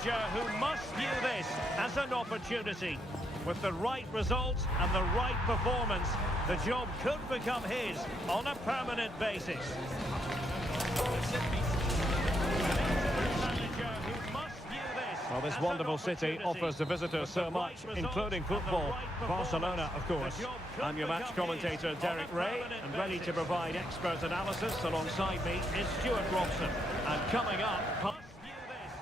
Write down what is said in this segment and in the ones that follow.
manager who must view this as an opportunity. With the right result and the right performance, the job could become his on a permanent basis. Well, this wonderful city offers the visitors so much, including football. Barcelona, of course. I'm your match commentator, Derek Ray, and ready to provide expert analysis alongside me is Stuart Robson. And coming up...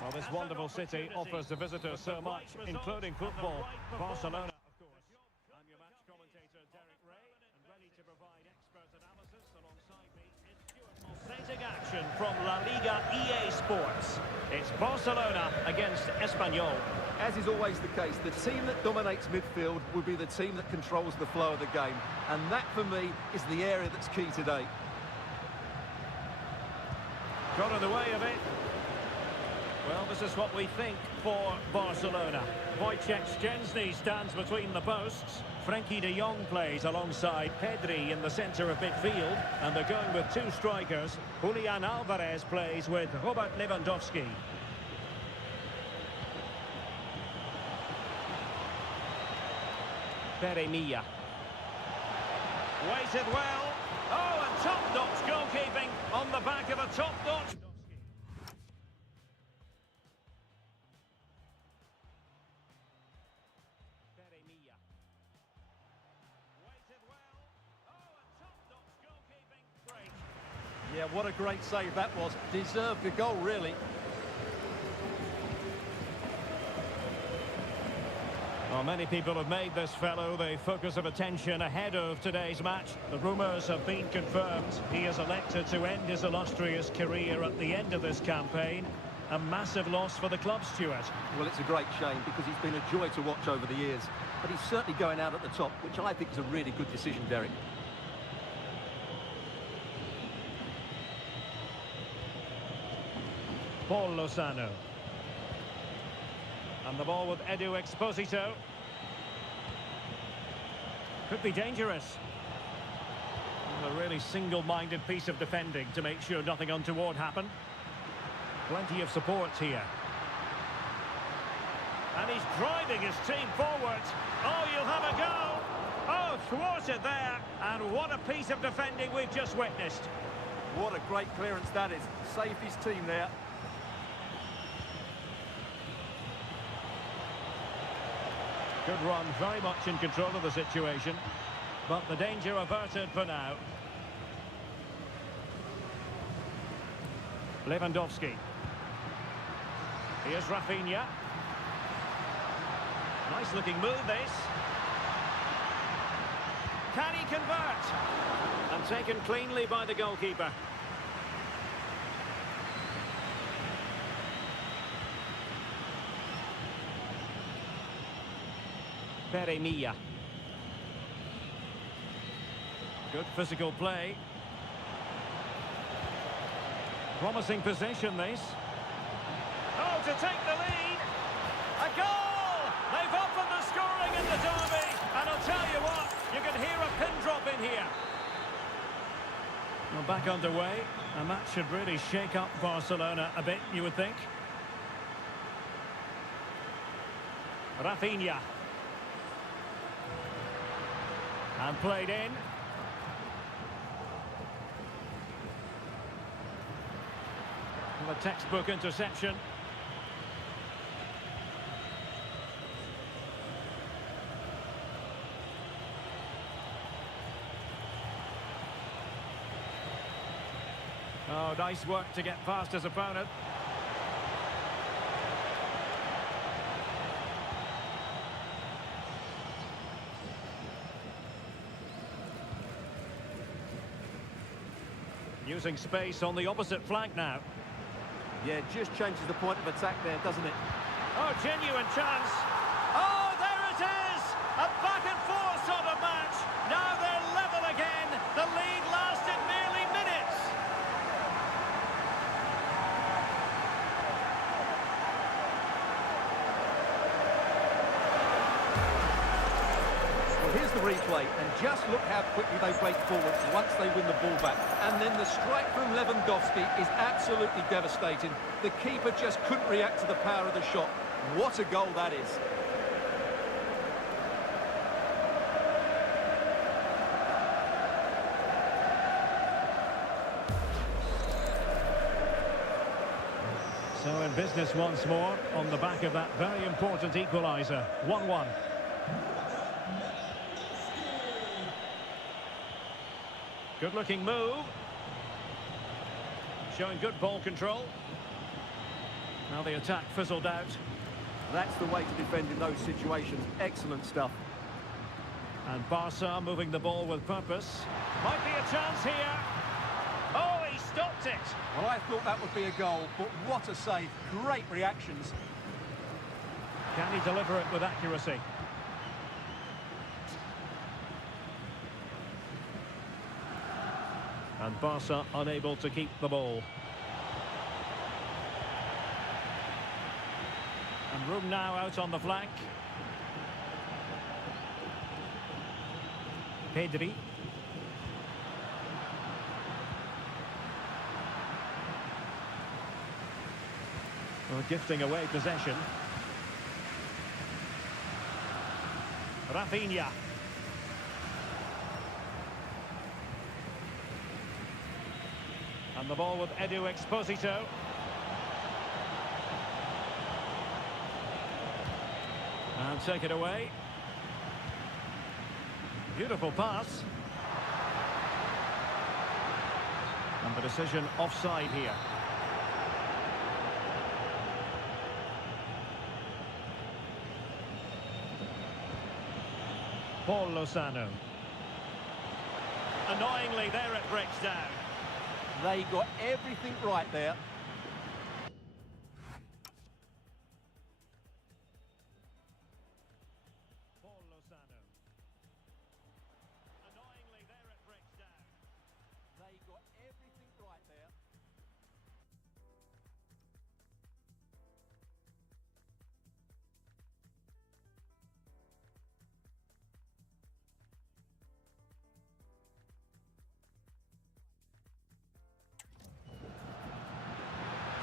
Well, this wonderful city offers the visitors so much, including football. Barcelona, of course. I'm your match commentator, Derek Ray, and ready to provide expert analysis alongside me is Stuart Robson. Exciting action from La Liga EA Sports. It's Barcelona against Espanyol. As is always the case, the team that dominates midfield will be the team that controls the flow of the game. And that, for me, is the area that's key today. Got in the way of it. Well, this is what we think for Barcelona. Wojciech Szczęsny stands between the posts. Frenkie de Jong plays alongside Pedri in the centre of midfield. And they're going with two strikers. Julian Alvarez plays with Robert Lewandowski. Peremilla. Waited well. Oh, and top-notch goalkeeping on the back of a top-notch... Yeah, what a great save that was. Deserved the goal, really. Well, many people have made this fellow the focus of attention ahead of today's match. The rumours have been confirmed. He has elected to end his illustrious career at the end of this campaign. A massive loss for the club, Stuart. Well, it's a great shame because he's been a joy to watch over the years. But he's certainly going out at the top, which I think is a really good decision, Derek. Paul Lozano. And the ball with Edu Exposito. Could be dangerous. A really single-minded piece of defending to make sure nothing untoward happened. Plenty of support here. And he's driving his team forward. Oh, you'll have a go. Oh, thwarted there. And what a piece of defending we've just witnessed. What a great clearance that is. Saved his team there. Good run, very much in control of the situation. But the danger averted for now. Lewandowski. Here's Rafinha. Nice looking move, this. Can he convert? And taken cleanly by the goalkeeper. Peremilla. Good physical play. Promising position, this. Oh, to take the lead. A goal! They've opened the scoring in the derby. And I'll tell you what, you can hear a pin drop in here. Well, back underway. And that should really shake up Barcelona a bit, you would think. Rafinha. And played in. Well, a textbook interception. Oh, nice work to get past his opponent. Using space on the opposite flank now. Yeah, just changes the point of attack there, doesn't it? Oh, genuine chance. Oh, there it is! A back-and-forth sort of match. Now they're level again. The lead lasted merely minutes. Well, here's the replay, and just look how quickly they break forward once they win the ball back. And then the strike from Lewandowski is absolutely devastating. The keeper just couldn't react to the power of the shot. What a goal that is. So in business once more, on the back of that very important equaliser. 1-1. Good-looking move. Showing good ball control. Now the attack fizzled out. That's the way to defend in those situations. Excellent stuff. And Barca moving the ball with purpose. Might be a chance here. Oh, he stopped it. Well, I thought that would be a goal, but what a save. Great reactions. Can he deliver it with accuracy? And Barca unable to keep the ball. And room now out on the flank. Pedri. Well, gifting away possession. Rafinha. And the ball with Edu Exposito. And take it away. Beautiful pass. And the decision offside here. Paul Lozano. Annoyingly, there it breaks down. They got everything right there. Paul Lozano. Annoyingly, there it breaks down. They got everything right there.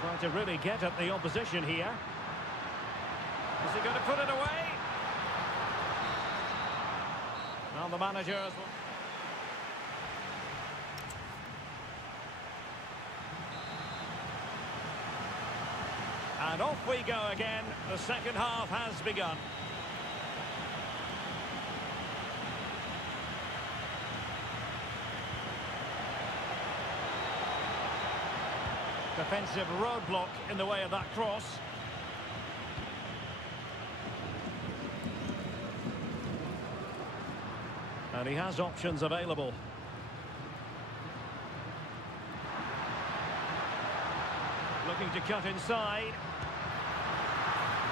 Trying to really get at the opposition here. Is he going to put it away? Now the managers will... And off we go again. The second half has begun. Defensive roadblock in the way of that cross. And he has options available. Looking to cut inside.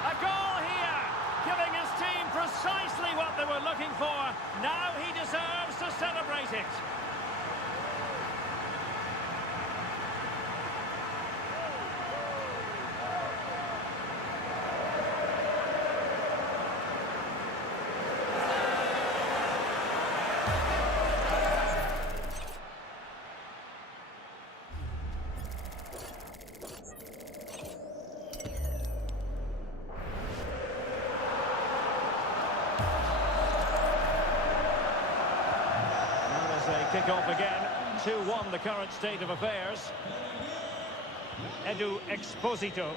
A goal here! Giving his team precisely what they were looking for. Now he deserves to celebrate it. Kick off again, 2-1 the current state of affairs. Edu Exposito.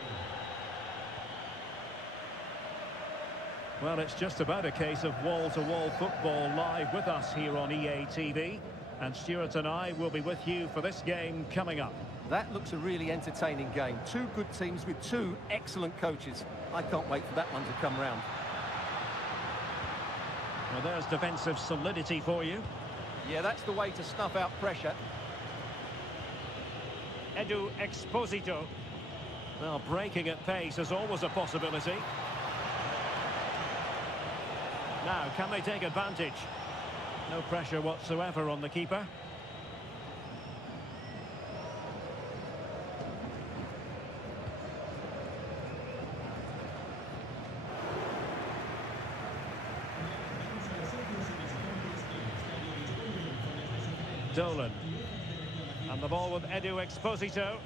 Well, it's just about a case of wall-to-wall football live with us here on EA TV. And Stuart and I will be with you for this game coming up. That looks a really entertaining game. Two good teams with two excellent coaches. I can't wait for that one to come round. Well, there's defensive solidity for you. Yeah, that's the way to snuff out pressure. Edu Exposito. Well, breaking at pace is always a possibility. Now, can they take advantage? No pressure whatsoever on the keeper. stolen. And the ball with Edu Exposito.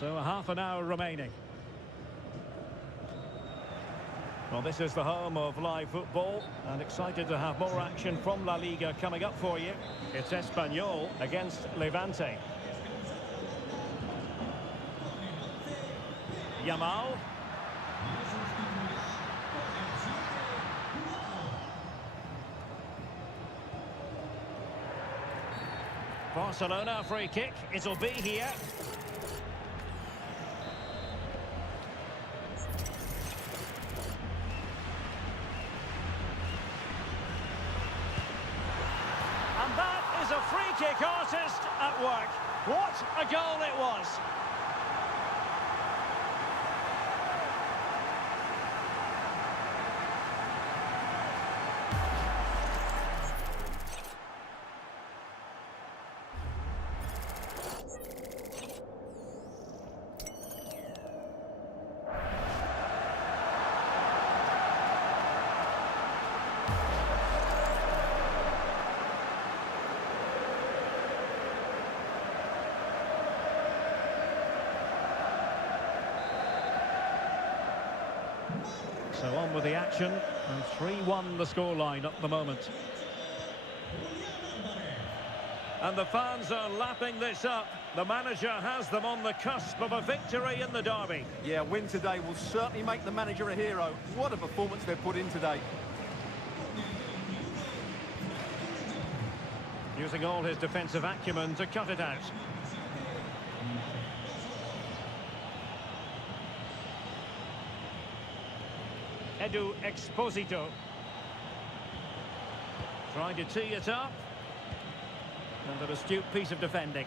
So half an hour remaining. Well, this is the home of live football, and excited to have more action from La Liga coming up for you. It's Espanyol against Levante. Yamal. Barcelona free kick. It'll be here. A free kick artist at work. What a goal it was. So on with the action, and 3-1 the scoreline at the moment. And the fans are lapping this up. The manager has them on the cusp of a victory in the derby. Yeah, win today will certainly make the manager a hero. What a performance they've put in today. Using all his defensive acumen to cut it out. Edu Exposito. Trying to tee it up. And an astute piece of defending.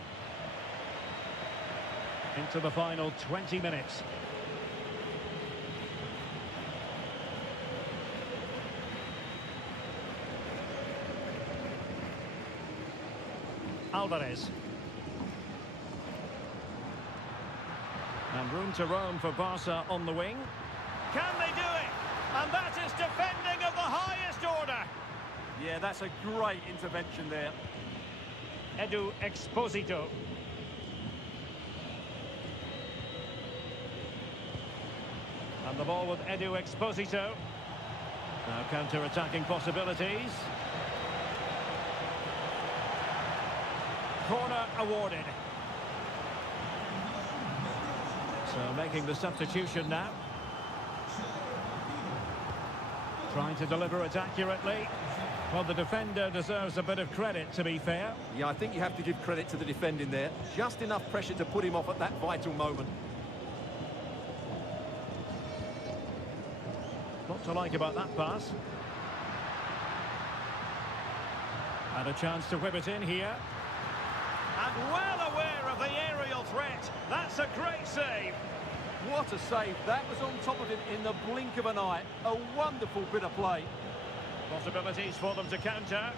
Into the final 20 minutes. Alvarez. And room to roam for Barca on the wing. Can they do it? And that is defending of the highest order. Yeah, that's a great intervention there. Edu Exposito. And the ball with Edu Exposito. Now counter-attacking possibilities. Corner awarded. So making the substitution now. Trying to deliver it accurately. Well, the defender deserves a bit of credit, to be fair. Yeah, I think you have to give credit to the defending there. Just enough pressure to put him off at that vital moment. What to like about that pass. And a chance to whip it in here. And well aware of the aerial threat. That's a great save. What a save. That was on top of him in the blink of an eye. A wonderful bit of play. Possibilities for them to counter.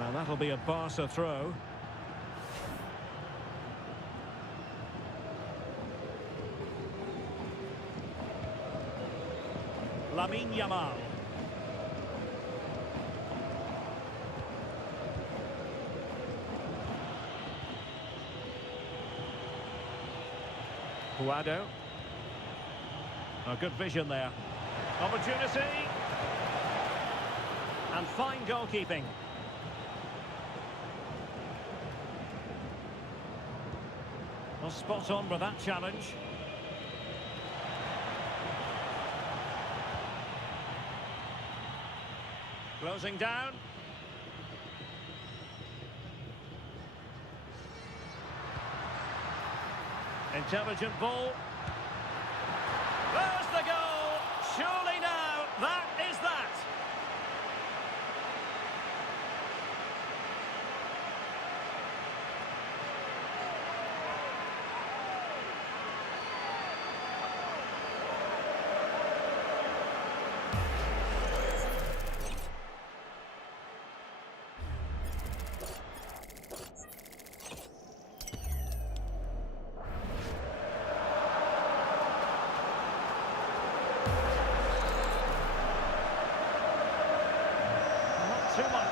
Now that'll be a Barca throw. Yamal. Guado. A good vision there. Opportunity. And fine goalkeeping. Well, spot on with that challenge. Closing down. Intelligent ball. There's the goal. Surely now, that is that.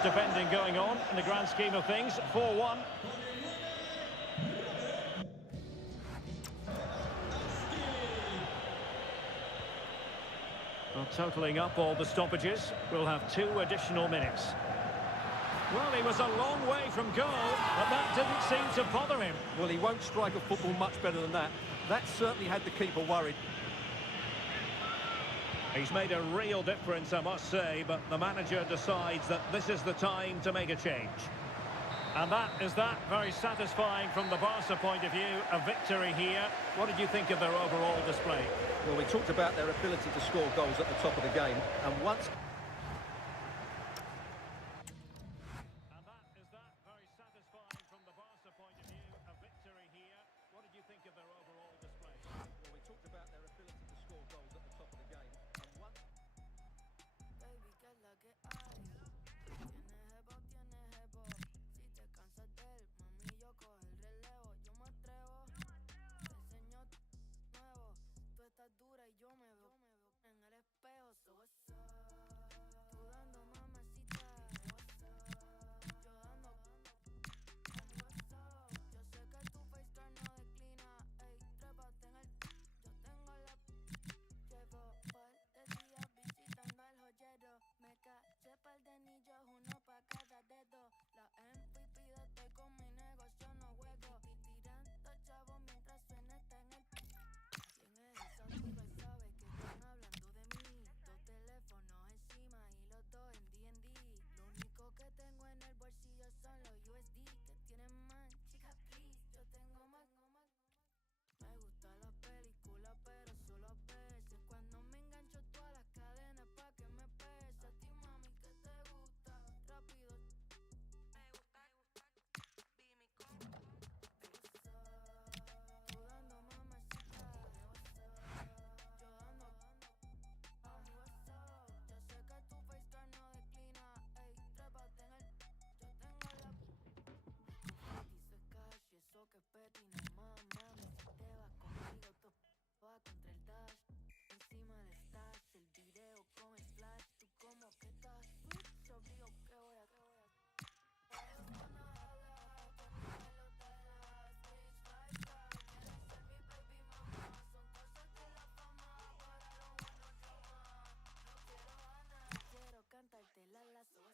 defending going on in the grand scheme of things. 4-1. Well, totalling up all the stoppages, we'll have 2 additional minutes. Well, he was a long way from goal, but that didn't seem to bother him. Well, he won't strike a football much better than that. That certainly had the keeper worried. He's made a real difference, I must say, but the manager decides that this is the time to make a change. And that is that. Very satisfying from the Barca point of view. A victory here. What did you think of their overall display? Well, we talked about their ability to score goals at the top of the game, and once... And that is that. Very satisfying from the Barca point of view. A victory here. What did you think of their overall display? Well, we talked about their ability to score goals at the top of the game, and once... Baby, ¿qué es la que hay? Tienes jebo, tienes jebo. Si te cansas de él, mami, yo cojo el relevo. Yo me atrevo, te enseño nuevo. Tú estás dura y yo me veo en el espejo. So what's up? Tú dando mamacita. What's up? Yo dando what's up? Yo sé que tu FaceTime no declina. Ey, trépate en el... Yo tengo la... Llevo par de días visitando al joyero. Me caché par de anillos, uno pa' cada dedo. La MVP de estoy con mi negocio, no juego. Y tirando chavos mientras suena está en el... ¿Quién es esa diva? Y sabe que están hablando de mí. 2 teléfonos encima y los 2 en D&D. Lo único que tengo en el bolsillo son los USD que tienen man. Chica, please, yo tengo más. Me gusta la película, pero solo a veces. Cuando me engancho todas las cadenas pa' que me pese. A ti, mami, que te gusta. Rápido. Me gusta, vi mi compa. Tú dando mamacita. Yo dando. Mami, what's up? Yo sé que tu FaceTime no declina. Ey, trépate en el... Yo tengo la... Dice cash y eso que es petty, no más, mami. Si te vas conmigo, tú vas contra el dash. Encima del stash, el video con el flash. Tú como que estás switch, obligado que voy a... Ellos van a jalar, ponérmelo de la switch lifestyle. Quieren ser mi baby mama. Son cosas de la fama, para lo bueno yo más. No quiero ganar, quiero cantarte la lazo.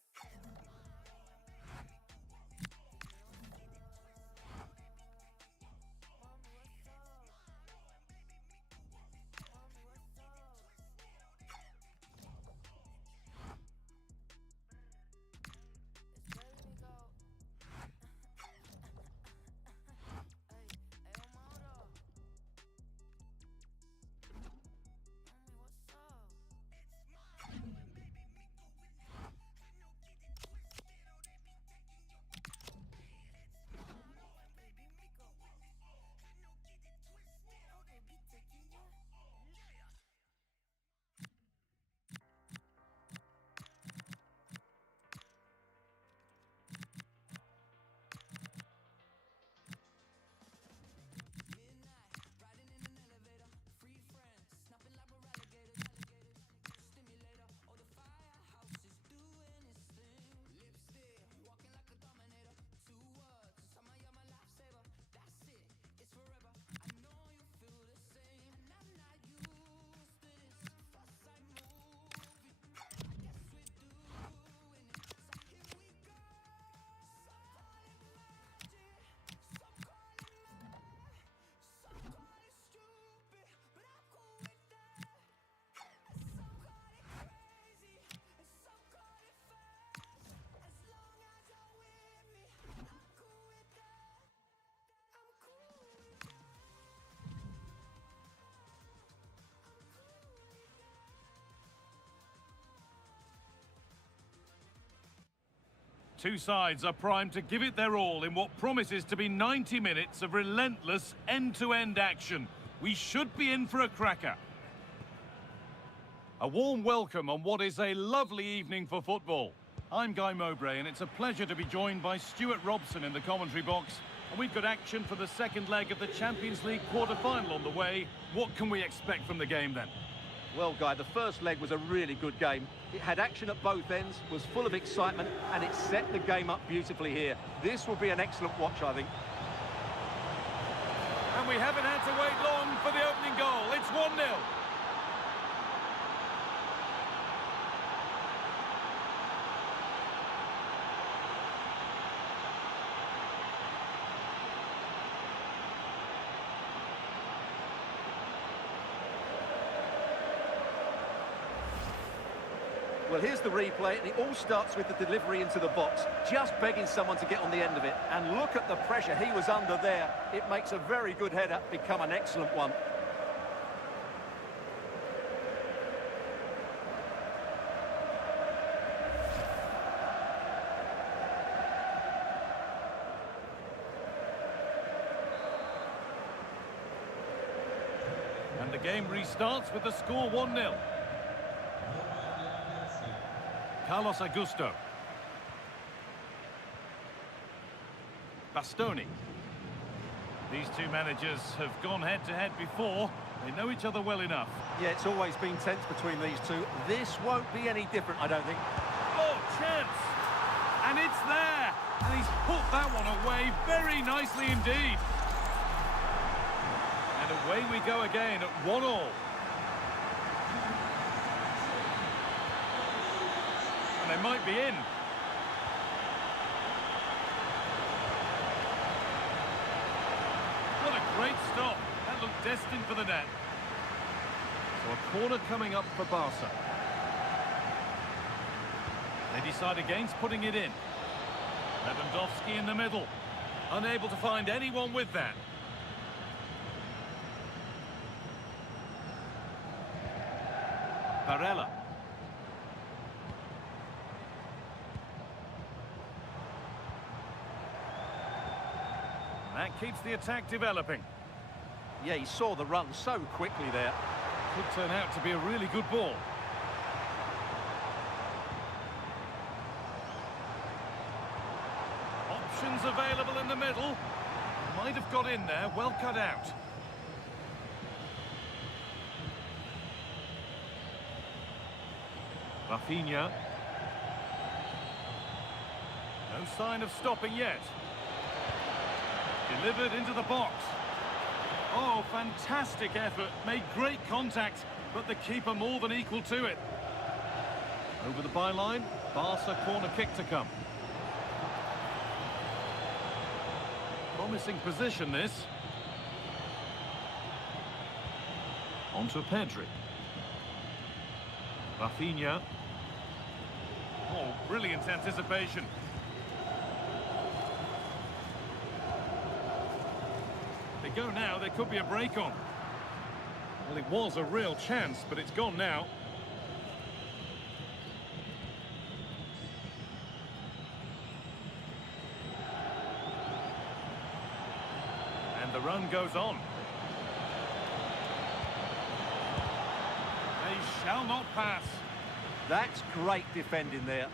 Two sides are primed to give it their all in what promises to be 90 minutes of relentless end-to-end action. We should be in for a cracker. A warm welcome on what is a lovely evening for football. I'm Guy Mowbray, and it's a pleasure to be joined by Stuart Robson in the commentary box. And we've got action for the second leg of the Champions League quarter-final on the way. What can we expect from the game then? Well, Guy, the first leg was a really good game. It had action at both ends, was full of excitement, and it set the game up beautifully here. This will be an excellent watch, I think. And we haven't had to wait long for the opening goal. It's 1-0. Well, here's the replay, and it all starts with the delivery into the box, just begging someone to get on the end of it. And look at the pressure he was under there. It makes a very good header become an excellent one. And the game restarts with the score 1-0. Carlos Augusto. Bastoni. These two managers have gone head-to-head before. They know each other well enough. Yeah, it's always been tense between these two. This won't be any different, I don't think. Oh, chance! And it's there! And he's put that one away very nicely indeed. And away we go again at 1-1. And they might be in. What a great stop. That looked destined for the net. So a corner coming up for Barca. They decide against putting it in. Lewandowski in the middle. Unable to find anyone with that. Barella. That keeps the attack developing. Yeah, he saw the run so quickly there. Could turn out to be a really good ball. Options available in the middle. Might have got in there, well cut out. Rafinha. No sign of stopping yet. Delivered into the box. Oh, fantastic effort. Made great contact, but the keeper more than equal to it. Over the byline, Barca corner kick to come. Promising position, this. On to Pedri. Rafinha. Oh, brilliant anticipation. They go now, there could be a break on. Well, it was a real chance, but it's gone now. And the run goes on. They shall not pass. That's great defending there.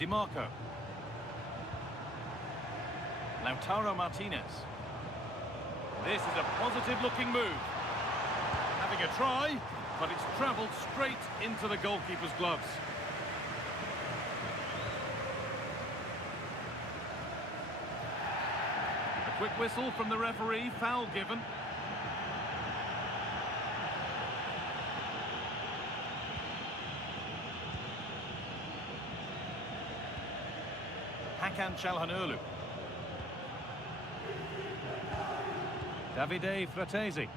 DiMarco. Lautaro Martinez. This is a positive-looking move. Having a try, but it's travelled straight into the goalkeeper's gloves. A quick whistle from the referee, foul given. Hakan Çalhanoğlu. Davide Fratesi.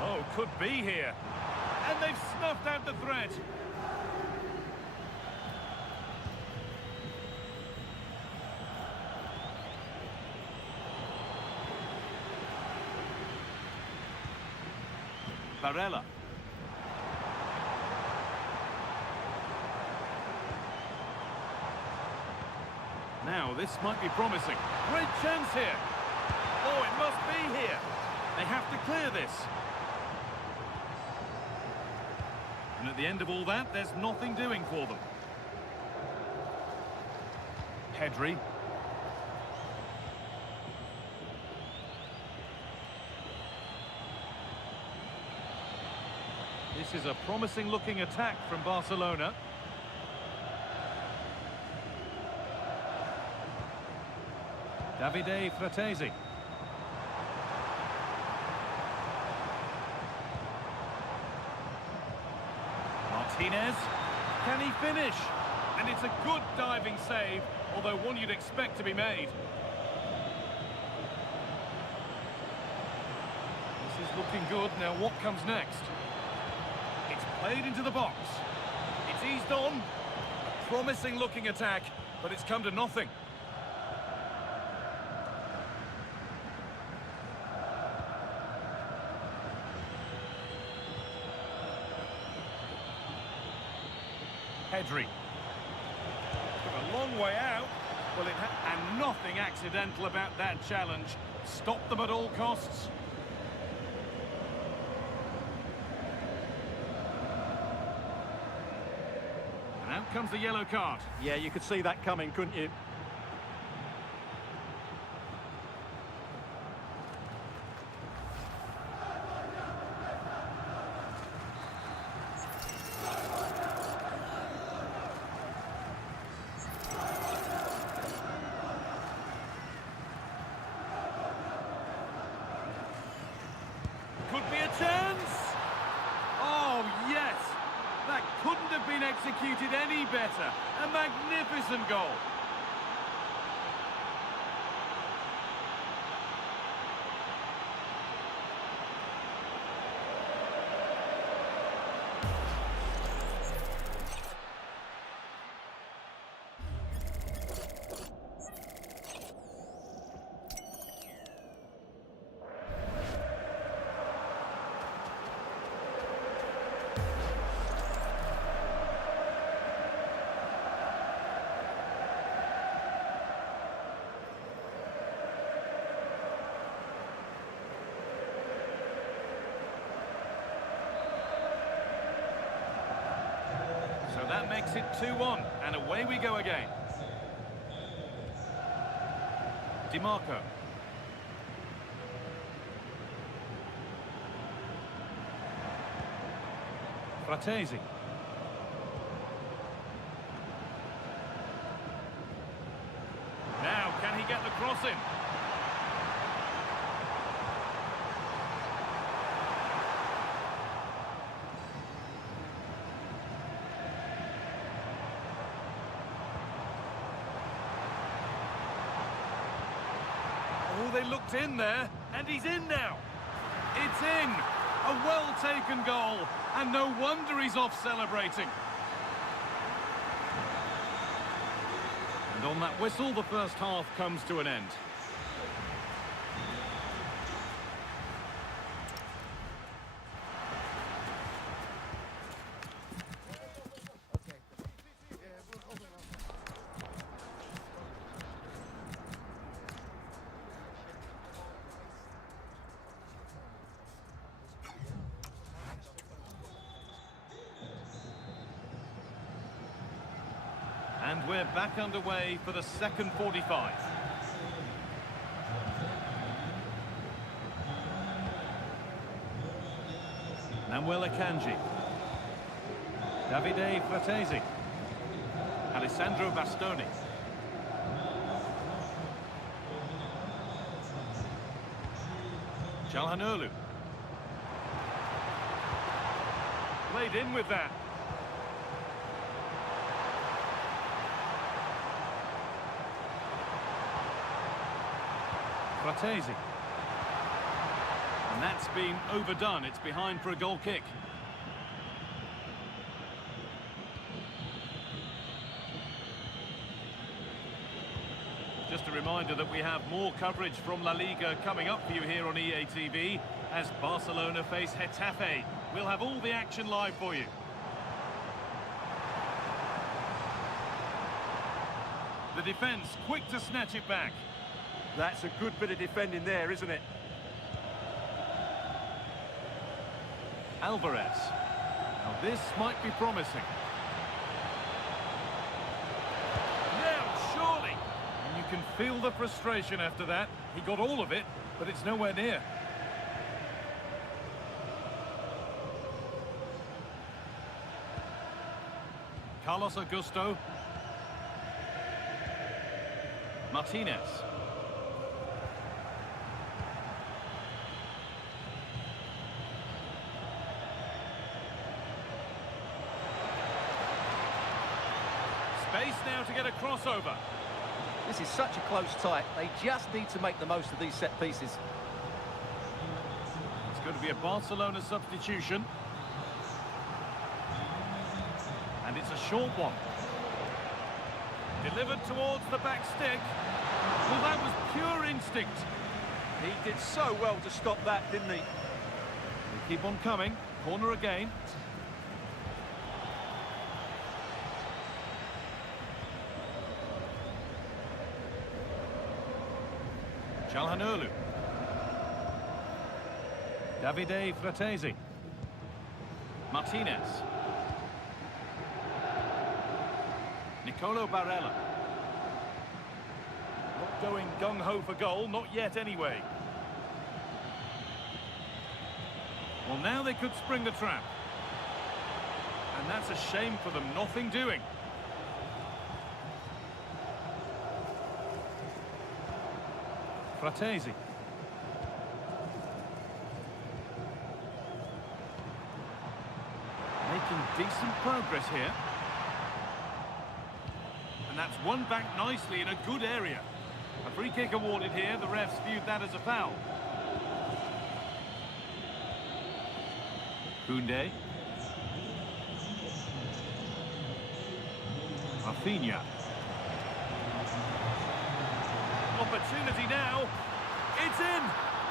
Oh, could be here. And they've snuffed out the threat. Barella. Now, this might be promising. Great chance here. Oh, it must be here. They have to clear this. And at the end of all that, there's nothing doing for them. Pedri. This is a promising-looking attack from Barcelona. Davide Fratesi. Martinez. Can he finish? And it's a good diving save, although one you'd expect to be made. This is looking good. Now what comes next? It's played into the box. It's eased on. A promising-looking attack, but it's come to nothing. Pedri. Took a long way out. Well, and nothing accidental about that challenge. Stop them at all costs. And out comes the yellow card. Yeah, you could see that coming, couldn't you? Could be a chance! Oh, yes! That couldn't have been executed any better. A magnificent goal. So that makes it 2-1, and away we go again. DiMarco. Fratesi. Now, can he get the cross in? Oh, they looked in there, and he's in now. It's in. A well-taken goal, and no wonder he's off celebrating. And on that whistle, the first half comes to an end. And we're back underway for the second 45. Namuel Akanji. Davide Fratesi. Alessandro Bastoni. Çalhanoğlu. Played in with that. Fratesi. And that's been overdone. It's behind for a goal kick. Just a reminder that we have more coverage from La Liga coming up for you here on EA TV as Barcelona face Getafe. We'll have all the action live for you. The defence quick to snatch it back. That's a good bit of defending there, isn't it? Alvarez. Now this might be promising. Now, surely! And you can feel the frustration after that. He got all of it, but it's nowhere near. Carlos Augusto. Martinez. Space now to get a crossover. This is such a close tie. They just need to make the most of these set pieces. It's going to be a Barcelona substitution. And it's a short one. Delivered towards the back stick. Well, that was pure instinct. He did so well to stop that, didn't he? They keep on coming. Corner again. Çalhanoğlu. Davide Fratesi. Martinez. Nicolo Barella. Not going gung-ho for goal, not yet anyway. Well, now they could spring the trap. And that's a shame for them, nothing doing. Fratesi. Making decent progress here. And that's won back nicely in a good area. A free kick awarded here. The refs viewed that as a foul. Koundé. Rafinha. Opportunity now. It's in.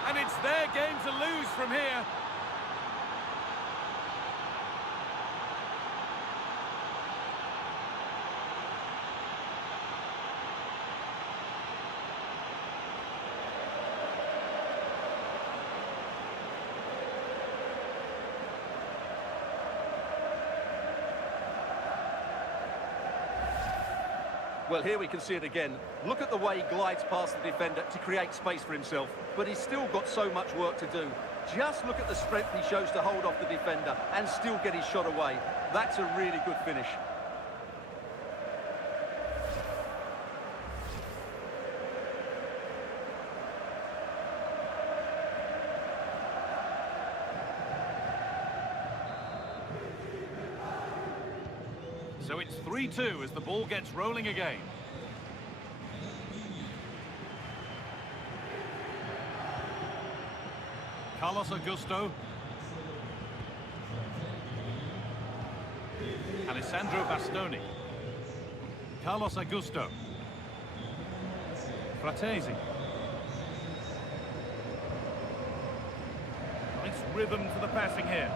And it's their game to lose from here. Well, here we can see it again. Look at the way he glides past the defender to create space for himself. But he's still got so much work to do. Just look at the strength he shows to hold off the defender and still get his shot away. That's a really good finish. So it's 3-2 as the ball gets rolling again. Carlos Augusto. Alessandro Bastoni. Carlos Augusto. Fratesi. Nice rhythm to the passing here.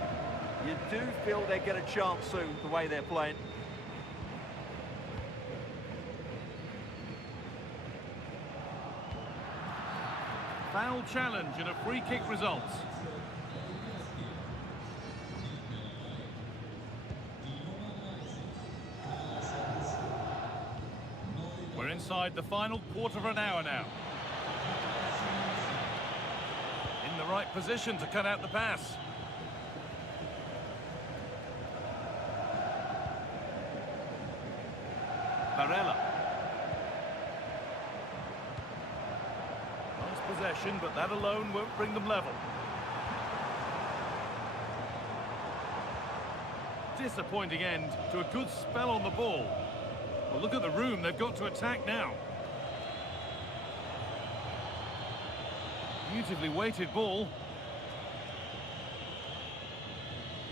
You do feel they get a chance soon, the way they're playing. Foul challenge and a free kick results. We're inside the final quarter of an hour now. In the right position to cut out the pass. Barella. Possession, but that alone won't bring them level. Disappointing end to a good spell on the ball. Well, look at the room they've got to attack now. Beautifully weighted ball.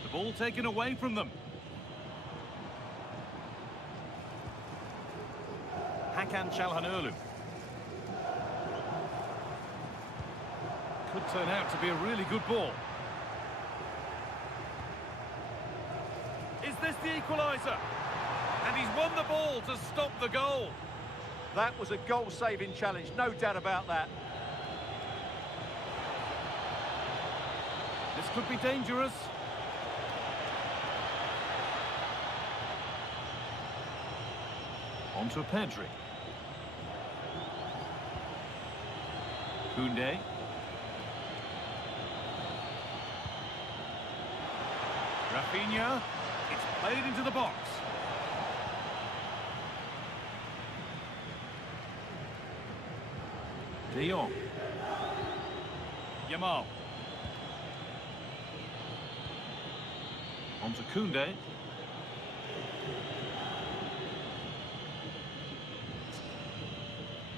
The ball taken away from them. Hakan Çalhanoğlu. Could turn out to be a really good ball. Is this the equaliser? And he's won the ball to stop the goal. That was a goal-saving challenge, no doubt about that. This could be dangerous. On to Pedri. Koundé. Rafinha, it's played into the box. De Jong. Yamal. On to Koundé.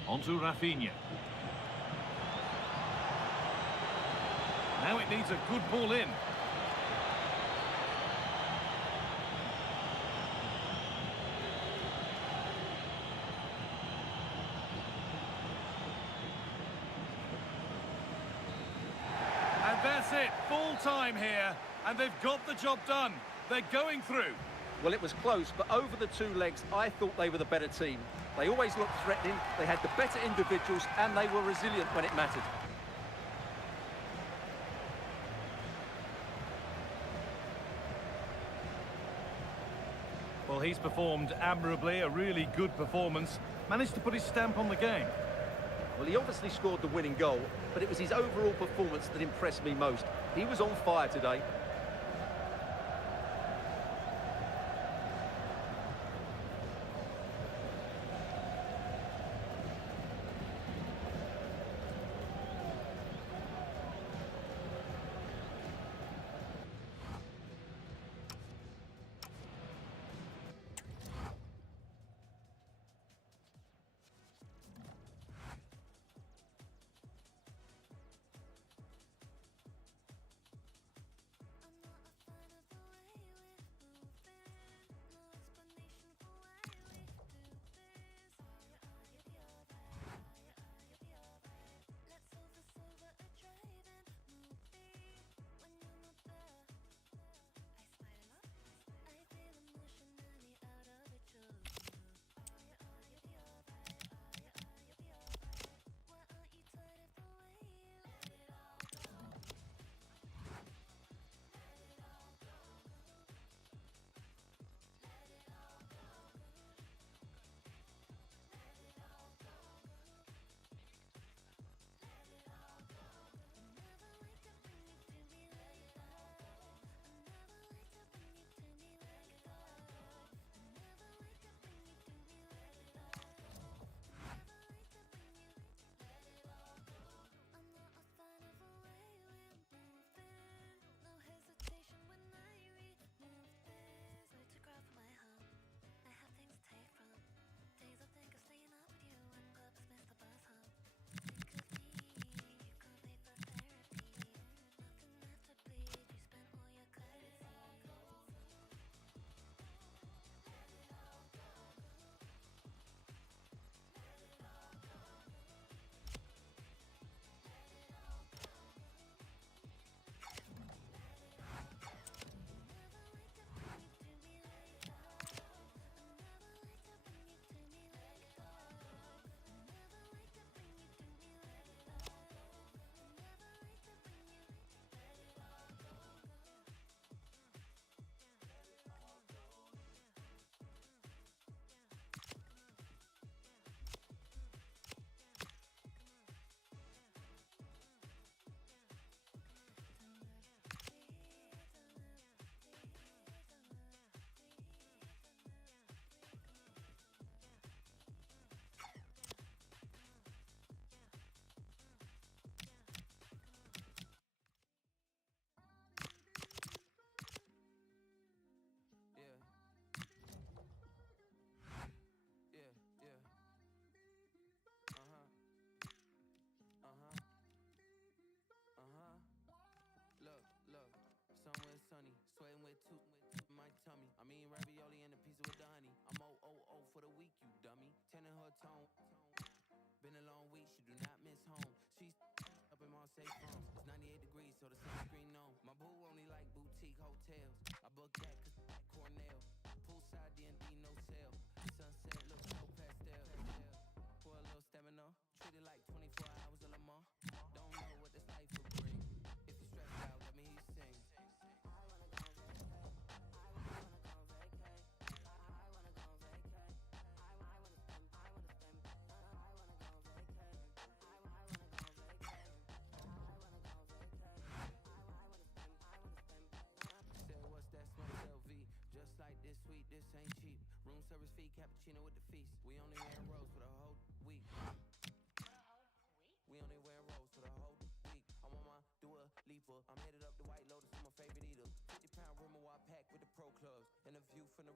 On to Rafinha. Now it needs a good ball in. And that's it, full time here, and they've got the job done. They're going through. Well, it was close, but over the two legs, I thought they were the better team. They always looked threatening, they had the better individuals, and they were resilient when it mattered. Well, he's performed admirably, a really good performance. Managed to put his stamp on the game. Well, he obviously scored the winning goal, but it was his overall performance that impressed me most. He was on fire today.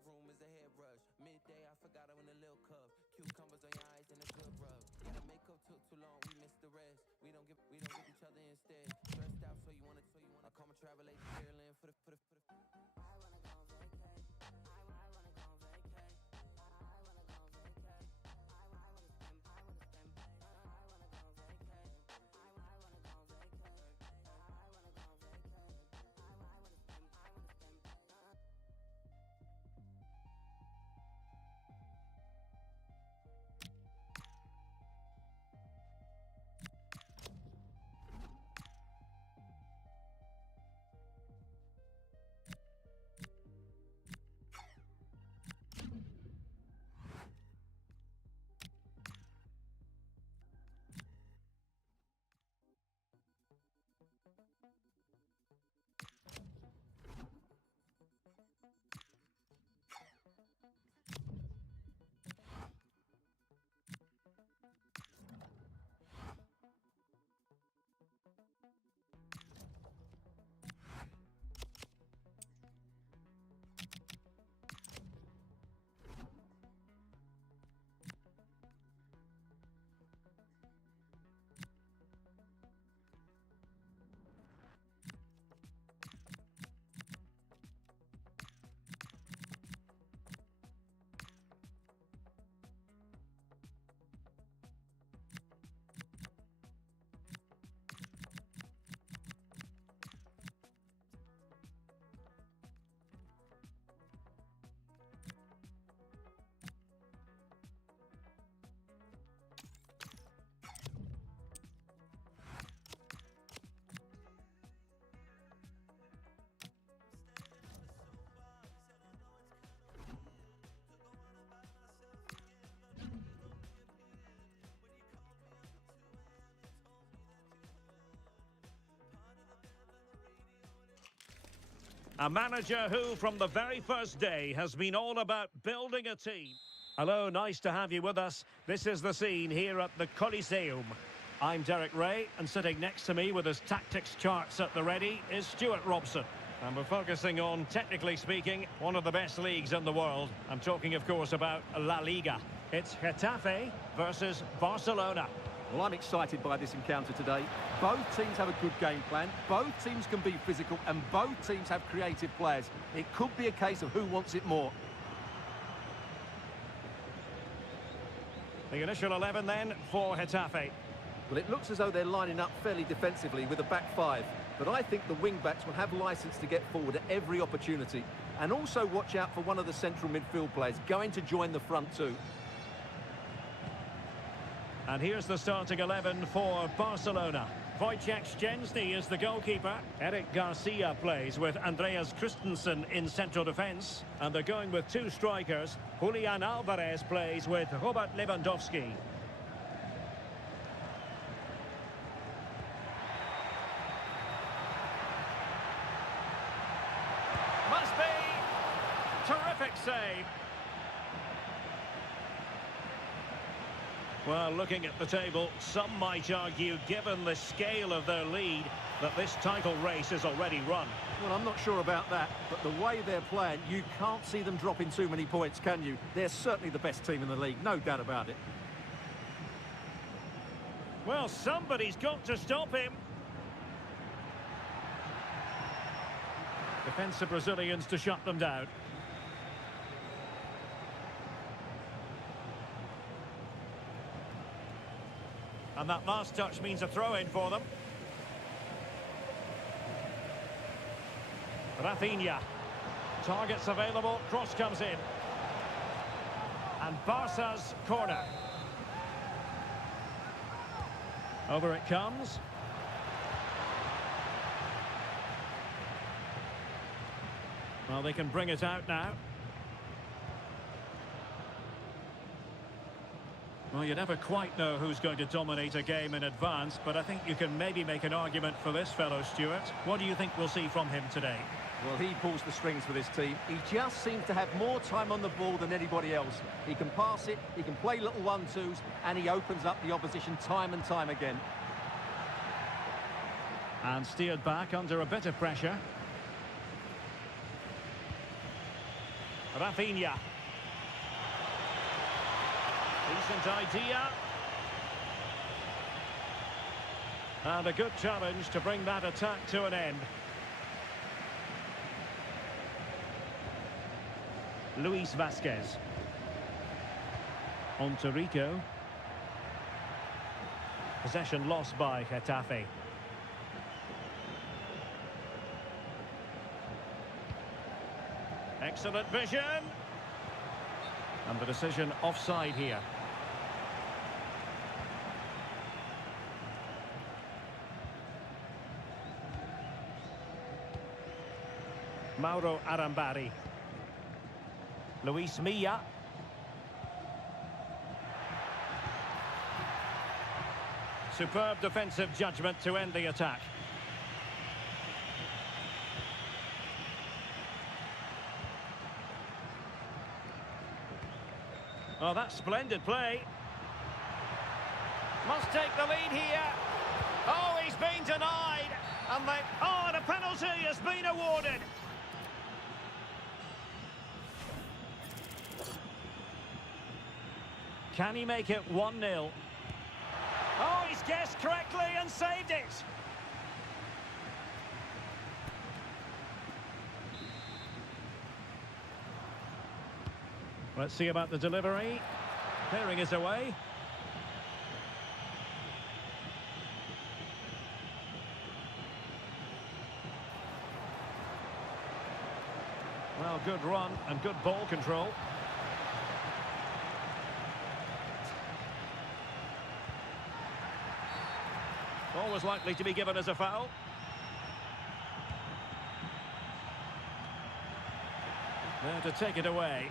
room is a hairbrush. Midday, I forgot I went a little cuff. Cucumbers on your eyes and a good rub. Yeah, the makeup took too long, we missed the rest. We don't give each other instead. Stressed out, so you wanna. I call my travel agent Maryland for the. I wanna go on vacay. I wanna go on vacay. I wanna go on vacay. I wanna spend. I wanna go on vacay. I wanna go on vacay. I wanna go on vacay. I wanna spend. A manager who, from the very first day, has been all about building a team. Hello, nice to have you with us. This is the scene here at the Coliseum. I'm Derek Ray, and sitting next to me with his tactics charts at the ready is Stuart Robson. And we're focusing on, technically speaking, one of the best leagues in the world. I'm talking, of course, about La Liga. It's Getafe versus Barcelona. Well, I'm excited by this encounter today. Both teams have a good game plan, both teams can be physical, and both teams have creative players. It could be a case of who wants it more. The initial 11 then for Getafe. Well, it looks as though they're lining up fairly defensively with a back five, but I think the wing-backs will have licence to get forward at every opportunity. And also watch out for one of the central midfield players going to join the front two. And here's the starting 11 for Barcelona. Wojciech Szczęsny is the goalkeeper. Eric Garcia plays with Andreas Christensen in central defence. And they're going with two strikers. Julian Alvarez plays with Robert Lewandowski. Must be! Terrific save. Well, looking at the table, some might argue, given the scale of their lead, that this title race is already run. Well, I'm not sure about that, but the way they're playing, you can't see them dropping too many points, can you? They're certainly the best team in the league, no doubt about it. Well, somebody's got to stop him. Defensive Brazilians to shut them down. And that last touch means a throw-in for them. Rafinha. Targets available, cross comes in. And Barca's corner. Over it comes. Well, they can bring it out now. Well, you never quite know who's going to dominate a game in advance, but I think you can maybe make an argument for this fellow, Stuart. What do you think we'll see from him today? Well, he pulls the strings for this team. He just seems to have more time on the ball than anybody else. He can pass it, he can play little one-twos, and he opens up the opposition time and time again. And steered back under a bit of pressure. Rafinha. Decent idea. And a good challenge to bring that attack to an end. Luis Vasquez. On to Rico. Possession lost by Getafe. Excellent vision. And the decision offside here. Mauro Arambari. Luis Milla. Superb defensive judgment to end the attack. Oh, that's splendid play. Must take the lead here. Oh, he's been denied. And and a penalty has been awarded. Can he make it 1-0? Oh, he's guessed correctly and saved it. Let's see about the delivery. Clearing is away. Well, good run and good ball control. Always likely to be given as a foul. There to take it away.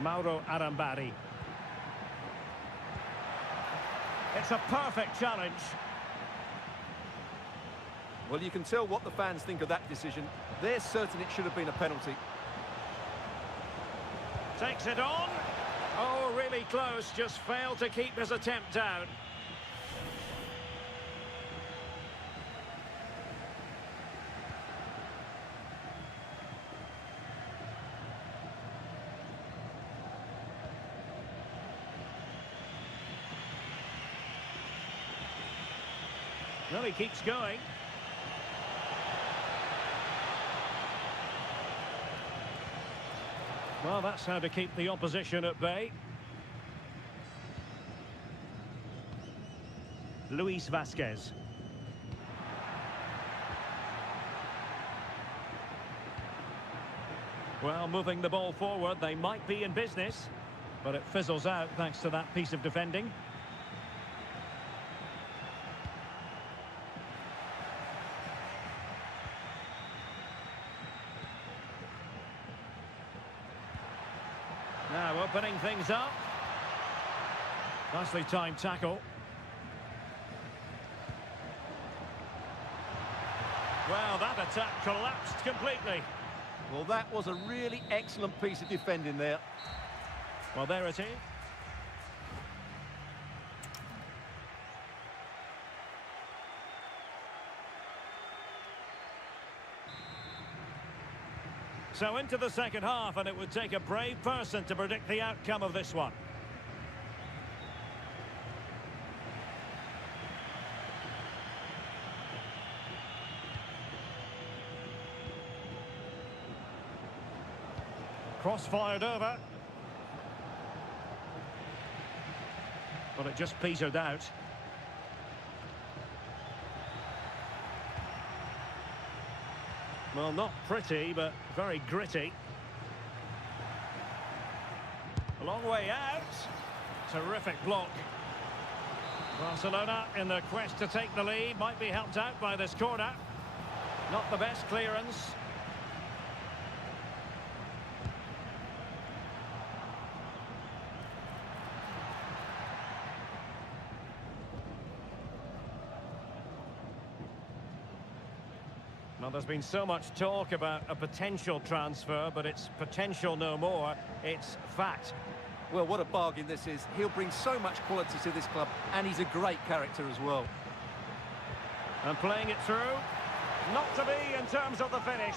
Mauro Arambari. It's a perfect challenge. Well, you can tell what the fans think of that decision. They're certain it should have been a penalty. Takes it on. Oh, really close. Just failed to keep his attempt down. Well, he keeps going. Well, that's how to keep the opposition at bay. Luis Vasquez. Well, moving the ball forward, they might be in business, but it fizzles out thanks to that piece of defending. Now opening things up. Nicely timed tackle. Well, that attack collapsed completely. Well, that was a really excellent piece of defending there. Well, there it is. So into the second half, and it would take a brave person to predict the outcome of this one. Cross fired over. But it just petered out. Well, not pretty, but very gritty. A long way out. Terrific block. Barcelona in the quest to take the lead. Might be helped out by this corner. Not the best clearance. Well, there's been so much talk about a potential transfer, but it's potential no more. It's fact. Well, what a bargain this is. He'll bring so much quality to this club, and he's a great character as well. And playing it through. Not to be in terms of the finish.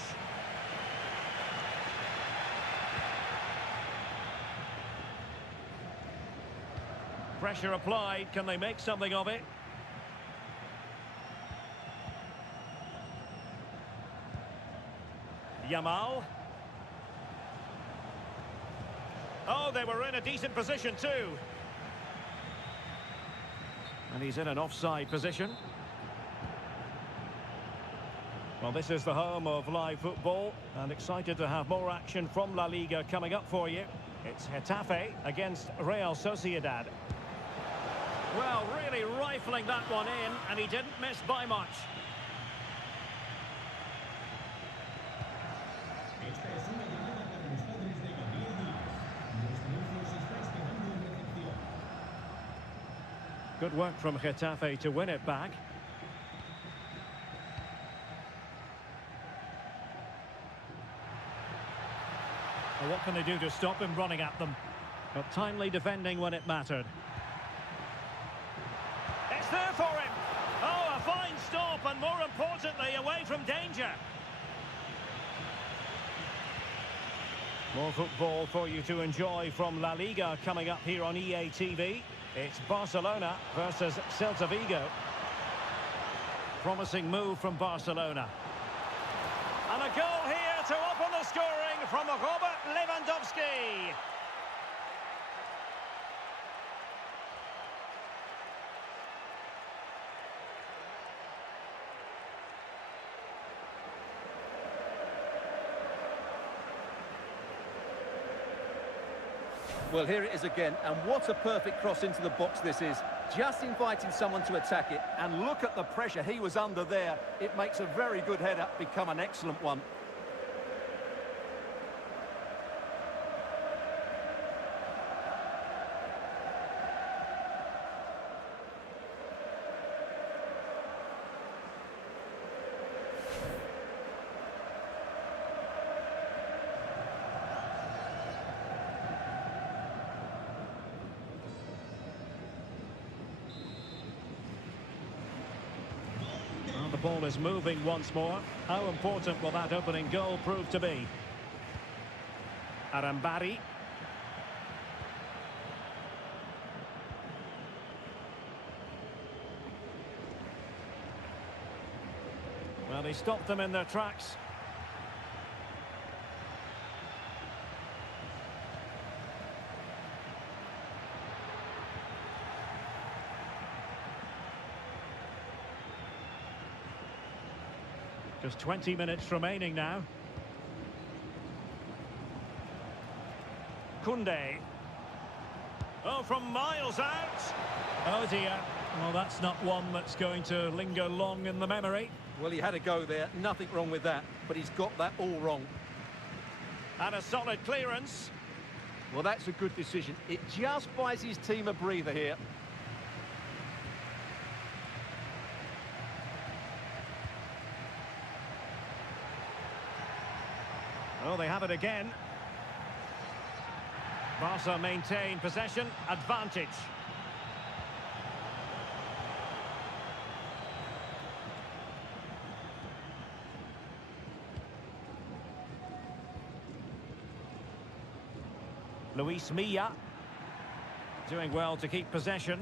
Pressure applied. Can they make something of it? Yamal. Oh, they were in a decent position too. And he's in an offside position. Well, this is the home of live football, and excited to have more action from La Liga coming up for you. It's Getafe against Real Sociedad. Well, really rifling that one in, and he didn't miss by much. Good work from Getafe to win it back. Well, what can they do to stop him running at them? But timely defending when it mattered. It's there for him! Oh, a fine stop, and more importantly, away from danger. More football for you to enjoy from La Liga coming up here on EA TV. It's Barcelona versus Celta Vigo. Promising move from Barcelona. And a goal here to open the scoring from Robert Lewandowski. Well, here it is again, and what a perfect cross into the box this is. Just inviting someone to attack it, and look at the pressure he was under there. It makes a very good header become an excellent one. The ball is moving once more. How important will that opening goal prove to be? Barry. Well, he stopped them in their tracks. Just 20 minutes remaining now. Koundé. Oh, from miles out. Oh dear. Well, that's not one that's going to linger long in the memory. Well, he had a go there. Nothing wrong with that. But he's got that all wrong. And a solid clearance. Well, that's a good decision. It just buys his team a breather here. Oh, they have it again. Barca maintain possession, advantage. Luis Milla doing well to keep possession.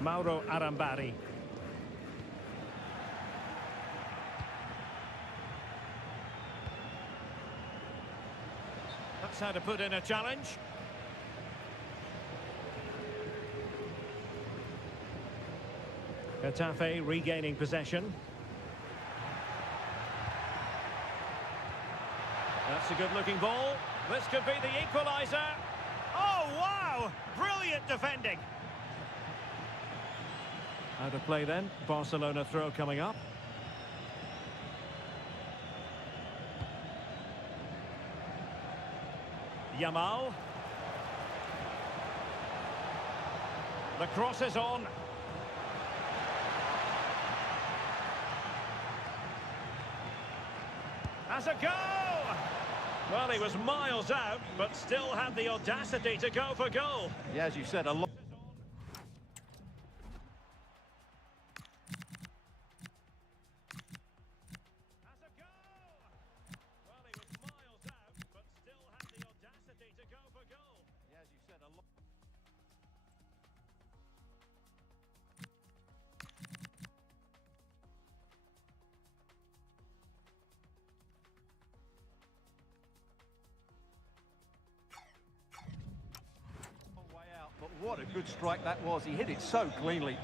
Mauro Arambari. That's how to put in a challenge. Getafe regaining possession. That's a good-looking ball. This could be the equaliser. Oh, wow! Brilliant defending. Out of play then. Barcelona throw coming up. Yamal. The cross is on. Has a go! Well, he was miles out, but still had the audacity to go for goal. Yeah, as you said, a lot. What a good strike that was. He hit it so cleanly.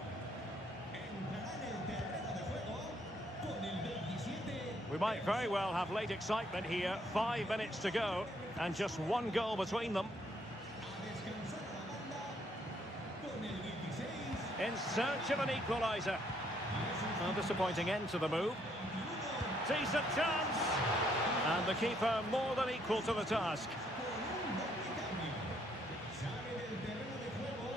We might very well have late excitement here. 5 minutes to go and just one goal between them. In search of an equaliser. A disappointing end to the move. Decent chance. And the keeper more than equal to the task.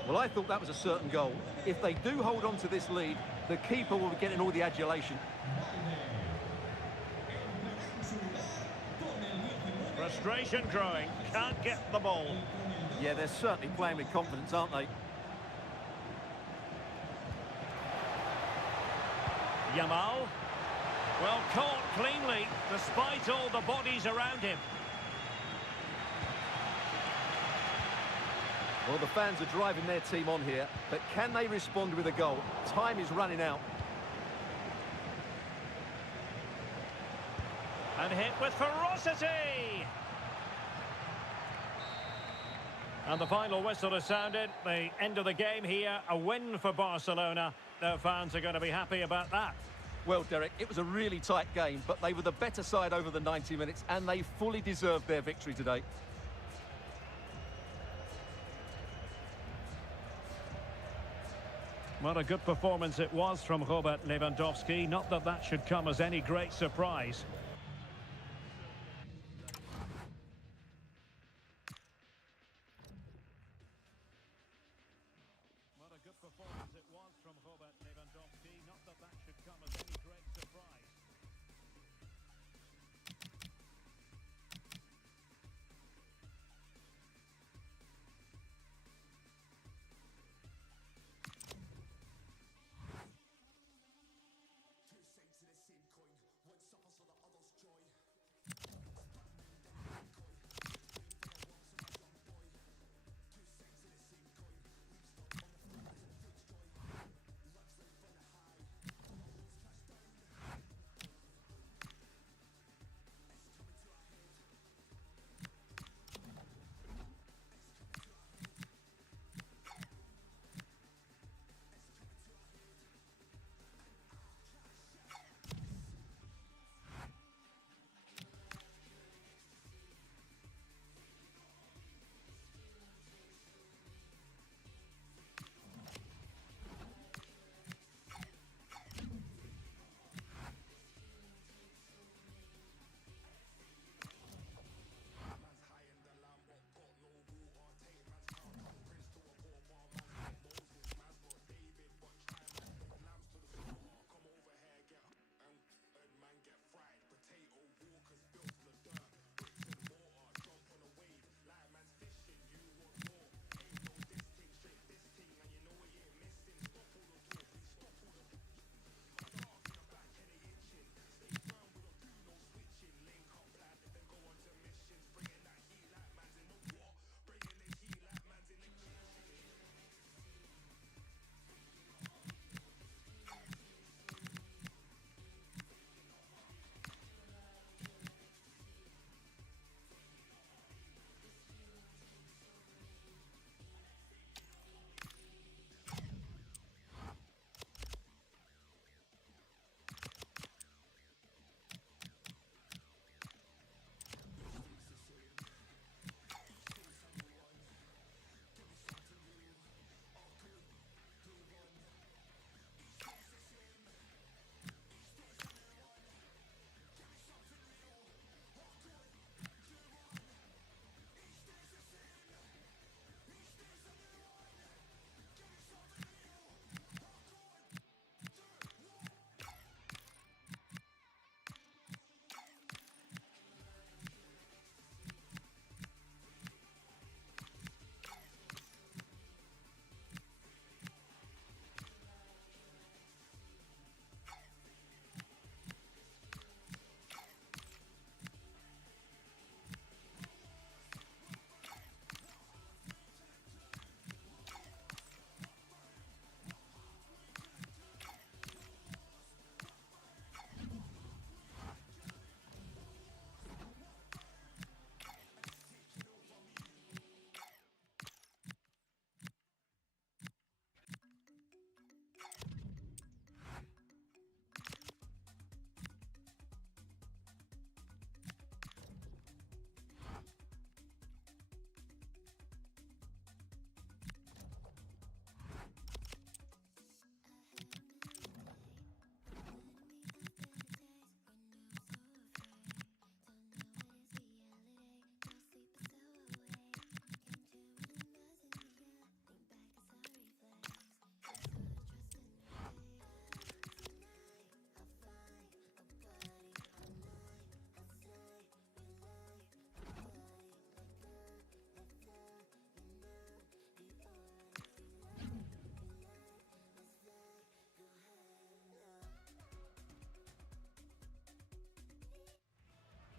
Well, I thought that was a certain goal. If they do hold on to this lead, the keeper will be getting all the adulation. Frustration growing. Can't get the ball. Yeah, they're certainly playing with confidence, aren't they? Yamal. Well, caught cleanly, despite all the bodies around him. Well, the fans are driving their team on here, but can they respond with a goal? Time is running out. And hit with ferocity! And the final whistle has sounded. The end of the game here, a win for Barcelona. Their fans are going to be happy about that. Well, Derek, it was a really tight game, but they were the better side over the 90 minutes, and they fully deserved their victory today. What a good performance it was from Robert Lewandowski. Not that that should come as any great surprise. What a good performance it was from Robert Lewandowski. Not that that should come as any great surprise.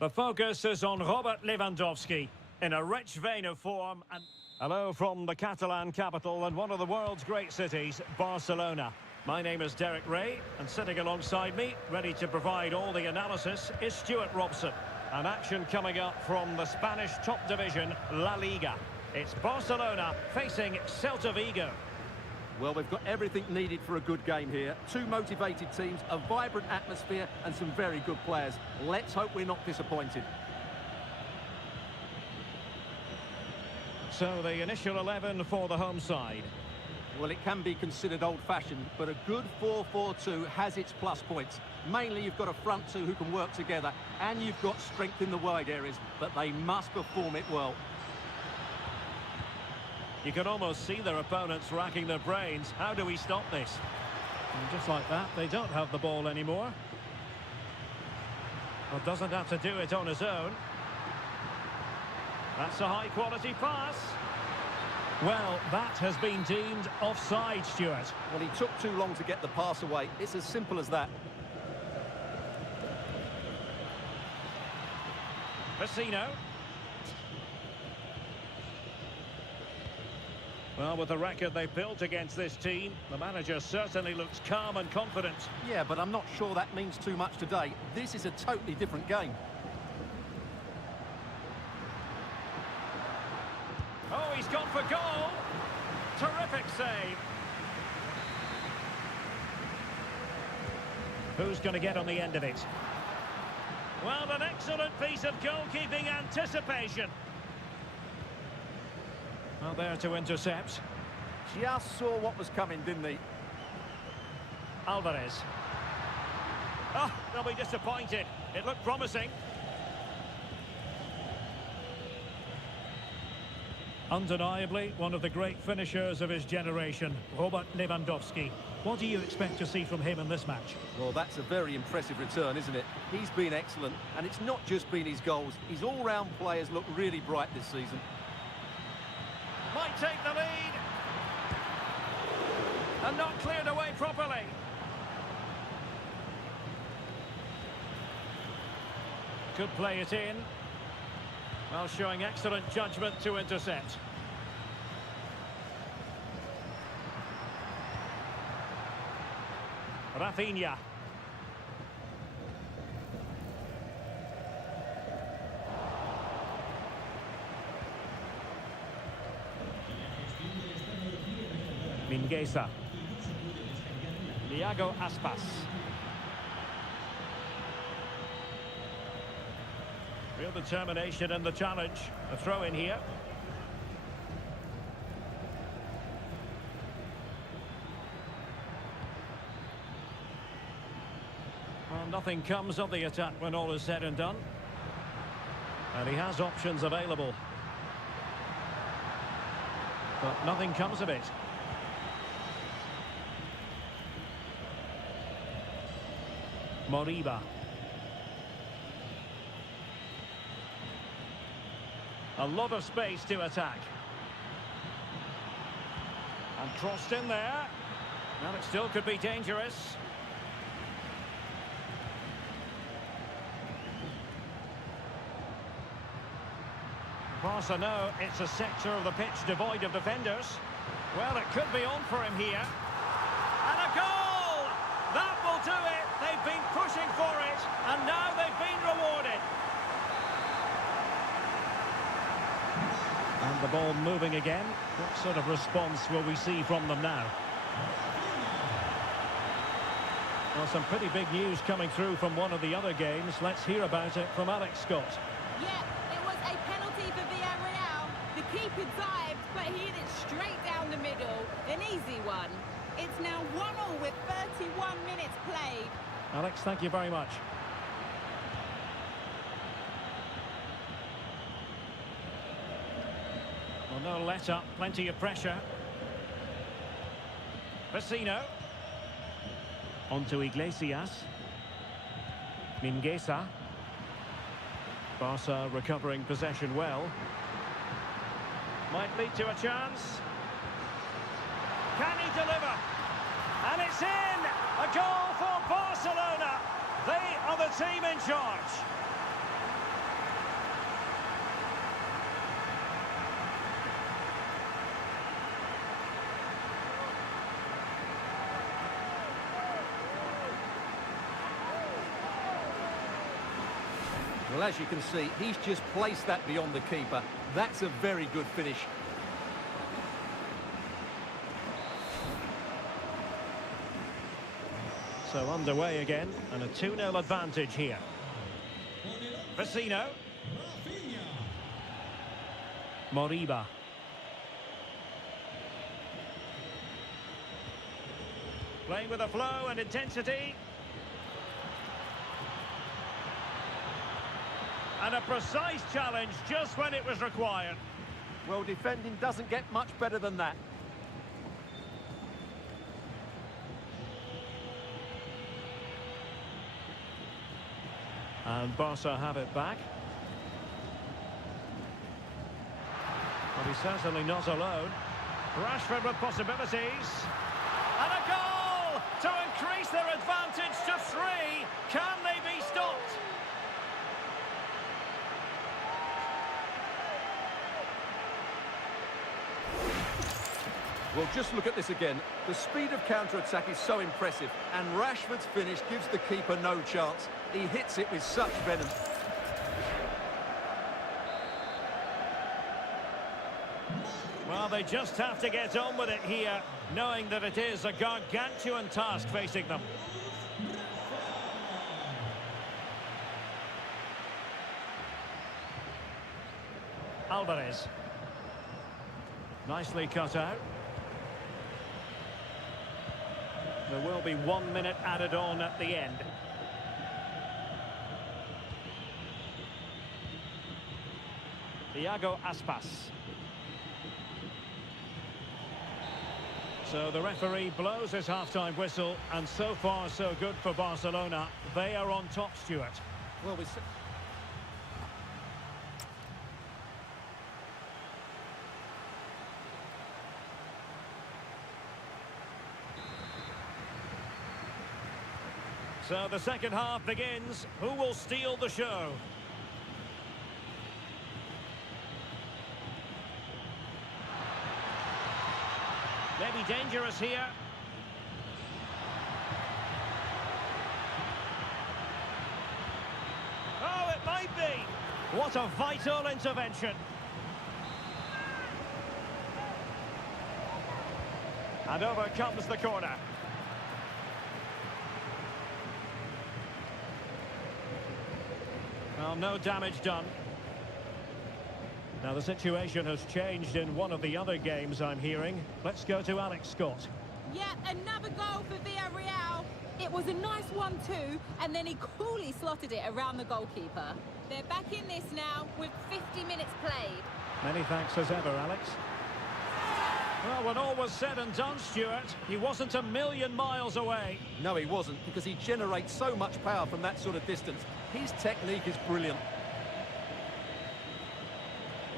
The focus is on Robert Lewandowski in a rich vein of form and... Hello from the Catalan capital and one of the world's great cities, Barcelona. My name is Derek Ray, and sitting alongside me, ready to provide all the analysis, is Stuart Robson. An action coming up from the Spanish top division, La Liga. It's Barcelona facing Celta Vigo. Well, we've got everything needed for a good game here. Two motivated teams, a vibrant atmosphere and some very good players. Let's hope we're not disappointed. So the initial 11 for the home side. Well, it can be considered old-fashioned, but a good 4-4-2 has its plus points. Mainly, you've got a front two who can work together, and you've got strength in the wide areas, but they must perform it well. You can almost see their opponents racking their brains. How do we stop this? And just like that, they don't have the ball anymore. Well, doesn't have to do it on his own. That's a high-quality pass. Well, that has been deemed offside, Stuart. Well, he took too long to get the pass away. It's as simple as that. Vecino. Well, with the record they've built against this team, the manager certainly looks calm and confident. Yeah, but I'm not sure that means too much today. This is a totally different game. Oh, he's gone for goal. Terrific save. Who's going to get on the end of it? Well, an excellent piece of goalkeeping anticipation. Well, there to intercept. Just saw what was coming, didn't he? Alvarez. Oh, they'll be disappointed. It looked promising. Undeniably, one of the great finishers of his generation, Robert Lewandowski. What do you expect to see from him in this match? Well, that's a very impressive return, isn't it? He's been excellent, and it's not just been his goals. His all-round players look really bright this season. Might take the lead. And not cleared away properly. Could play it in. Well, showing excellent judgment to intercept. Rafinha. Mingueza. Thiago Aspas. Real determination in the challenge. A throw in here. Well, nothing comes of the attack when all is said and done. And he has options available. But nothing comes of it. Moriba. A lot of space to attack. And crossed in there. Well, it still could be dangerous. Barca know it's a sector of the pitch devoid of defenders. Well, it could be on for him here. And a goal! That will do it. They've been pushing for it, and now they've been rewarded. And the ball moving again. What sort of response will we see from them now? Well, some pretty big news coming through from one of the other games. Let's hear about it from Alex Scott. Yeah, it was a penalty for Villarreal. The keeper dived, but he hit it straight down the middle. An easy one. It's now 1-1 with 31 minutes played. Alex, thank you very much. Well, no let up, plenty of pressure. Vecino. On to Iglesias. Mingueza. Barca recovering possession well. Might lead to a chance. Can he deliver? And it's in! A goal for Barcelona! They are the team in charge. Well, as you can see, he's just placed that beyond the keeper. That's a very good finish. So underway again, and a 2-0 advantage here. Vecino. Moriba. Playing with a flow and intensity. And a precise challenge just when it was required. Well, defending doesn't get much better than that. And Barca have it back. But he's certainly not alone. Rashford with possibilities. And a goal to increase their advantage to 3. Can they be stopped? Well, just look at this again. The speed of counter-attack is so impressive, and Rashford's finish gives the keeper no chance. He hits it with such venom. Well, they just have to get on with it here, knowing that it is a gargantuan task facing them. Alvarez. Nicely cut out. There will be 1 minute added on at the end. Thiago Aspas. So the referee blows his half-time whistle, and so far so good for Barcelona. They are on top, Stuart. Well, So the second half begins. Who will steal the show? Maybe dangerous here. Oh, it might be. What a vital intervention. And over comes the corner. Well, no damage done. Now the situation has changed in one of the other games, I'm hearing. Let's go to Alex Scott. Yeah, another goal for Villarreal. It was a nice 1-2, and then he coolly slotted it around the goalkeeper. They're back in this now with 50 minutes played. Many thanks as ever, Alex. Well, when all was said and done, Stuart, he wasn't a million miles away. no, he wasn't, because he generates so much power from that sort of distance. His technique is brilliant.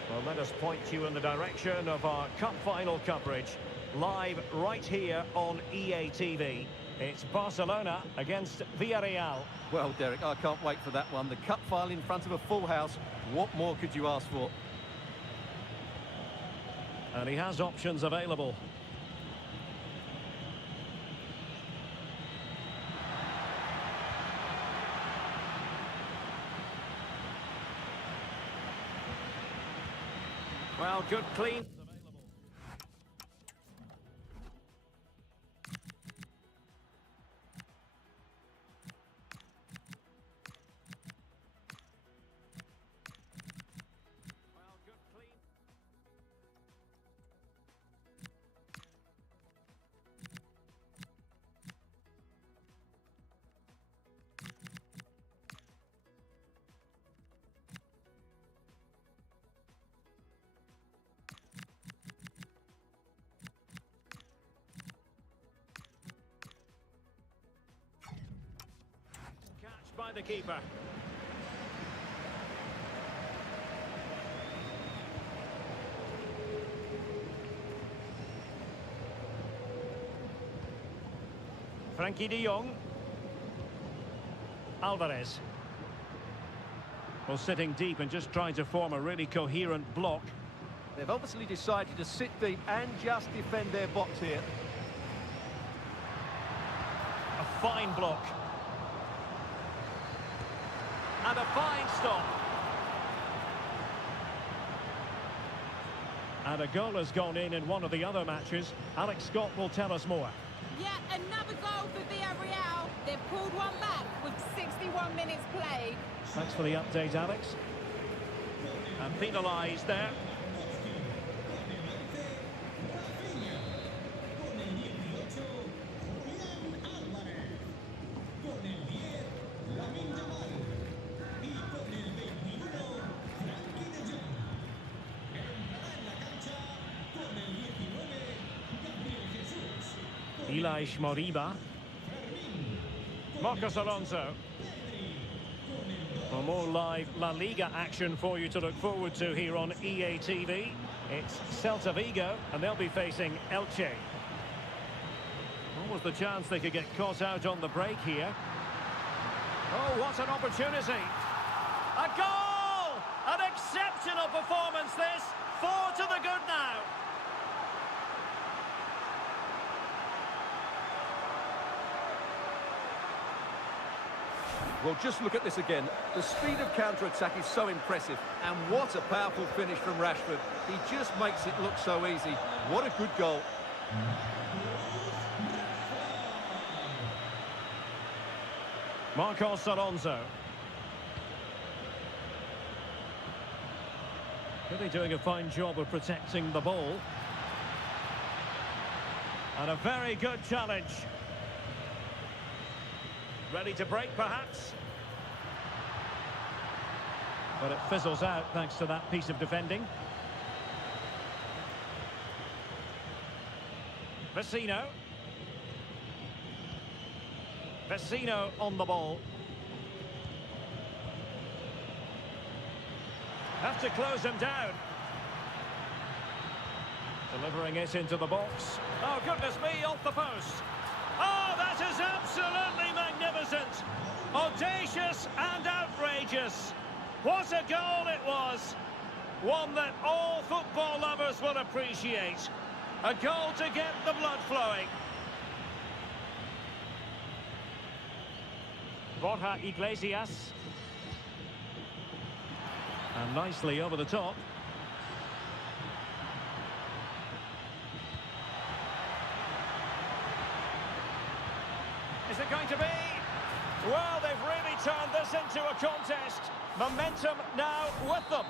Well, let us point you in the direction of our Cup final coverage, live right here on EA TV. It's Barcelona against Villarreal. Well, Derek, I can't wait for that one. The cup final in front of a full house. What more could you ask for? And he has options available. Well, good clean. By the keeper. Frankie de Jong. Alvarez. Well, sitting deep and just trying to form a really coherent block. They've obviously decided to sit deep and just defend their box here. A fine block. And a fine stop. And a goal has gone in one of the other matches. Alex Scott will tell us more. Yeah, another goal for Villarreal. They've pulled one back with 61 minutes played. Thanks for the update, Alex. And penalised there. Elias Moriba. Marcos Alonso. For more live La Liga action for you to look forward to here on EA TV. It's Celta Vigo, and they'll be facing Elche. What was the chance they could get caught out on the break here? Oh, what an opportunity! A goal! An exceptional performance this! 4 to the good now! Well, just look at this again. The speed of counter-attack is so impressive. And what a powerful finish from Rashford. He just makes it look so easy. What a good goal. Marcos Alonso. Really doing a fine job of protecting the ball. And a very good challenge. Ready to break, perhaps? But it fizzles out thanks to that piece of defending. Vecino. Vecino on the ball. Have to close him down. Delivering it into the box. Oh, goodness me, off the post. Oh, that is absolutely magnificent. Audacious and outrageous. What a goal it was. One that all football lovers will appreciate. A goal to get the blood flowing. Borja Iglesias. And nicely over the top. Is it going to be? Well, they've really turned this into a contest. Momentum now with them.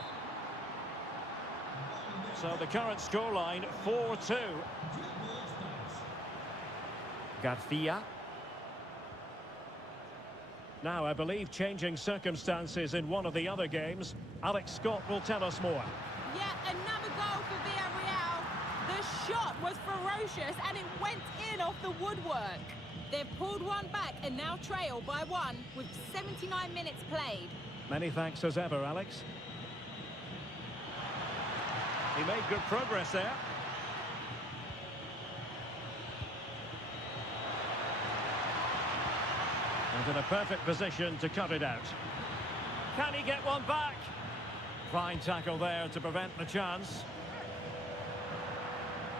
So the current scoreline, 4-2. Garcia. Now, I believe changing circumstances in one of the other games. Alex Scott will tell us more. Yeah, another goal for Villarreal. The shot was ferocious and it went in off the woodwork. They've pulled one back and now trail by 1 with 79 minutes played. Many thanks as ever, Alex. He made good progress there. And in a perfect position to cut it out. Can he get one back? Fine tackle there to prevent the chance.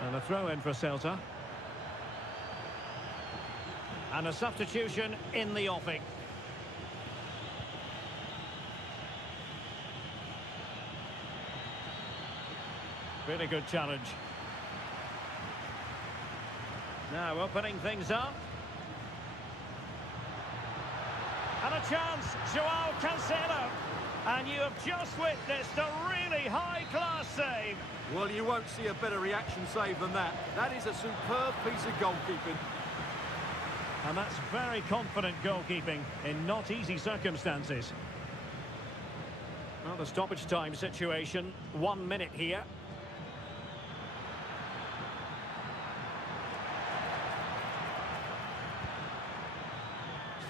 And a throw in for Celta. And a substitution in the offing. Really good challenge. Now opening things up. And a chance, Joao Cancelo. And you have just witnessed a really high-class save. Well, you won't see a better reaction save than that. That is a superb piece of goalkeeping. And that's very confident goalkeeping in not easy circumstances. Well, the stoppage time situation, 1 minute here.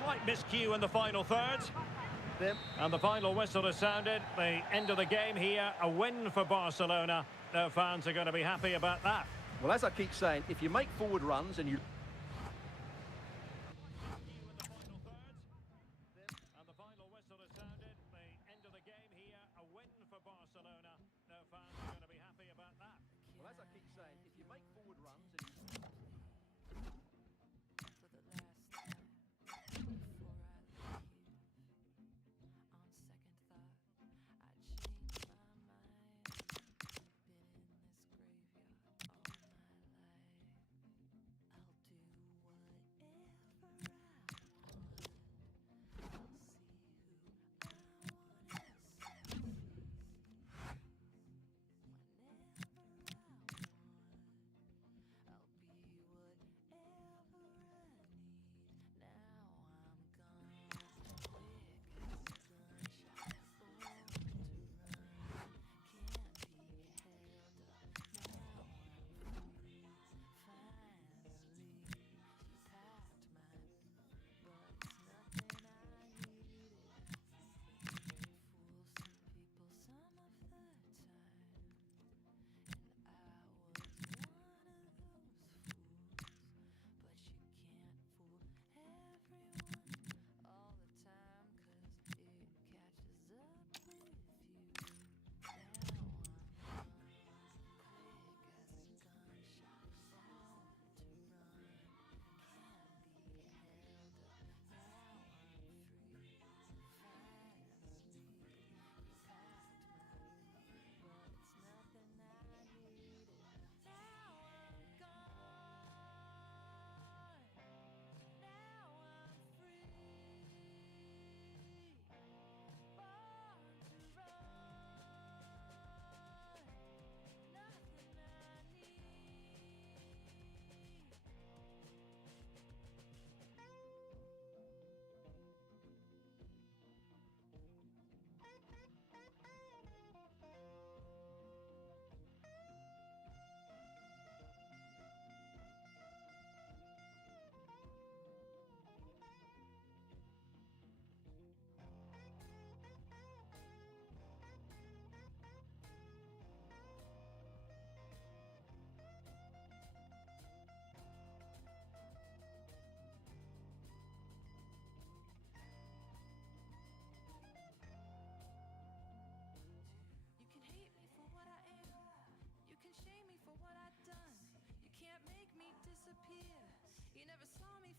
Slight miscue in the final third. And the final whistle has sounded. The end of the game here, a win for Barcelona. Their fans are going to be happy about that. Well, as I keep saying, if you make forward runs and you... And the final whistle has sounded. The end of the game here, a win for Barcelona. Their fans are going to be happy about that. Well, as I keep saying, if you make forward runs and you...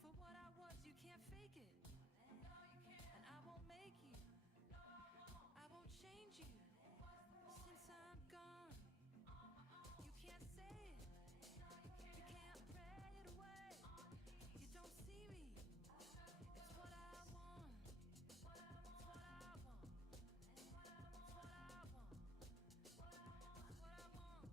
for what I was, you can't fake it. And I won't make you. I won't change you. Since I'm gone, you can't say it. You can't pray it away. You don't see me. It's what I want. It's what I want. It's what I want. It's what I want. It's what I want. It's what I want.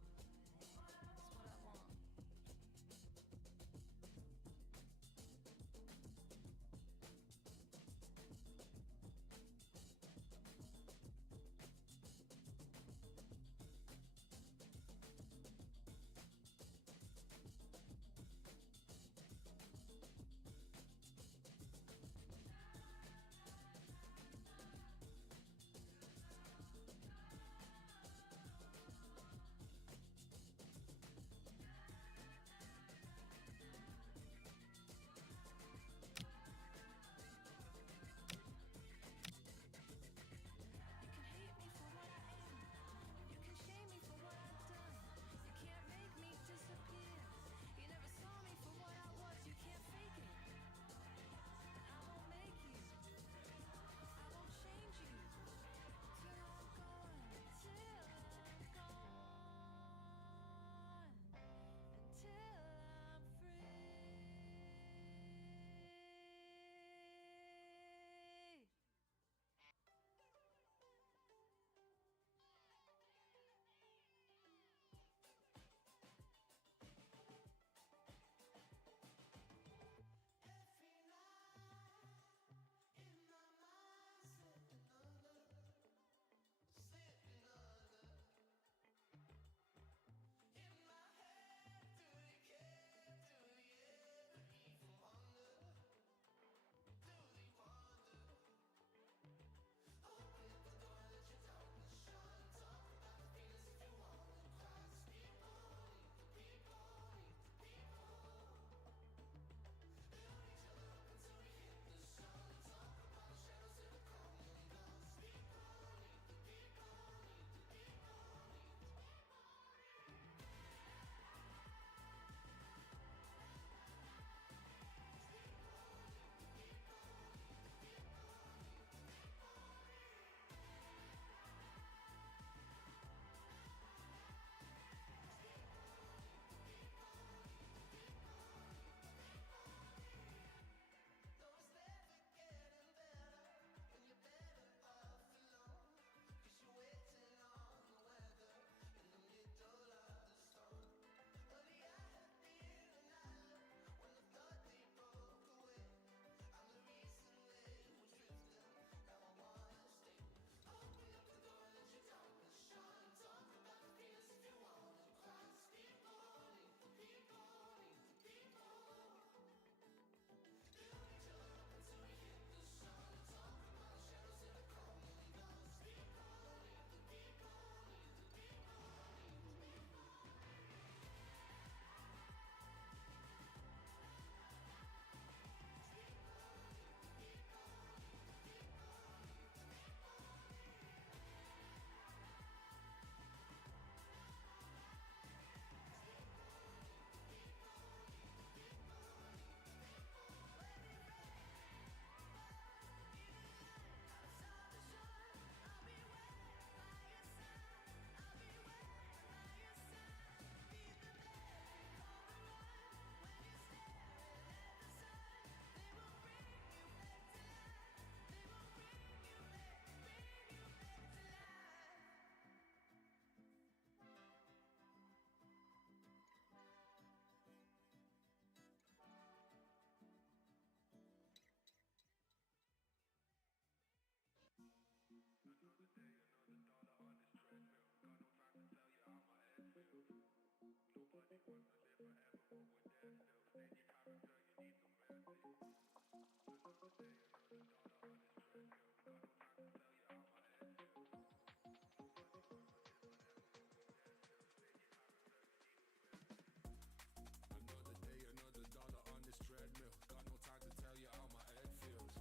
treadmill. Got no time to tell you how my head feels.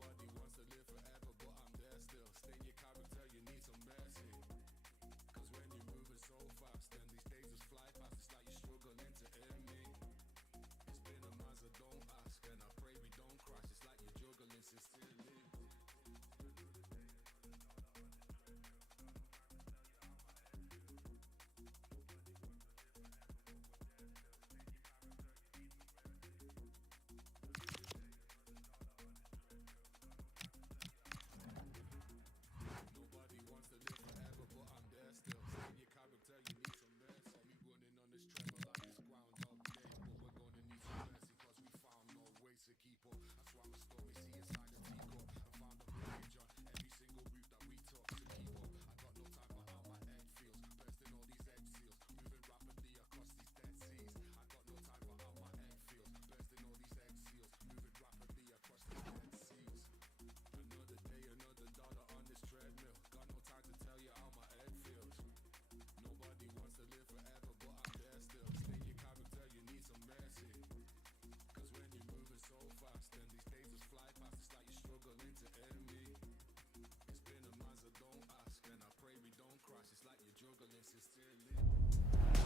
Nobody wants to live forever, but I'm there still. Stay in your character, you need some mercy. Cause when you're moving so fast, then these days just fly past. It's like you're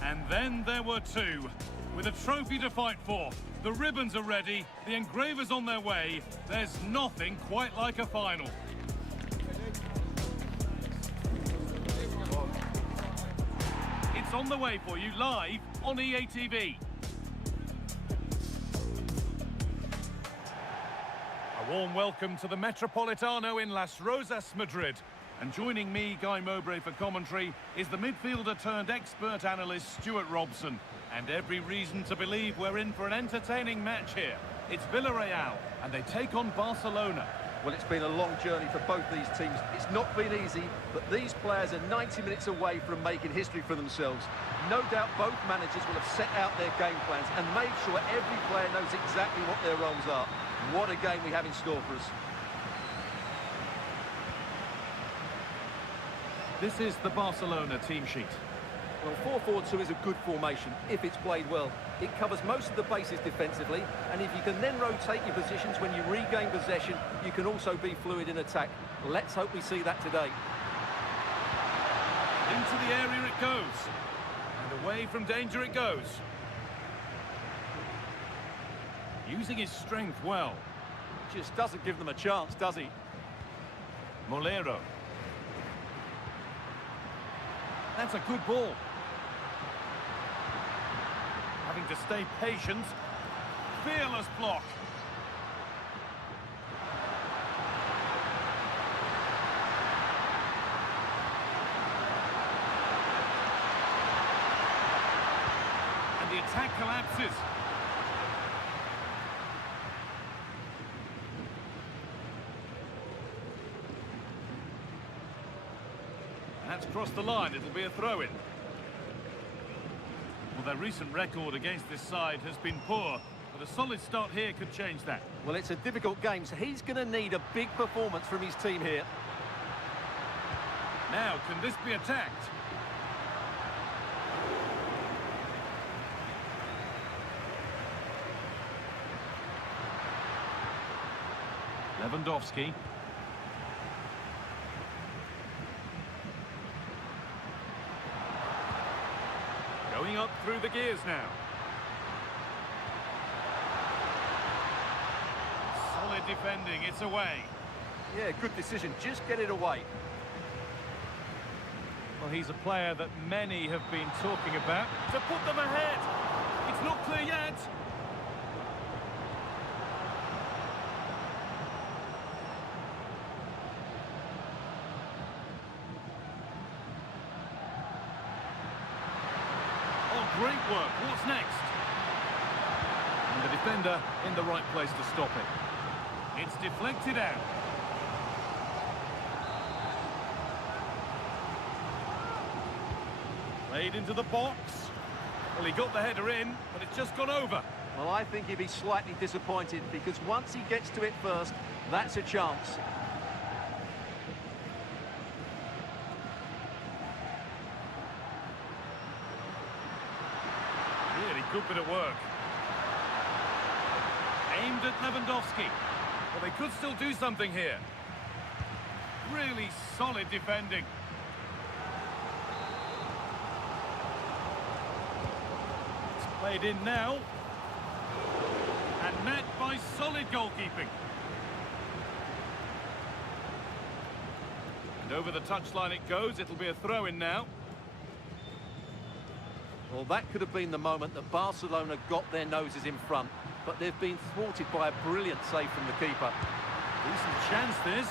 And then there were two. With a trophy to fight for, the ribbons are ready, the engravers on their way. There's nothing quite like a final. It's on the way for you live on EA TV. A warm welcome to the Metropolitano in Las Rosas, Madrid. And joining me, Guy Mowbray, for commentary is the midfielder turned expert analyst Stuart Robson. And every reason to believe we're in for an entertaining match here. It's Villarreal, and they take on Barcelona. Well, it's been a long journey for both these teams. It's not been easy, but these players are 90 minutes away from making history for themselves. No doubt both managers will have set out their game plans and made sure every player knows exactly what their roles are. What a game we have in store for us. This is the Barcelona team sheet. Well, 4-4-2 is a good formation if it's played well. It covers most of the bases defensively, and if you can then rotate your positions when you regain possession, you can also be fluid in attack. Let's hope we see that today. Into the area it goes. And away from danger it goes. Using his strength well. Just doesn't give them a chance, does he? Molero. That's a good ball. Having to stay patient. Fearless block. And the attack collapses. That's crossed the line. It'll be a throw-in. Well, their recent record against this side has been poor, but a solid start here could change that. Well, it's a difficult game, so he's going to need a big performance from his team here. Now, can this be attacked? Lewandowski. Going up through the gears now. Solid defending, it's away. Yeah, good decision. Just get it away. Well, he's a player that many have been talking about. To put them ahead. It's not clear yet. Great work. What's next? And the defender in the right place to stop it. It's deflected out. Played into the box. Well, he got the header in, but it's just gone over. Well, I think he'd be slightly disappointed because once he gets to it first, that's a chance. Good bit of work. Aimed at Lewandowski. Well, they could still do something here. Really solid defending. It's played in now. And met by solid goalkeeping. And over the touchline it goes. It'll be a throw-in now. Well, that could have been the moment that Barcelona got their noses in front, but they've been thwarted by a brilliant save from the keeper. Decent chance this.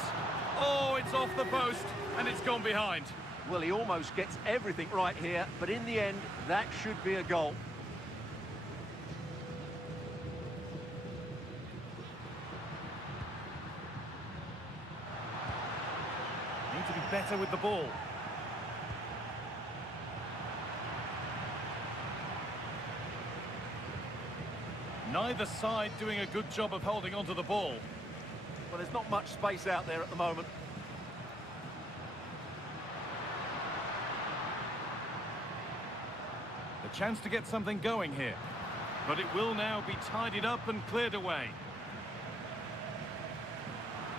Oh, it's off the post, and it's gone behind. Well, he almost gets everything right here, but in the end, that should be a goal. Need to be better with the ball. Neither side doing a good job of holding onto the ball. Well, there's not much space out there at the moment. The chance to get something going here. But it will now be tidied up and cleared away.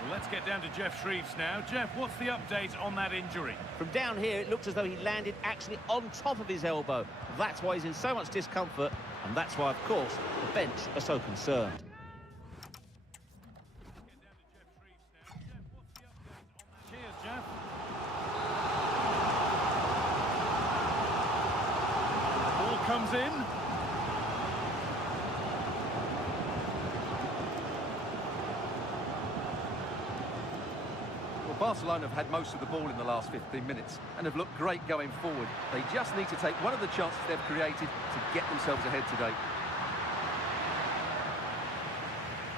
Let's get down to Jeff Shreves now. Jeff, what's the update on that injury? From down here, it looks as though he landed actually on top of his elbow. That's why he's in so much discomfort, and that's why, of course, the bench are so concerned. Cheers, Jeff. Ball comes in. Barcelona have had most of the ball in the last 15 minutes and have looked great going forward. They just need to take one of the chances they've created to get themselves ahead today.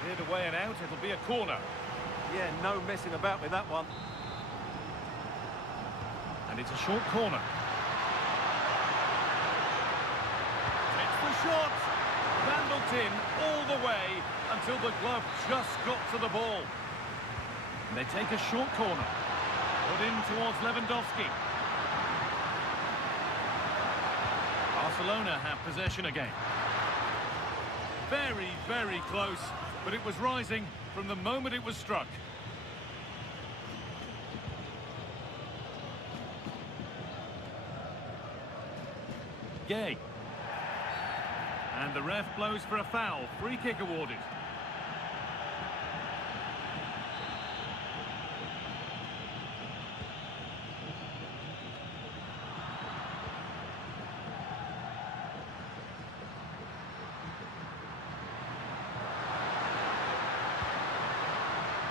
Cleared away and out, it'll be a corner. Yeah, no messing about with that one. And it's a short corner. It's the shot! Vandaled in all the way until the glove just got to the ball. And they take a short corner. Put in towards Lewandowski. Barcelona have possession again. Very, very close, but it was rising from the moment it was struck. Gay. And the ref blows for a foul. Free kick awarded.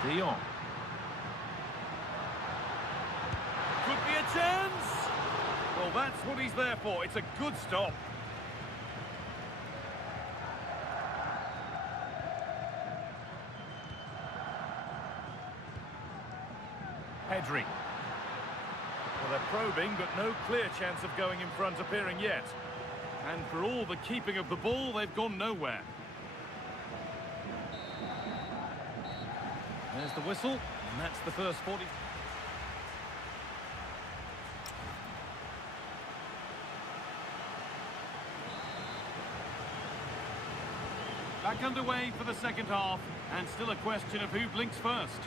De Jong. Could be a chance! Well, that's what he's there for. It's a good stop. Pedri. Well, they're probing, but no clear chance of going in front appearing yet. And for all the keeping of the ball, they've gone nowhere. There's the whistle, and that's the first 40. Back underway for the second half, and still a question of who blinks first.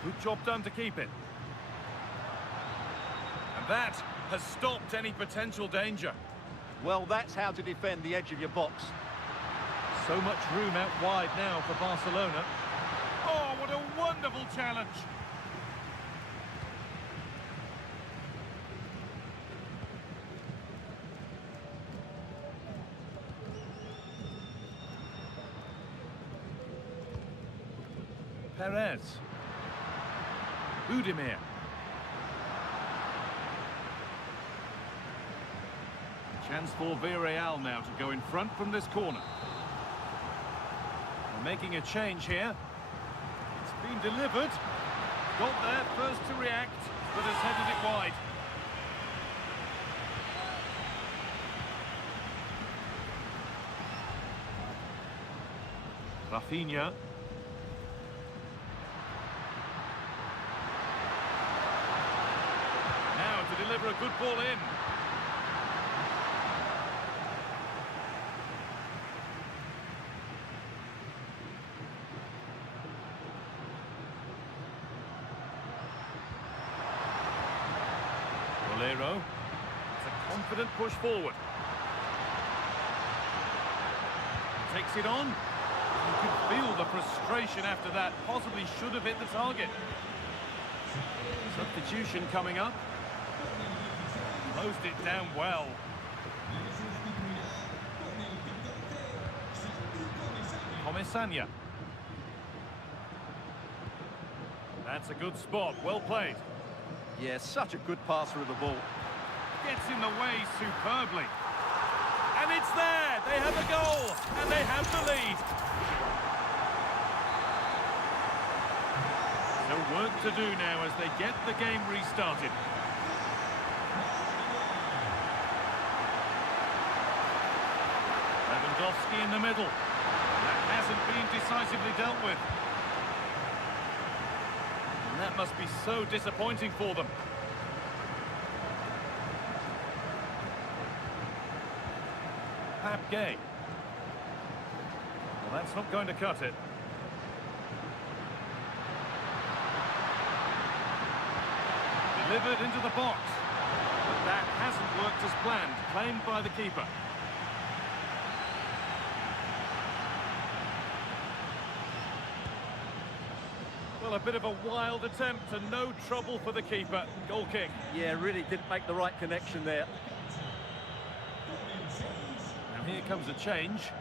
A good job done to keep it. And that has stopped any potential danger. Well, that's how to defend the edge of your box. So much room out wide now for Barcelona. Oh, what a wonderful challenge! Perez. Udimir. Chance for Villarreal now to go in front from this corner. They're making a change here. It's been delivered. Got there first to react, but has headed it wide. Rafinha. Now to deliver a good ball in. It's a confident push forward. Takes it on. You can feel the frustration after that. Possibly should have hit the target. Substitution coming up. Closed it down well. Comesaña. That's a good spot. Well played. Yeah, such a good passer of the ball. Gets in the way superbly. And it's there! They have a goal! And they have the lead! So work to do now as they get the game restarted. Lewandowski in the middle. That hasn't been decisively dealt with. And that must be so disappointing for them. Gay. That's not going to cut it. Delivered into the box. But that hasn't worked as planned. Claimed by the keeper. Well, a bit of a wild attempt and no trouble for the keeper. Goal kick. Yeah, really didn't make the right connection there. Now here comes a change.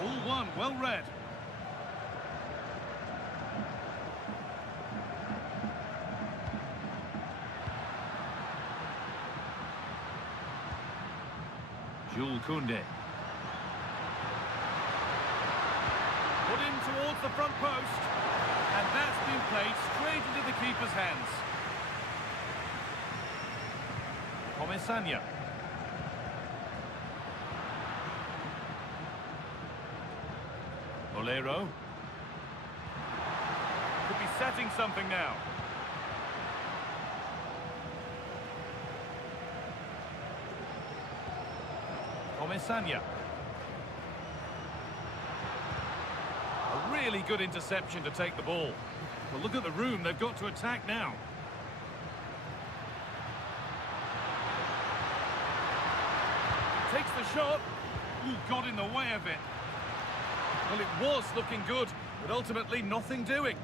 All one, well read. Jules Koundé. Put in towards the front post. And that's been played straight into the keeper's hands. Comesaña. Bolero. Could be setting something now. Comesaña. A really good interception to take the ball. Well, look at the room they've got to attack now. Takes the shot. Ooh, got in the way of it. Well, it was looking good, but ultimately nothing doing.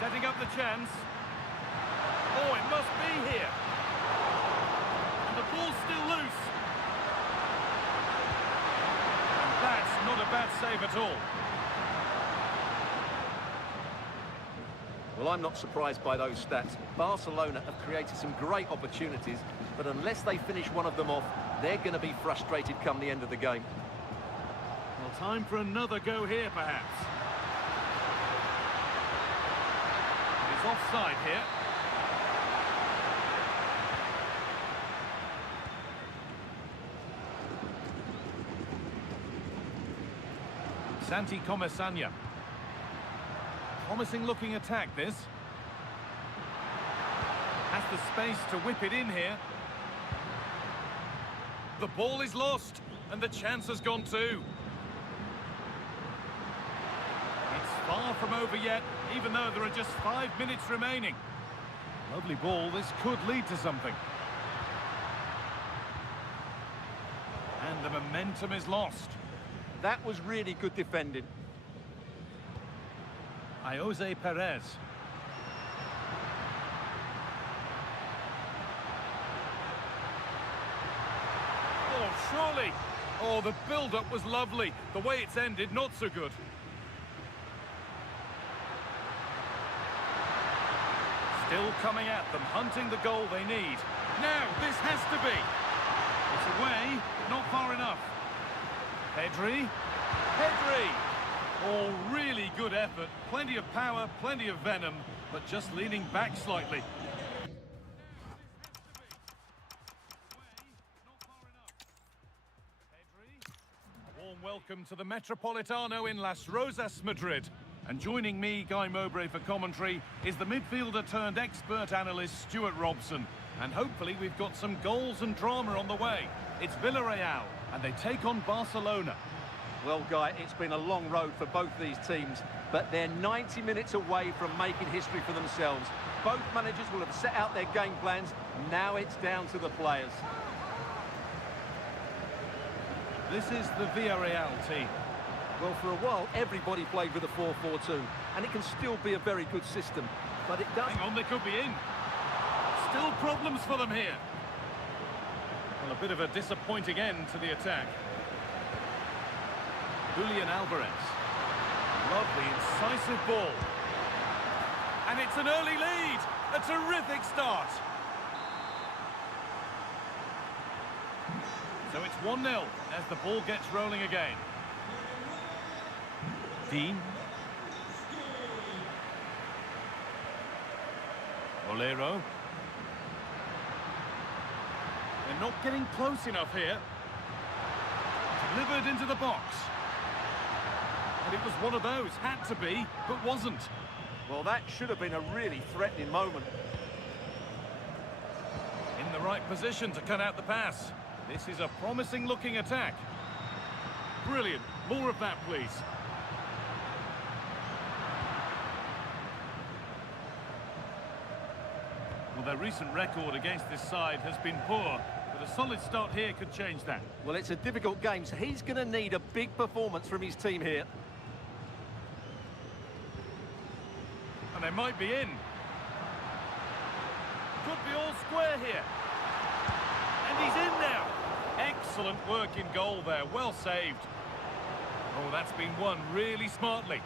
Setting up the chance. Oh, it must be here. And the ball's still loose. And that's not a bad save at all. Well, I'm not surprised by those stats. Barcelona have created some great opportunities, but unless they finish one of them off, they're going to be frustrated come the end of the game. Well, time for another go here, perhaps. He's offside here. Santi Comesaña. Promising looking attack, this. Has the space to whip it in here. The ball is lost, and the chance has gone too. It's far from over yet, even though there are just 5 minutes remaining. Lovely ball, this could lead to something. And the momentum is lost. That was really good defending. Jose Perez. Oh, surely. Oh, the build-up was lovely. The way it's ended, not so good. Still coming at them, hunting the goal they need. Now, this has to be. It's away, but not far enough. Pedri. Pedri! Oh, really good effort. Plenty of power, plenty of venom, but just leaning back slightly. A warm welcome to the Metropolitano in Las Rosas, Madrid. And joining me, Guy Mowbray, for commentary is the midfielder turned expert analyst Stuart Robson. And hopefully we've got some goals and drama on the way. It's Villarreal, and they take on Barcelona. Well, Guy, it's been a long road for both these teams, but they're 90 minutes away from making history for themselves. Both managers will have set out their game plans. Now it's down to the players. This is the Villarreal team. Well, for a while, everybody played with a 4-4-2, and it can still be a very good system, but it does... Hang on, they could be in. Still problems for them here. Well, a bit of a disappointing end to the attack. Julian Alvarez. Lovely, incisive ball. And it's an early lead. A terrific start. So it's 1-0 as the ball gets rolling again. Dean. Bolero. They're not getting close enough here. Delivered into the box. And it was one of those, had to be, but wasn't. Well, that should have been a really threatening moment. In the right position to cut out the pass. This is a promising looking attack. Brilliant. More of that, please. Well, their recent record against this side has been poor, but a solid start here could change that. Well, it's a difficult game, so he's going to need a big performance from his team here. And they might be in. Could be all square here. And he's in now. Excellent work in goal there. Well saved. Oh, that's been won really smartly.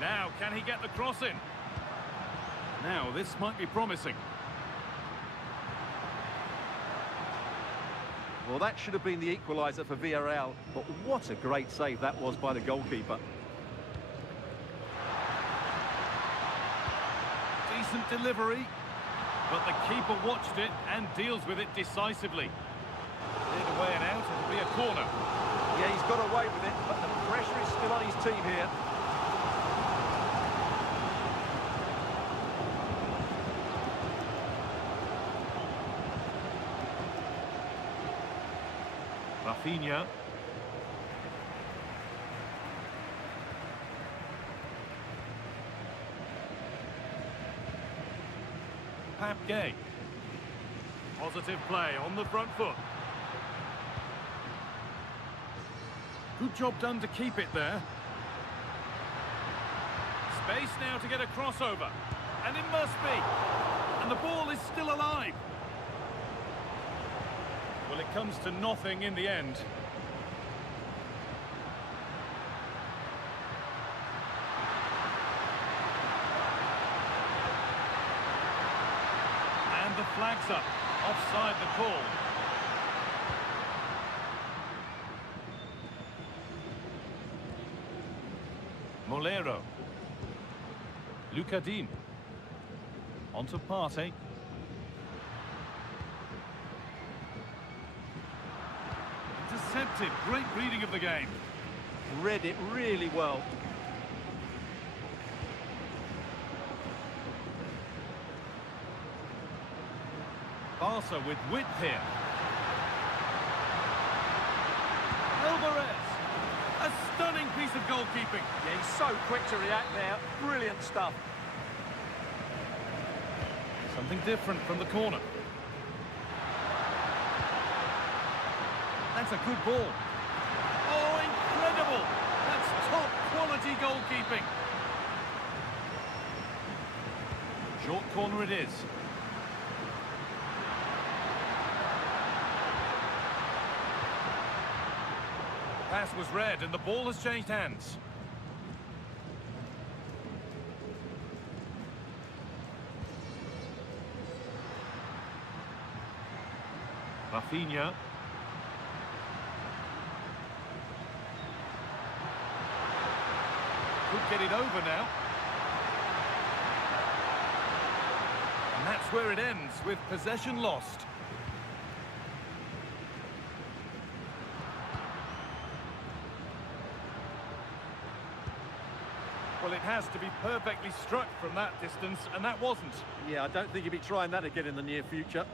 Now, can he get the cross in? Now, this might be promising. Well, that should have been the equaliser for Villarreal, but what a great save that was by the goalkeeper. Decent delivery, but the keeper watched it and deals with it decisively. Cleared away and out, it'll be a corner. Yeah, he's got away with it, but the pressure is still on his team here. Rafinha. Gay. Positive play on the front foot. Good job done to keep it there. Space now to get a crossover. And it must be. And the ball is still alive. Well, it comes to nothing in the end. The flag's up, offside the call. Molero. Lucadine. Onto Partey. Intercepted, great reading of the game. Read it really well. Barca with width here. Alvarez. A stunning piece of goalkeeping. Yeah, he's so quick to react there. Brilliant stuff. Something different from the corner. That's a good ball. Oh, incredible! That's top quality goalkeeping. Short corner it is. Pass was read and the ball has changed hands. Rafinha. Could get it over now. And that's where it ends, with possession lost. Well, it has to be perfectly struck from that distance, and that wasn't. Yeah, I don't think he'll be trying that again in the near future.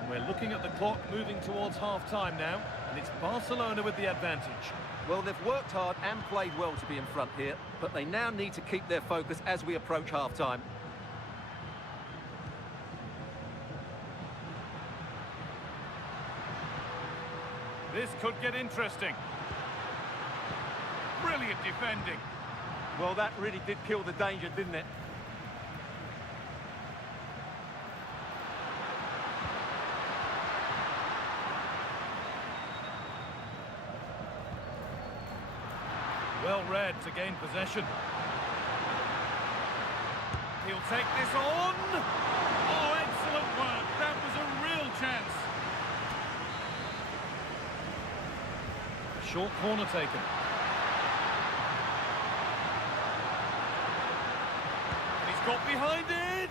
And we're looking at the clock moving towards half-time now, and it's Barcelona with the advantage. Well, they've worked hard and played well to be in front here, but they now need to keep their focus as we approach half-time. This could get interesting. Brilliant defending. Well, that really did kill the danger, didn't it? Well read to gain possession. He'll take this on. Oh, excellent work. That was a real chance. Short corner taken. And he's got behind it!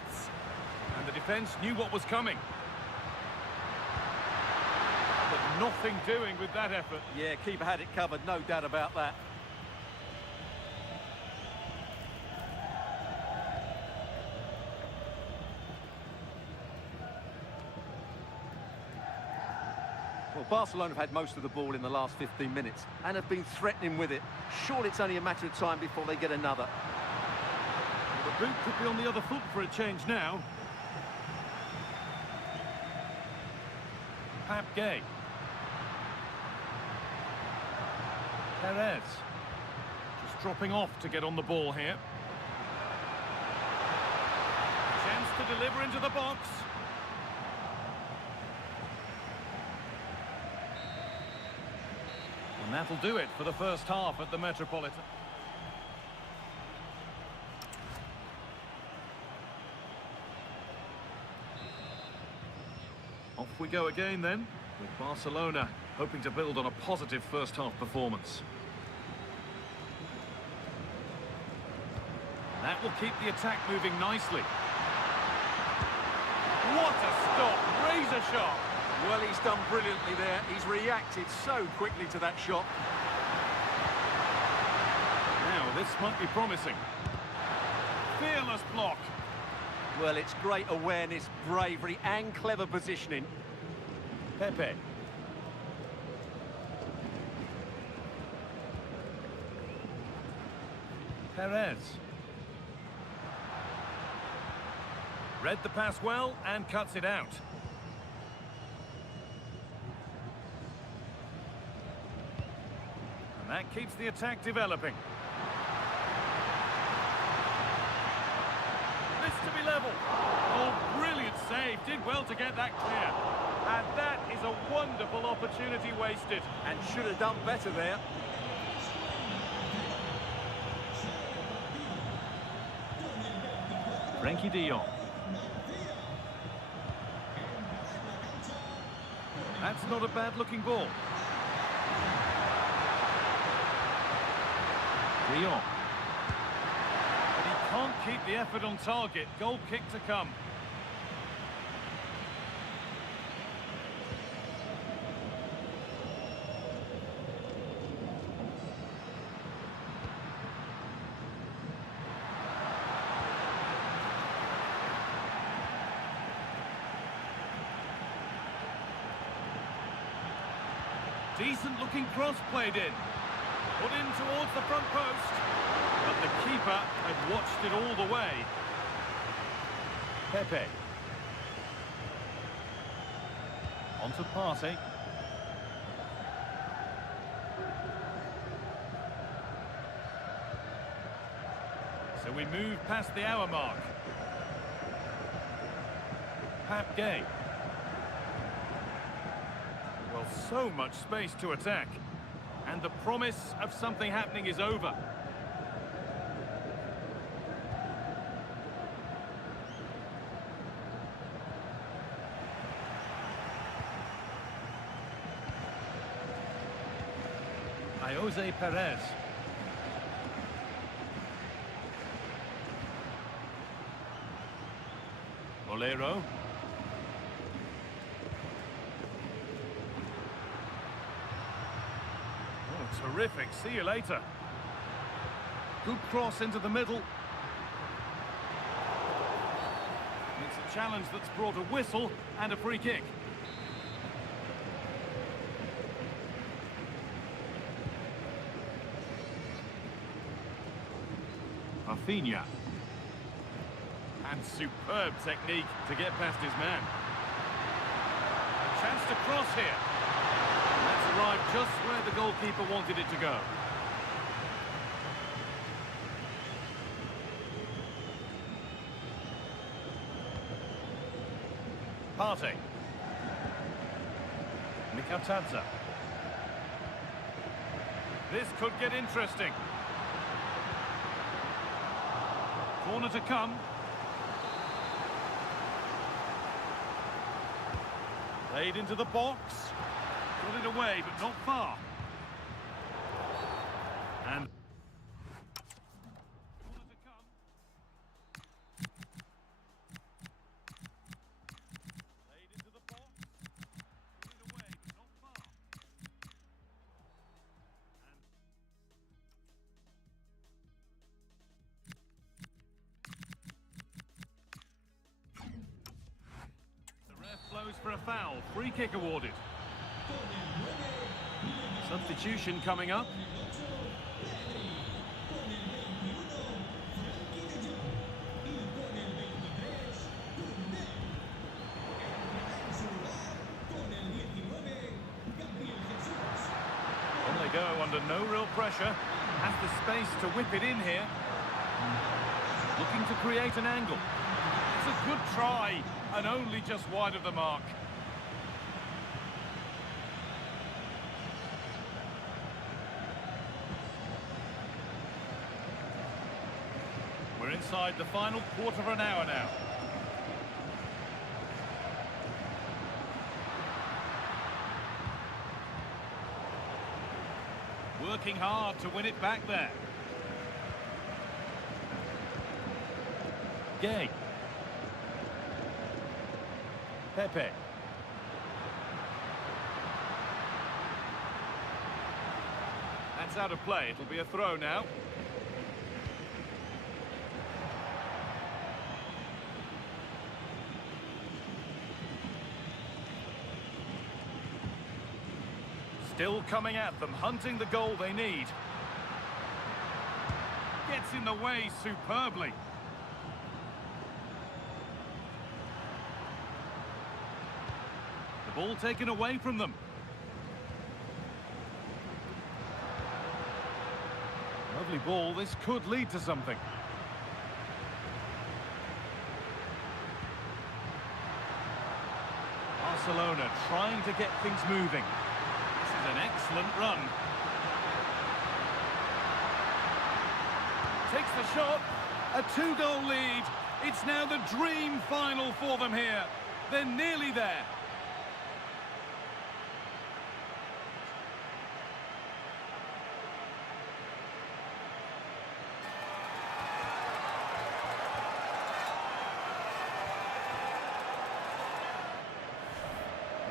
And the defence knew what was coming. nothing doing with that effort. Yeah, keeper had it covered, no doubt about that. Well, Barcelona have had most of the ball in the last 15 minutes and have been threatening with it. Surely it's only a matter of time before they get another. The boot could be on the other foot for a change now. Gay. Perez. Just dropping off to get on the ball here. Chance to deliver into the box. And that'll do it for the first half at the Metropolitan. Off we go again then, with Barcelona hoping to build on a positive first half performance. That will keep the attack moving nicely. What a stop! Razor sharp! Well, he's done brilliantly there. He's reacted so quickly to that shot. Now, this might be promising. Fearless block. Well, it's great awareness, bravery and clever positioning. Pepe. Perez. Read the pass well and cuts it out. And that keeps the attack developing. This to be level. Oh, brilliant save. Did well to get that clear. And that is a wonderful opportunity wasted. And should have done better there. Frankie de Jong. That's not a bad-looking ball. De Jong. But he can't keep the effort on target. Goal kick to come. Decent looking cross played in. Put in towards the front post. But the keeper had watched it all the way. Pepe. On to Partey. So we move past the hour mark. Gay. Well, so much space to attack. And the promise of something happening is over. Jose Perez. Bolero. Oh, terrific. See you later. Good cross into the middle. It's a challenge that's brought a whistle and a free kick. Rafinha. And superb technique to get past his man. A chance to cross here. And that's arrived just where the goalkeeper wanted it to go. Partey. Mikatadze. This could get interesting. Corner to come. Played into the box. Got it away, but not far. And corner to come. Played into the box. Got it away, but not far. for a foul. Free kick awarded. Substitution coming up. On they go under no real pressure. Has the space to whip it in here. Looking to create an angle. It's a good try, and only just wide of the mark. We're inside the final quarter of an hour now. Working hard to win it back there. Gay. Pepe. That's out of play. It'll be a throw now. Still coming at them, hunting the goal they need. Gets in the way superbly. The ball taken away from them. Lovely ball, this could lead to something. Barcelona trying to get things moving. An excellent run. Takes the shot. A 2-goal lead. It's now the dream final for them here. They're nearly there.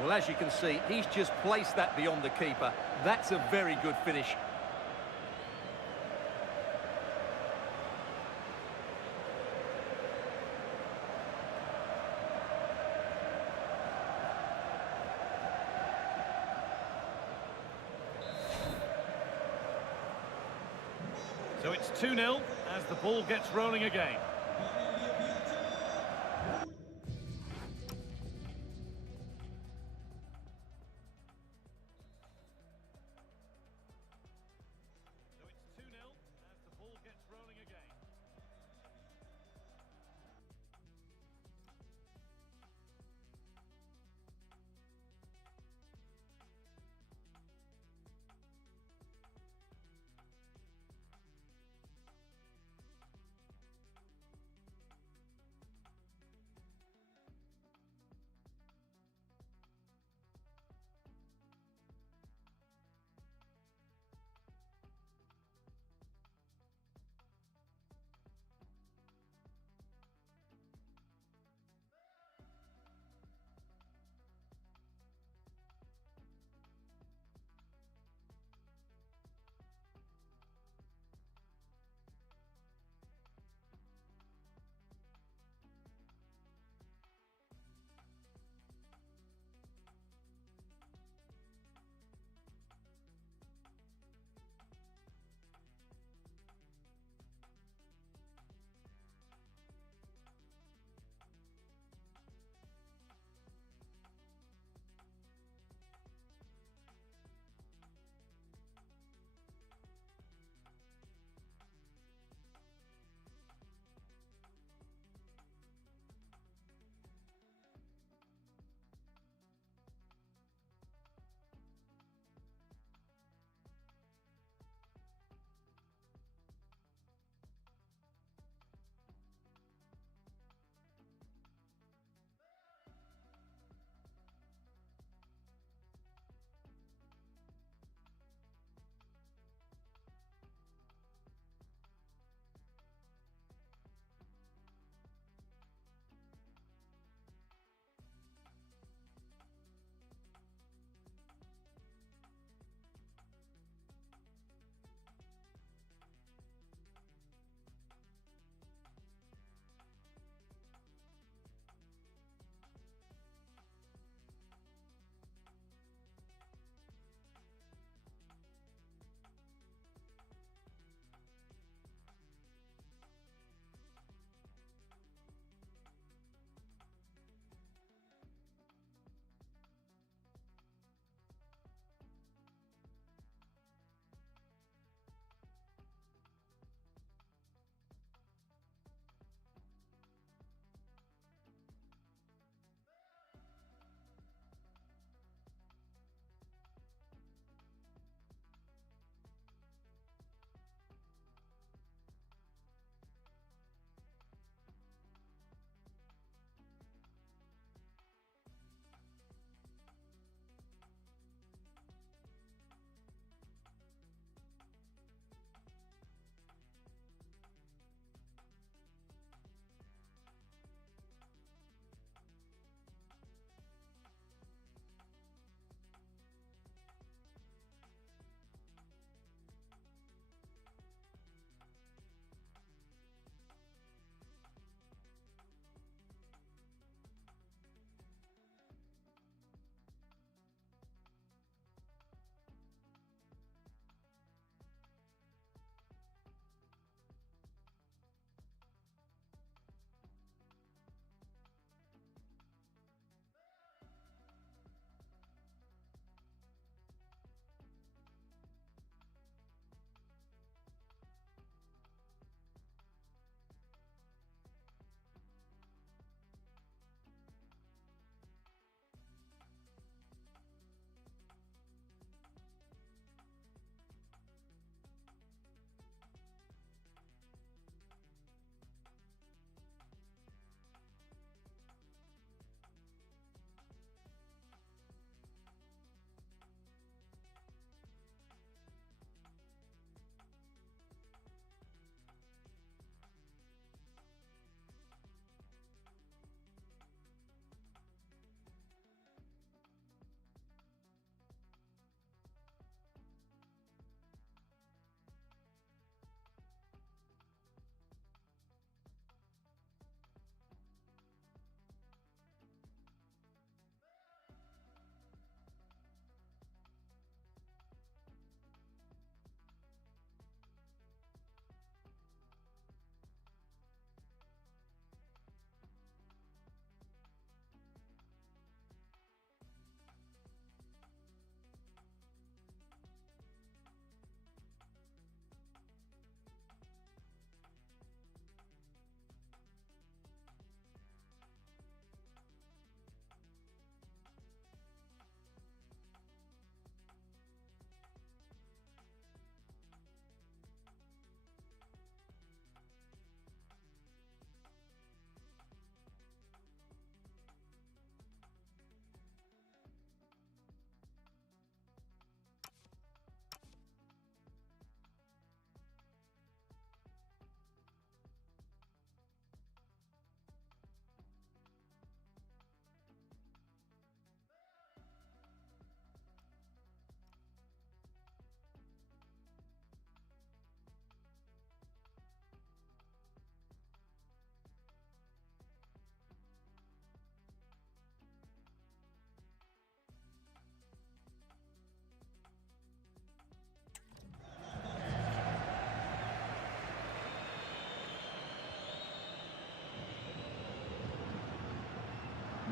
Well, as you can see, he's just placed that beyond the keeper. That's a very good finish. So it's 2-0 as the ball gets rolling again.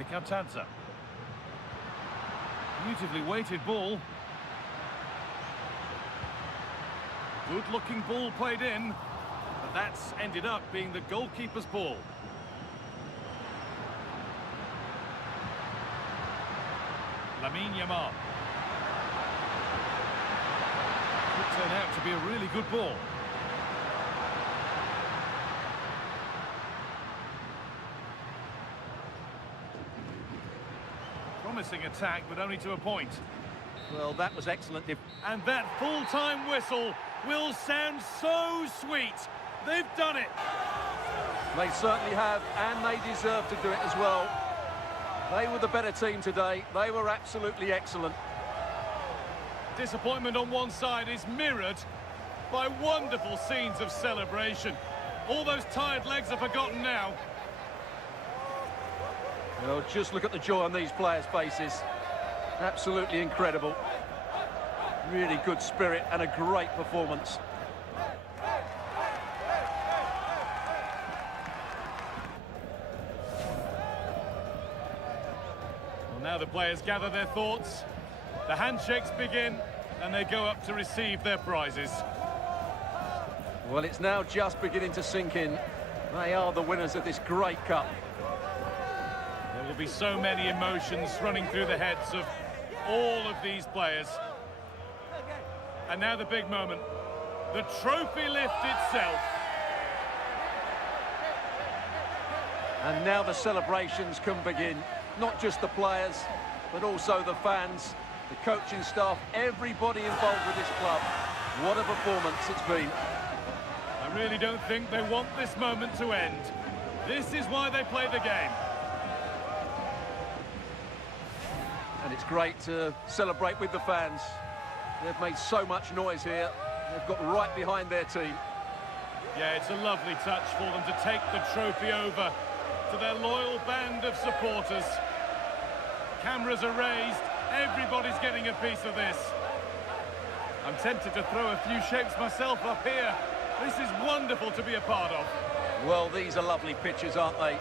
Mikatadze. Beautifully weighted ball. Good-looking ball played in, but that's ended up being the goalkeeper's ball. Lamine Yamal. Could turn out to be a really good ball. Promising attack, but only to a point. Well, that was excellent. And that full-time whistle will sound so sweet. They've done it. They certainly have, and they deserve to do it as well. They were the better team today. They were absolutely excellent. Disappointment on one side is mirrored by wonderful scenes of celebration. All those tired legs are forgotten now. Well, just look at the joy on these players' faces. Absolutely incredible. Really good spirit and a great performance. Well, now the players gather their thoughts. The handshakes begin, and they go up to receive their prizes. Well, it's now just beginning to sink in. They are the winners of this great cup. There will be so many emotions running through the heads of all of these players. And now the big moment. The trophy lift itself. And now the celebrations can begin. Not just the players, but also the fans, the coaching staff, everybody involved with this club. What a performance it's been. I really don't think they want this moment to end. This is why they play the game. And it's great to celebrate with the fans. They've made so much noise here. They've got right behind their team. Yeah, it's a lovely touch for them to take the trophy over to their loyal band of supporters. Cameras are raised. Everybody's getting a piece of this. I'm tempted to throw a few shapes myself up here. This is wonderful to be a part of. Well, these are lovely pictures, aren't they?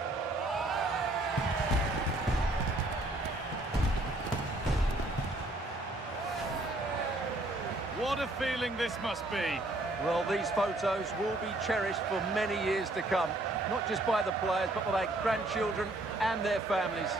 What a feeling this must be. Well, these photos will be cherished for many years to come. Not just by the players, but by their grandchildren and their families.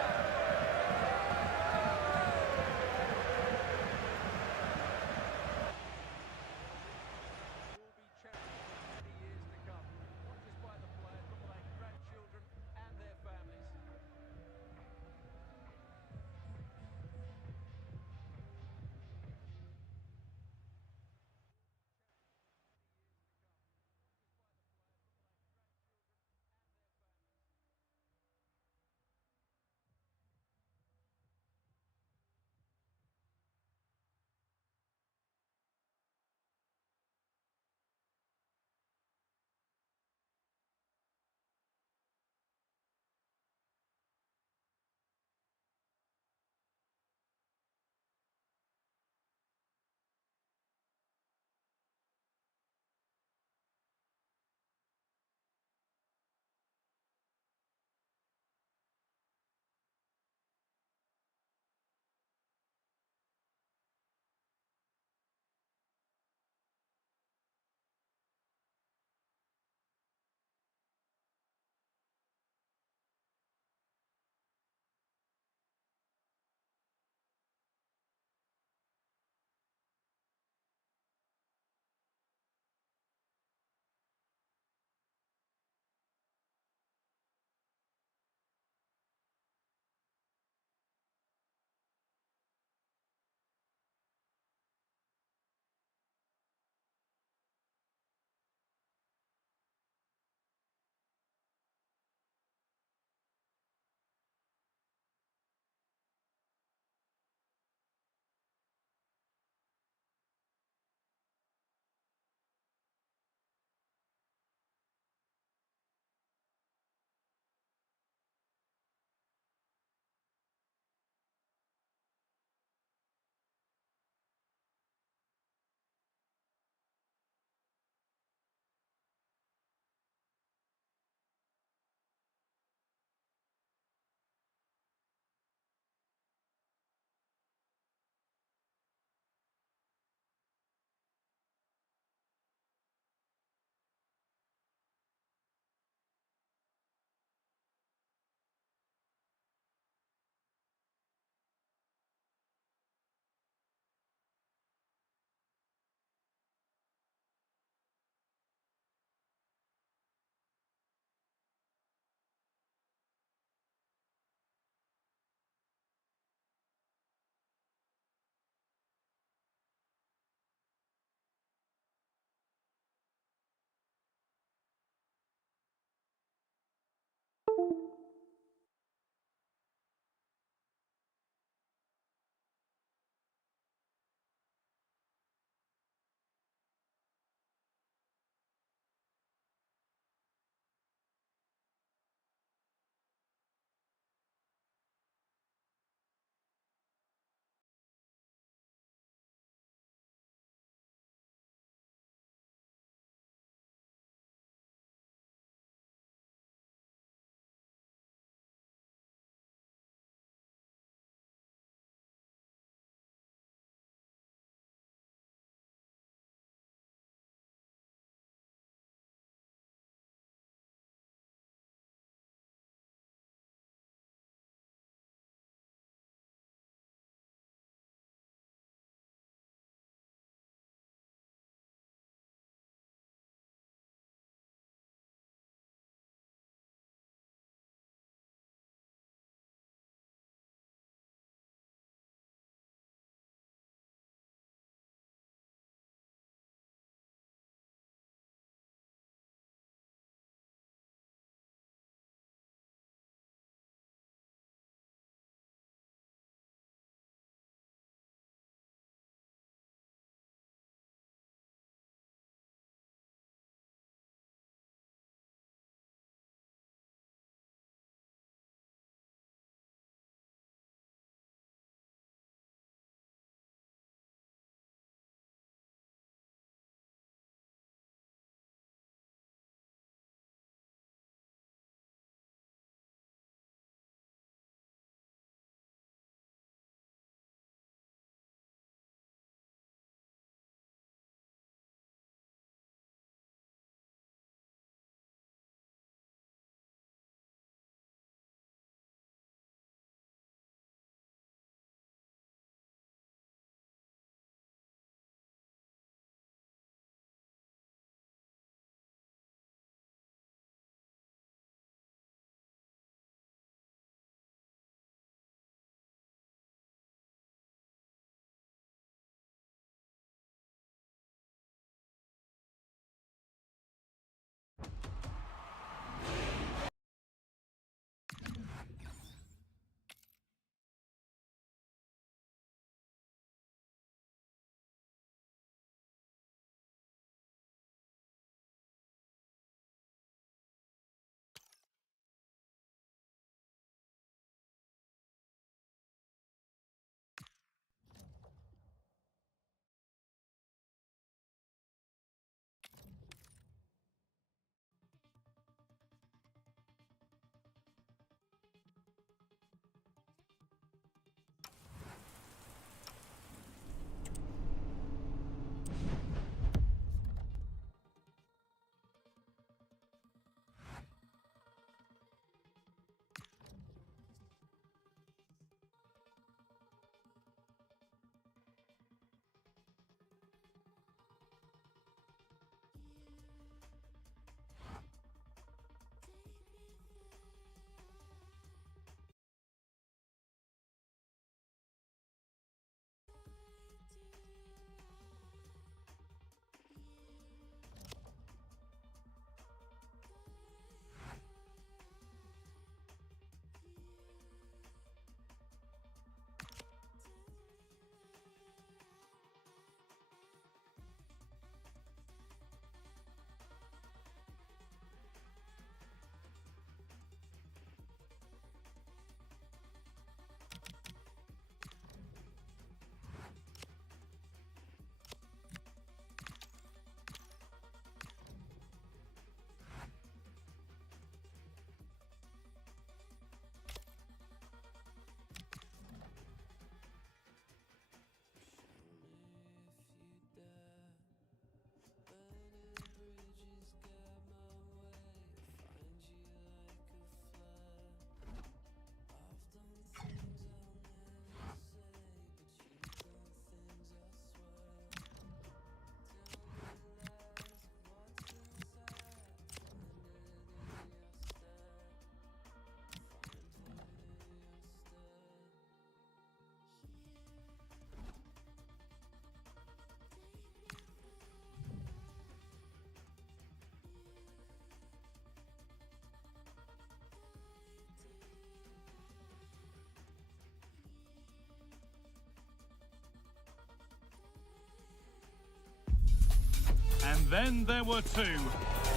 then there were two.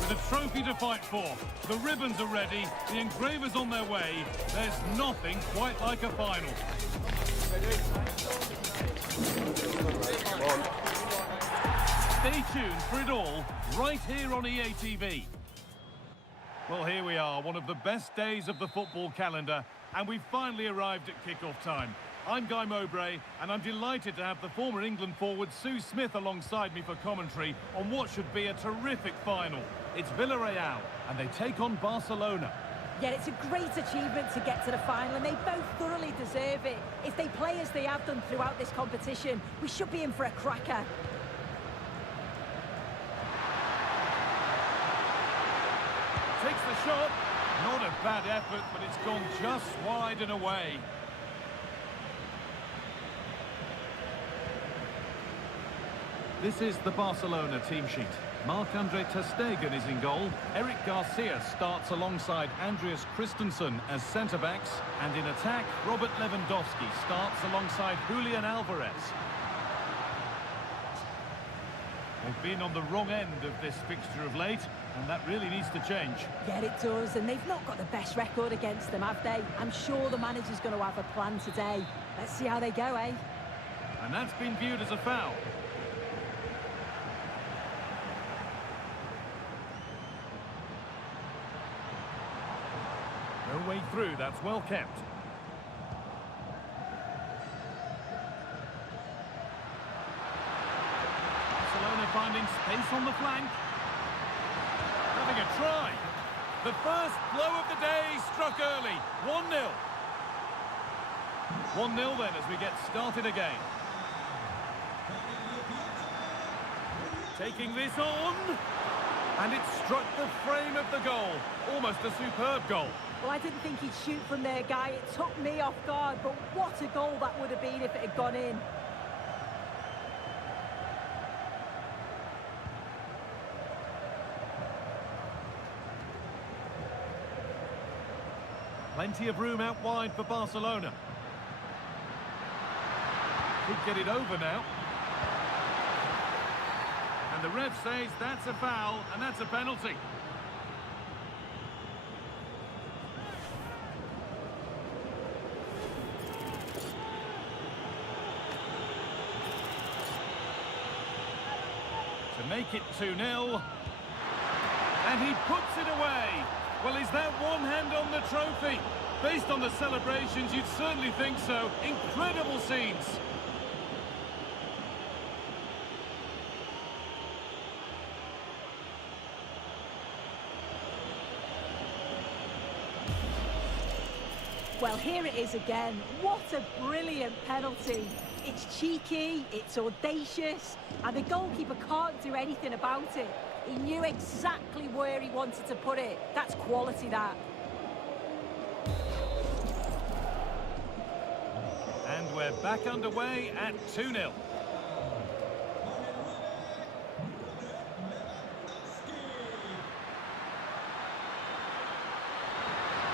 With a trophy to fight for, the ribbons are ready, the engravers on their way. There's nothing quite like a final. Stay tuned for it all, right here on EA TV. Well, here we are, one of the best days of the football calendar, and we've finally arrived at kick-off time. I'm Guy Mowbray, and I'm delighted to have the former England forward Sue Smith alongside me for commentary on what should be a terrific final. It's Villarreal, and they take on Barcelona. Yeah, it's a great achievement to get to the final, and they both thoroughly deserve it. If they play as they have done throughout this competition, we should be in for a cracker. Takes the shot. Not a bad effort, but it's gone just wide and away. This is the Barcelona team sheet. Marc-Andre ter Stegen is in goal. Eric Garcia starts alongside Andreas Christensen as centre-backs. And in attack, Robert Lewandowski starts alongside Julian Alvarez. They've been on the wrong end of this fixture of late, and that really needs to change. Yeah, it does, and they've not got the best record against them, have they? I'm sure the manager's going to have a plan today. Let's see how they go, eh? And that's been viewed as a foul. No way through, that's well kept. Barcelona finding space on the flank. Having a try. The first blow of the day struck early. 1-0. 1-0 then as we get started again. Taking this on. And it struck the frame of the goal. Almost a superb goal. Well, I didn't think he'd shoot from there, Guy. It took me off guard, but what a goal that would have been if it had gone in. Plenty of room out wide for Barcelona. Could get it over now. And the ref says that's a foul, and that's a penalty. To make it 2-0. And he puts it away. Well, is that one hand on the trophy? Based on the celebrations, you'd certainly think so. Incredible scenes. Well, here it is again. What a brilliant penalty. It's cheeky, it's audacious, and the goalkeeper can't do anything about it. He knew exactly where he wanted to put it. That's quality, that. And we're back underway at 2-0.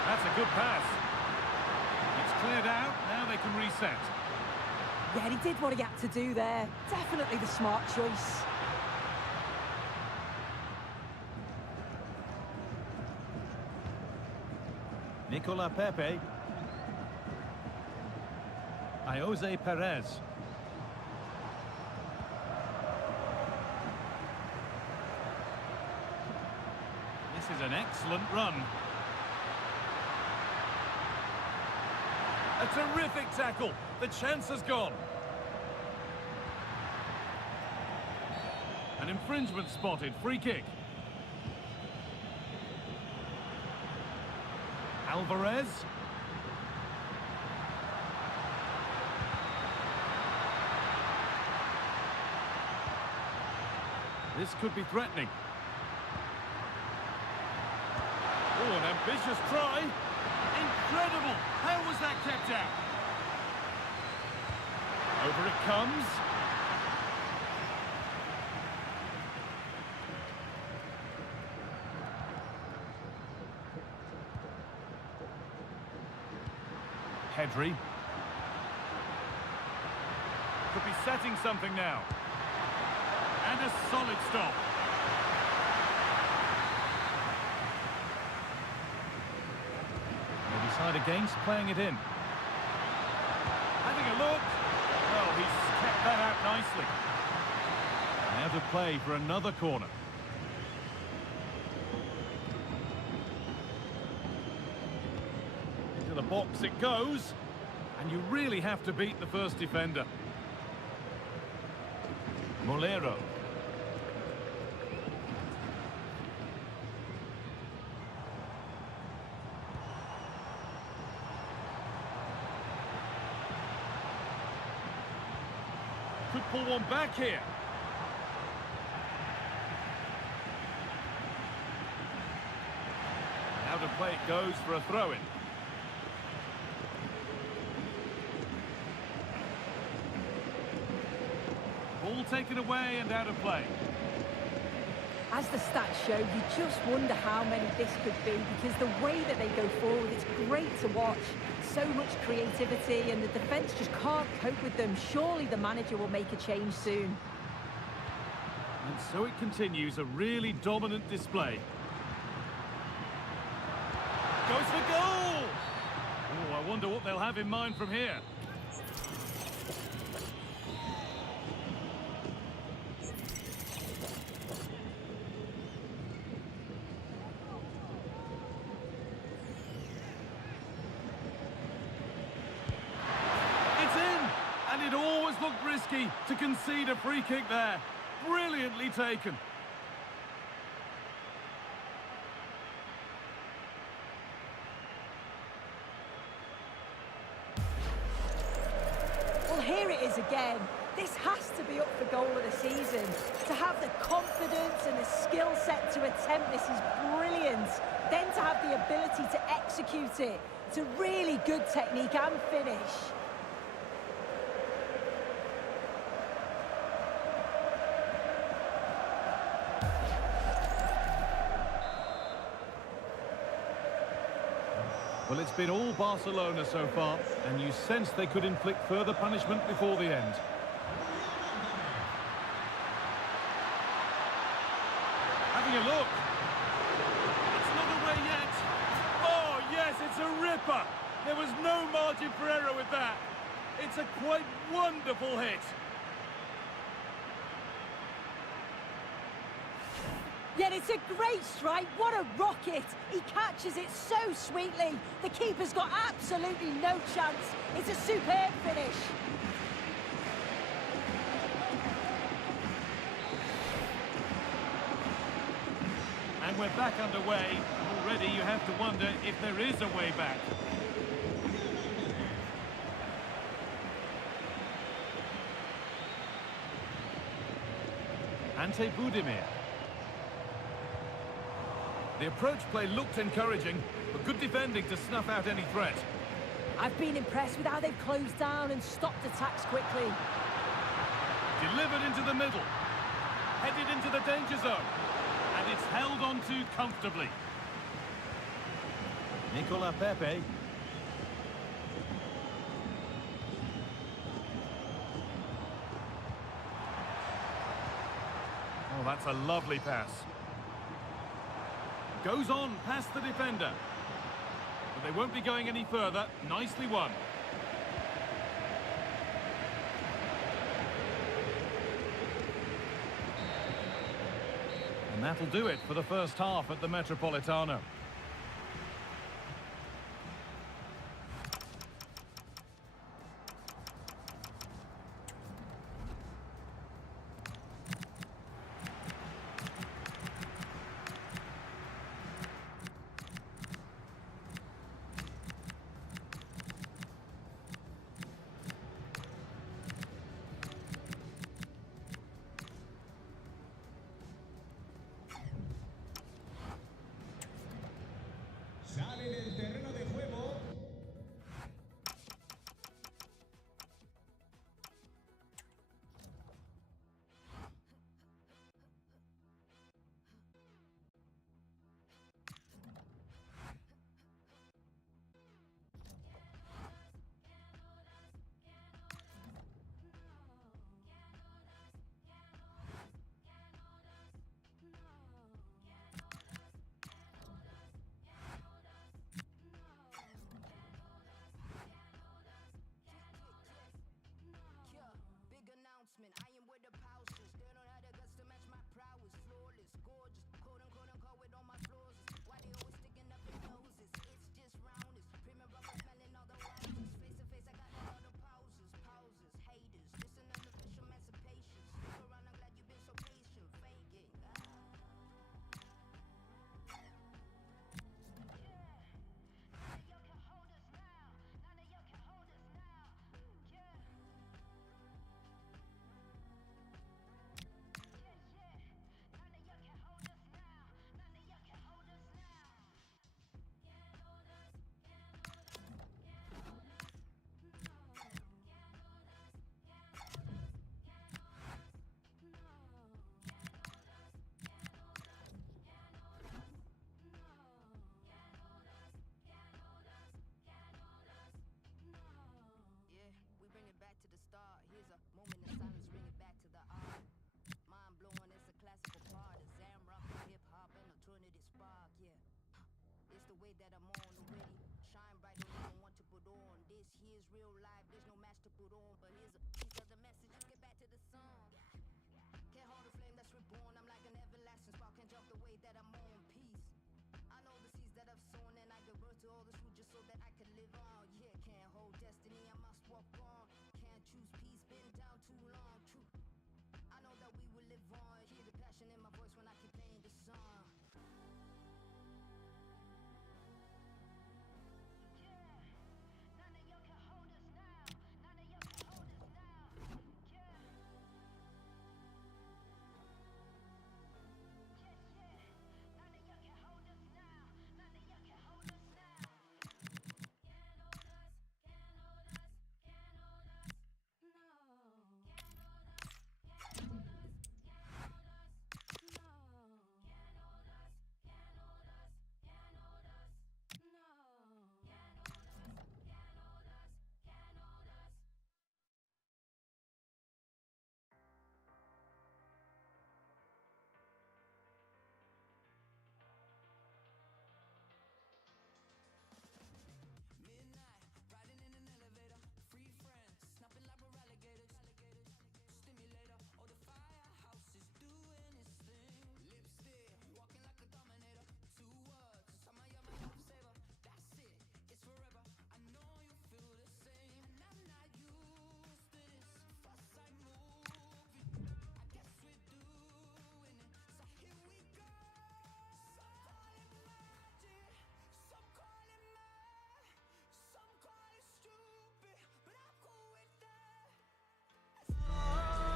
That's a good pass. It's cleared out, now they can reset. Yeah, he did what he had to do there. Definitely the smart choice. Nicolas Pepe. Jose Perez. This is an excellent run. A terrific tackle. The chance has gone. An infringement spotted. Free kick. Alvarez. This could be threatening. Oh, an ambitious try. Incredible! How was that kept out? Over it comes. Pedri. Could be setting something now. And a solid stop. decide against playing it in. Having a look. Well, he's kept that out nicely. And out of play for another corner. Into the box it goes. And you really have to beat the first defender. Molero. Could pull one back here. Out of play it goes for a throw-in. Ball taken away and out of play. As the stats show, you just wonder how many this could be, because the way that they go forward, it's great to watch. So much creativity, and the defence just can't cope with them. Surely the manager will make a change soon. And so it continues, a really dominant display. Goes for goal! Oh, I wonder what they'll have in mind from here. Looked risky to concede a free kick there. Brilliantly taken. Well, here it is again. This has to be up for goal of the season. To have the confidence and the skill set to attempt this is brilliant. Then to have the ability to execute it. It's a really good technique and finish. Well, it's been all Barcelona so far, and you sense they could inflict further punishment before the end. Having a look. It's not away yet. Oh, yes, it's a ripper. There was no margin for error with that. It's a quite wonderful hit. Yet it's a great strike. What a rocket. He catches it so sweetly. The keeper's got absolutely no chance. It's a superb finish. And we're back underway. Already you have to wonder if there is a way back. Ante Budimir. The approach play looked encouraging, but good defending to snuff out any threat. I've been impressed with how they've closed down and stopped attacks quickly. Delivered into the middle. Headed into the danger zone. And it's held on to comfortably. Nicola Pepe. Oh, that's a lovely pass. Goes on past the defender. But they won't be going any further. Nicely won. And that'll do it for the first half at the Metropolitano. shine bright, don't even want to put on. This here's real life, there's no match to put on. But here's a piece of the message, let's get back to the song. Can't hold a flame that's reborn, I'm like an everlasting spark, can't jump the way that I'm on. Peace. I know the seeds that I've sown, and I give birth to all this fruit just so that I can live on. Yeah, can't hold destiny, I must walk on. Can't choose peace, been down too long. True. I know that we will live on. Hear the passion in my voice when I keep playing the song.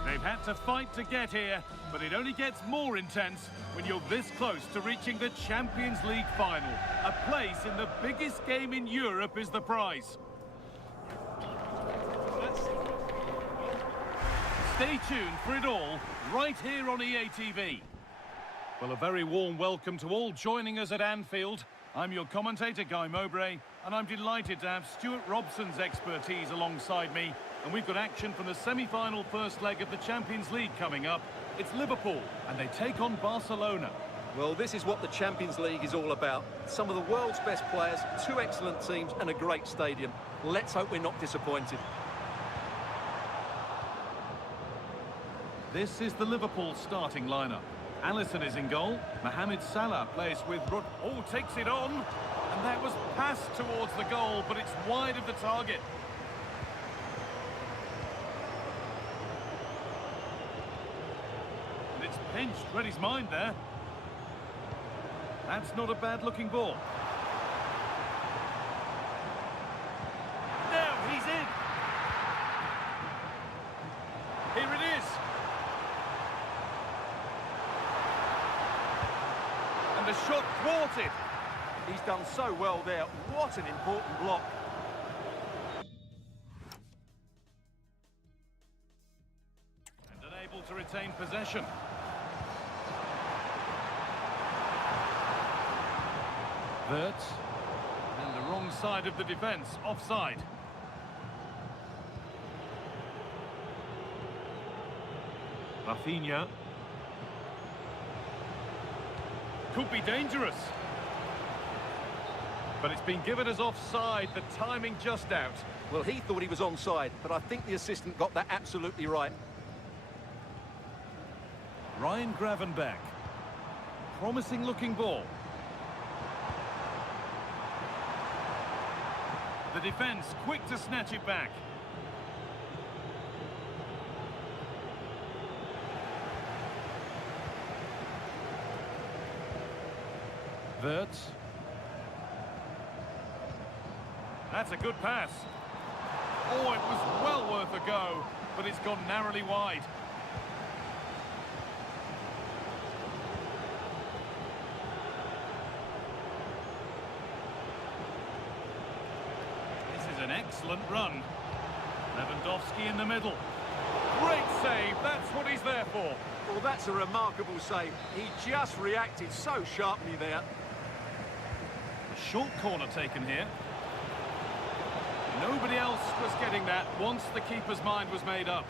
They've had to fight to get here, but it only gets more intense when you're this close to reaching the Champions League final. A place in the biggest game in Europe is the prize. Stay tuned for it all, right here on EA TV. Well, a very warm welcome to all joining us at Anfield. I'm your commentator, Guy Mowbray, and I'm delighted to have Stuart Robson's expertise alongside me. And we've got action from the semi-final first leg of the Champions League coming up. It's Liverpool, and they take on Barcelona. Well, this is what the Champions League is all about. Some of the world's best players, two excellent teams and a great stadium. Let's hope we're not disappointed. This is the Liverpool starting lineup. Alisson is in goal. Mohamed Salah plays with takes it on. And that was passed towards the goal, but it's wide of the target. And it's pinched, read his mind there. That's not a bad-looking ball. Now he's in. Here it is. And the shot thwarted. He's done so well there. What an important block. And unable to retain possession. Wirtz. And the wrong side of the defence, offside. Rafinha. Could be dangerous. But it's been given as offside, the timing just out. Well, he thought he was onside, but I think the assistant got that absolutely right. Ryan Gravenberch. Promising looking ball. The defence quick to snatch it back. Wirtz. That's a good pass. Oh, it was well worth a go, but it's gone narrowly wide. This is an excellent run. Lewandowski in the middle. Great save, that's what he's there for. Well, that's a remarkable save. He just reacted so sharply there. A short corner taken here. Nobody else was getting that once the keeper's mind was made up.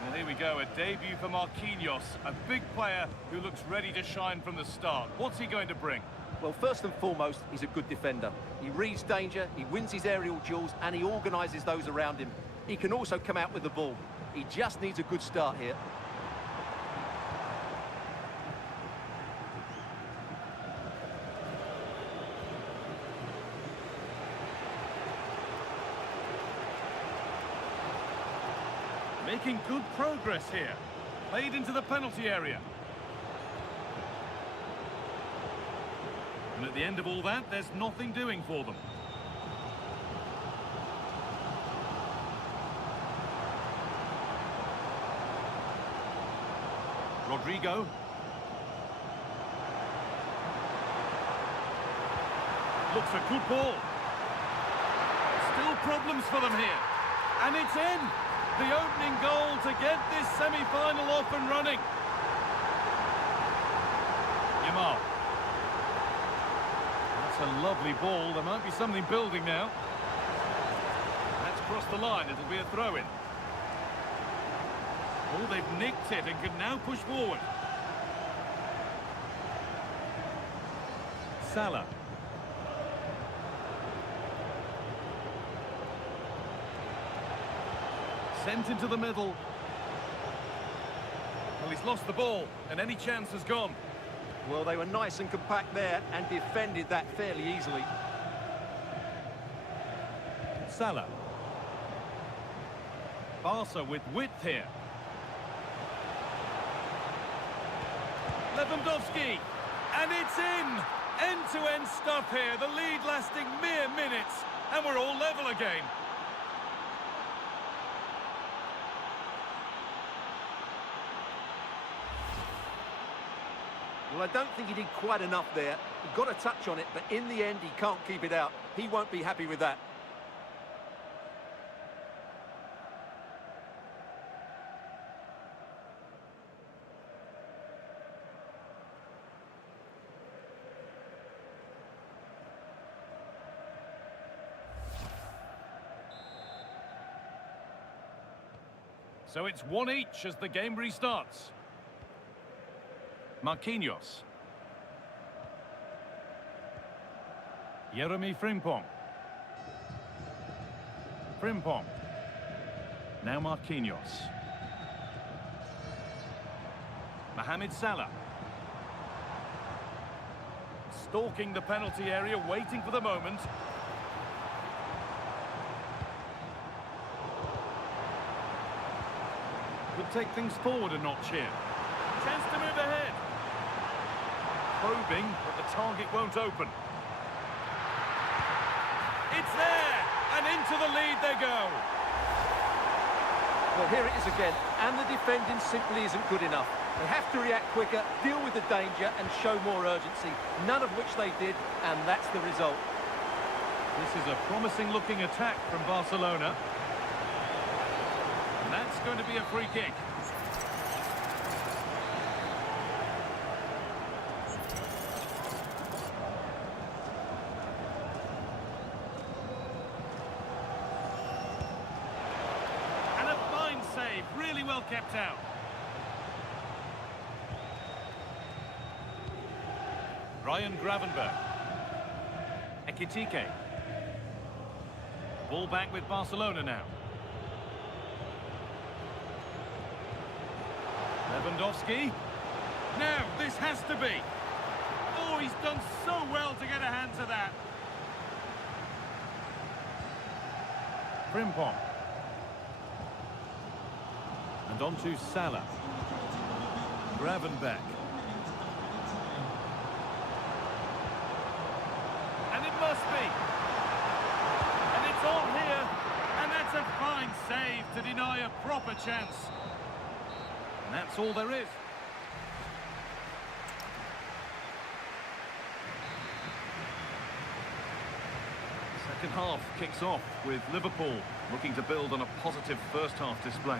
Well, here we go, a debut for Marquinhos, a big player who looks ready to shine from the start. What's he going to bring? Well, first and foremost, he's a good defender. He reads danger, he wins his aerial duels, and he organises those around him. He can also come out with the ball. He just needs a good start here. Making good progress here. Played into the penalty area. And at the end of all that, there's nothing doing for them. Rodrigo. Looks a good ball. Still problems for them here. And it's in. The opening goal to get this semi-final off and running. Yamal. That's a lovely ball. There might be something building now. That's crossed the line. It'll be a throw-in. Oh, they've nicked it and can now push forward. Salah. Sent into the middle. Well, he's lost the ball, and any chance has gone. Well, they were nice and compact there and defended that fairly easily. Salah. Barca with width here. Lewandowski. And it's in! End-to-end stuff here. The lead lasting mere minutes. And we're all level again. Well, I don't think he did quite enough there. He got a touch on it, but in the end, he can't keep it out. He won't be happy with that. So it's 1 each as the game restarts. Marquinhos. Jeremy Frimpong. Frimpong. Now Marquinhos. Mohamed Salah. Stalking the penalty area, waiting for the moment. Could take things forward a notch here. Chance to move ahead. Probing, but the target won't open. It's there! And into the lead they go. Well, here it is again, and the defending simply isn't good enough. They have to react quicker, deal with the danger, and show more urgency. None of which they did, and that's the result. This is a promising-looking attack from Barcelona. And that's going to be a free kick. Really well kept out. Ryan Gravenberg. Ekitike. Ball back with Barcelona now. Lewandowski. Now, this has to be. Oh, he's done so well to get a hand to that. Frimpong. And on to Salah. Gravenberg. And it must be. And it's all here. And that's a fine save to deny a proper chance. And that's all there is. Second half kicks off with Liverpool looking to build on a positive first half display.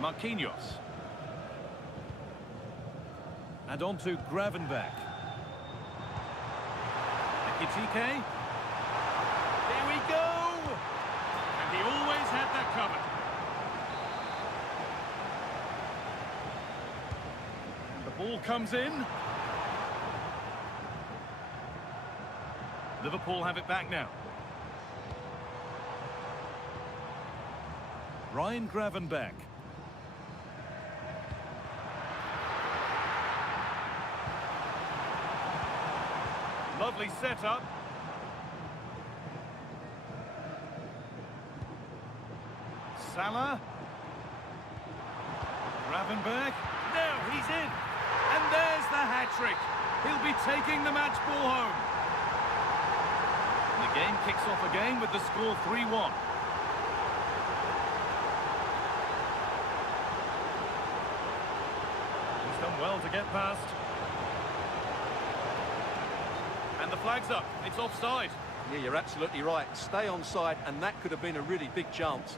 Marquinhos. And on to Gravenberg. Ekitike. Here we go! And he always had that covered. Ball comes in. Liverpool have it back now. Ryan Gravenberch. Lovely setup. Salah. Gravenberch. Now he's in. And there's the hat-trick. He'll be taking the match ball home. The game kicks off again with the score 3-1. He's done well to get past. And the flag's up. It's offside. Yeah, you're absolutely right. Stay onside, and that could have been a really big chance.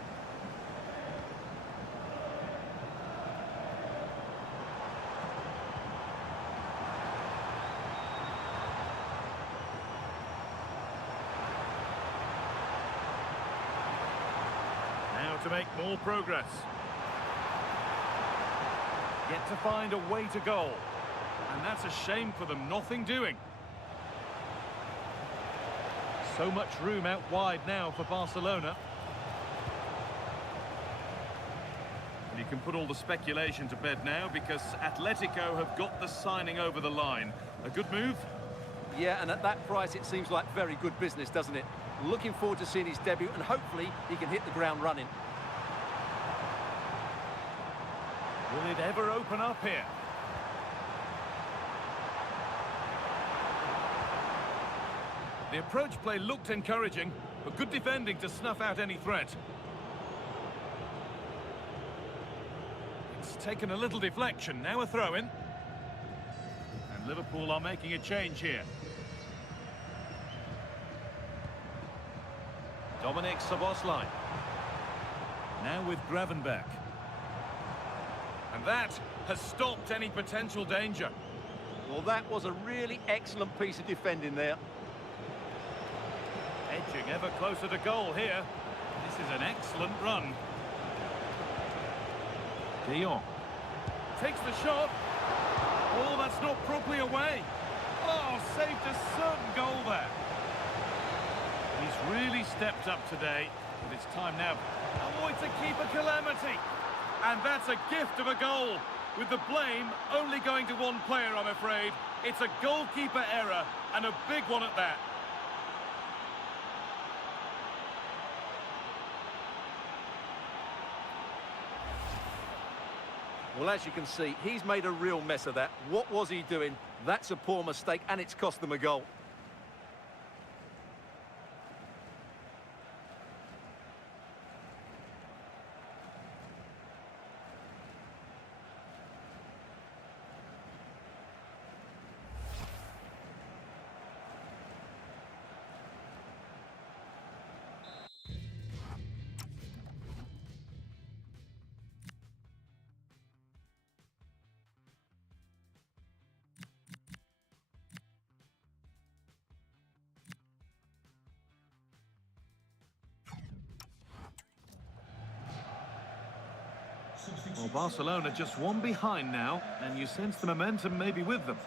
Now to make more progress. Yet to find a way to goal. And that's a shame for them, nothing doing. So much room out wide now for Barcelona. And you can put all the speculation to bed now because Atletico have got the signing over the line. A good move? Yeah, and at that price it seems like very good business, doesn't it? Looking forward to seeing his debut, and hopefully he can hit the ground running. Will it ever open up here? The approach play looked encouraging, but good defending to snuff out any threat. It's taken a little deflection, now a throw-in. And Liverpool are making a change here. Dominic Szoboszlai. Now with Gravenberch. And that has stopped any potential danger. Well, that was a really excellent piece of defending there. Edging ever closer to goal here. This is an excellent run. De Jong takes the shot. Oh, that's not properly away. Oh, saved a certain goal there. He's really stepped up today, but it's time now. Oh, it's a keeper calamity. And that's a gift of a goal. With the blame only going to one player, I'm afraid. It's a goalkeeper error, and a big one at that. Well, as you can see, he's made a real mess of that. What was he doing? That's a poor mistake, and it's cost them a goal. Well, Barcelona just one behind now, and you sense the momentum maybe with them.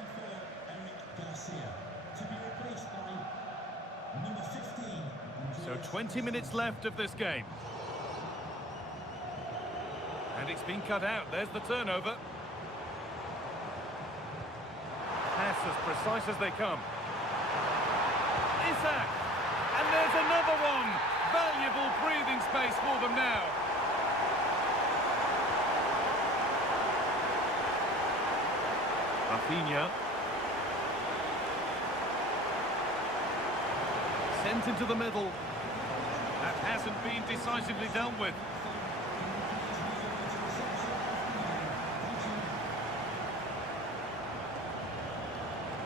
So 20 minutes left of this game. And it's been cut out. There's the turnover. Pass as precise as they come. Isak! And there's another one! Valuable breathing space for them now. Rafinha. Sent into the middle. That hasn't been decisively dealt with.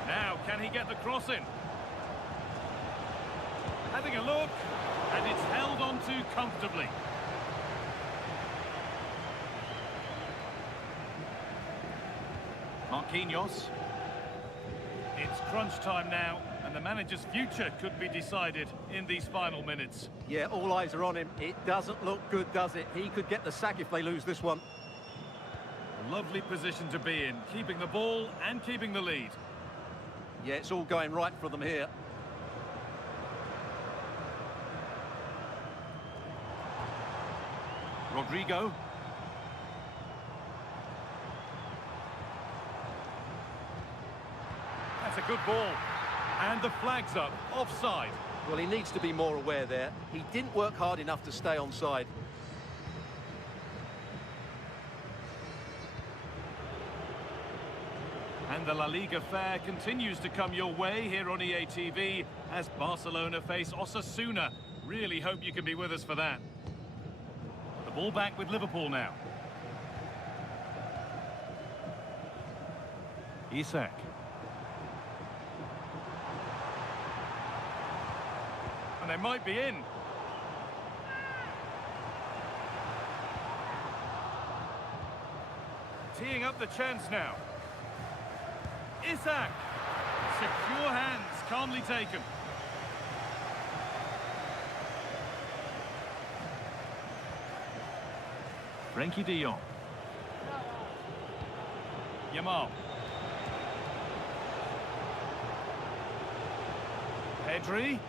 Now, can he get the cross in? Having a look, and it's held on to comfortably. Marquinhos. It's crunch time now, and the manager's future could be decided in these final minutes. Yeah, all eyes are on him. It doesn't look good, does it? He could get the sack if they lose this one. Lovely position to be in, keeping the ball and keeping the lead. Yeah, it's all going right for them here. Rodrigo. That's a good ball. And the flag's up, offside. Well, he needs to be more aware there. He didn't work hard enough to stay onside. And the La Liga fare continues to come your way here on EA TV as Barcelona face Osasuna. Really hope you can be with us for that. The ball back with Liverpool now. Isak. And they might be in. Teeing up the chance now. Isak. Secure hands, calmly taken. Frenkie de Jong. Yamal. Pedri.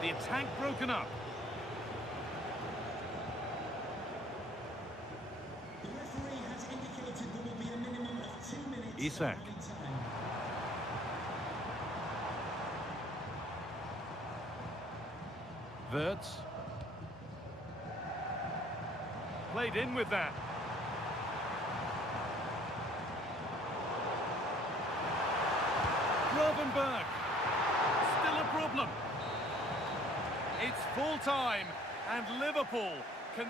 The attack broken up. The referee has indicated there will be a minimum of 2 minutes. Isak. Wirtz. Played in with that. Gravenberg. Still a problem. It's full time, and Liverpool can...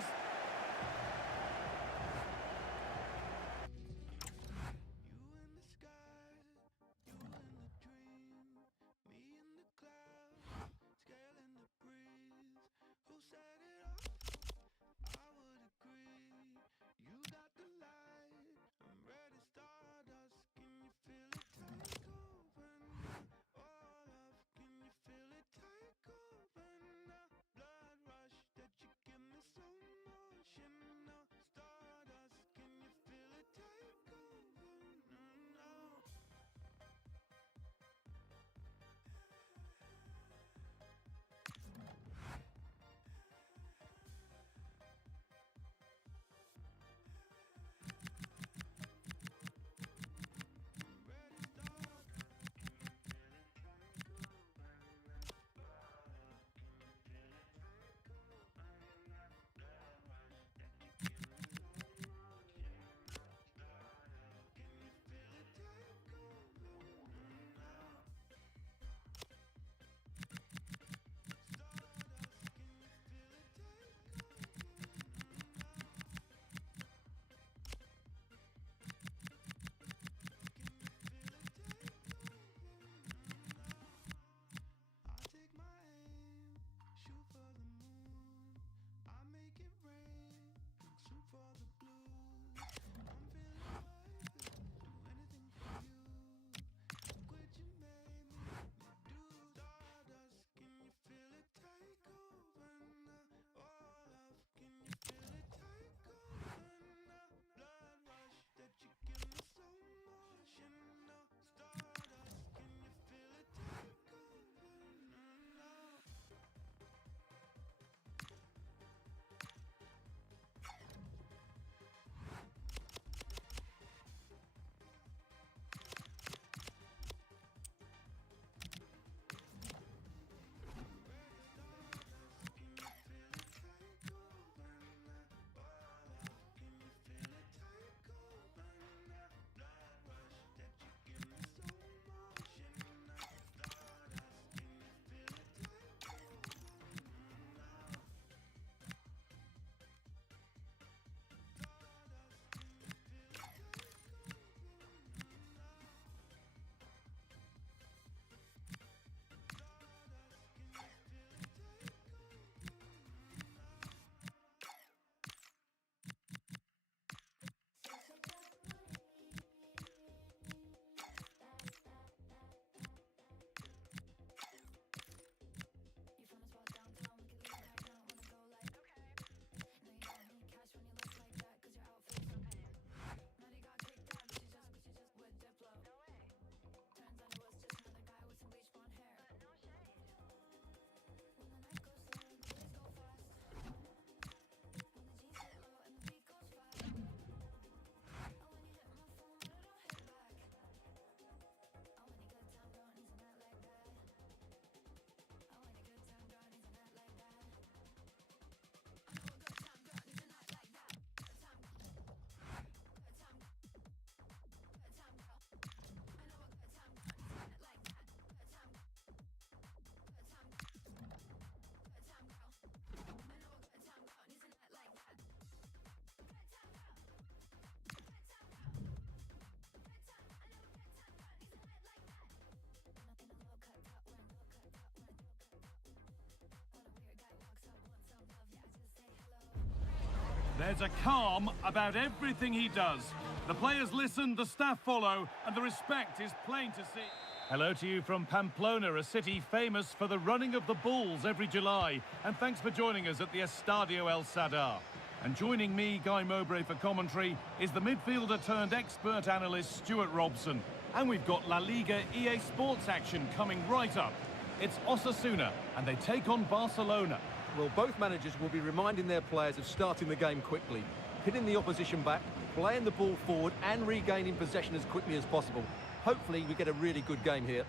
There's a calm about everything he does. The players listen, the staff follow, and the respect is plain to see. Hello to you from Pamplona, a city famous for the running of the bulls every July. And thanks for joining us at the Estadio El Sadar. And joining me, Guy Mowbray, for commentary is the midfielder turned expert analyst Stuart Robson. And we've got La Liga EA Sports action coming right up. It's Osasuna, and they take on Barcelona. Well, both managers will be reminding their players of starting the game quickly, hitting the opposition back, playing the ball forward and regaining possession as quickly as possible. Hopefully we get a really good game here.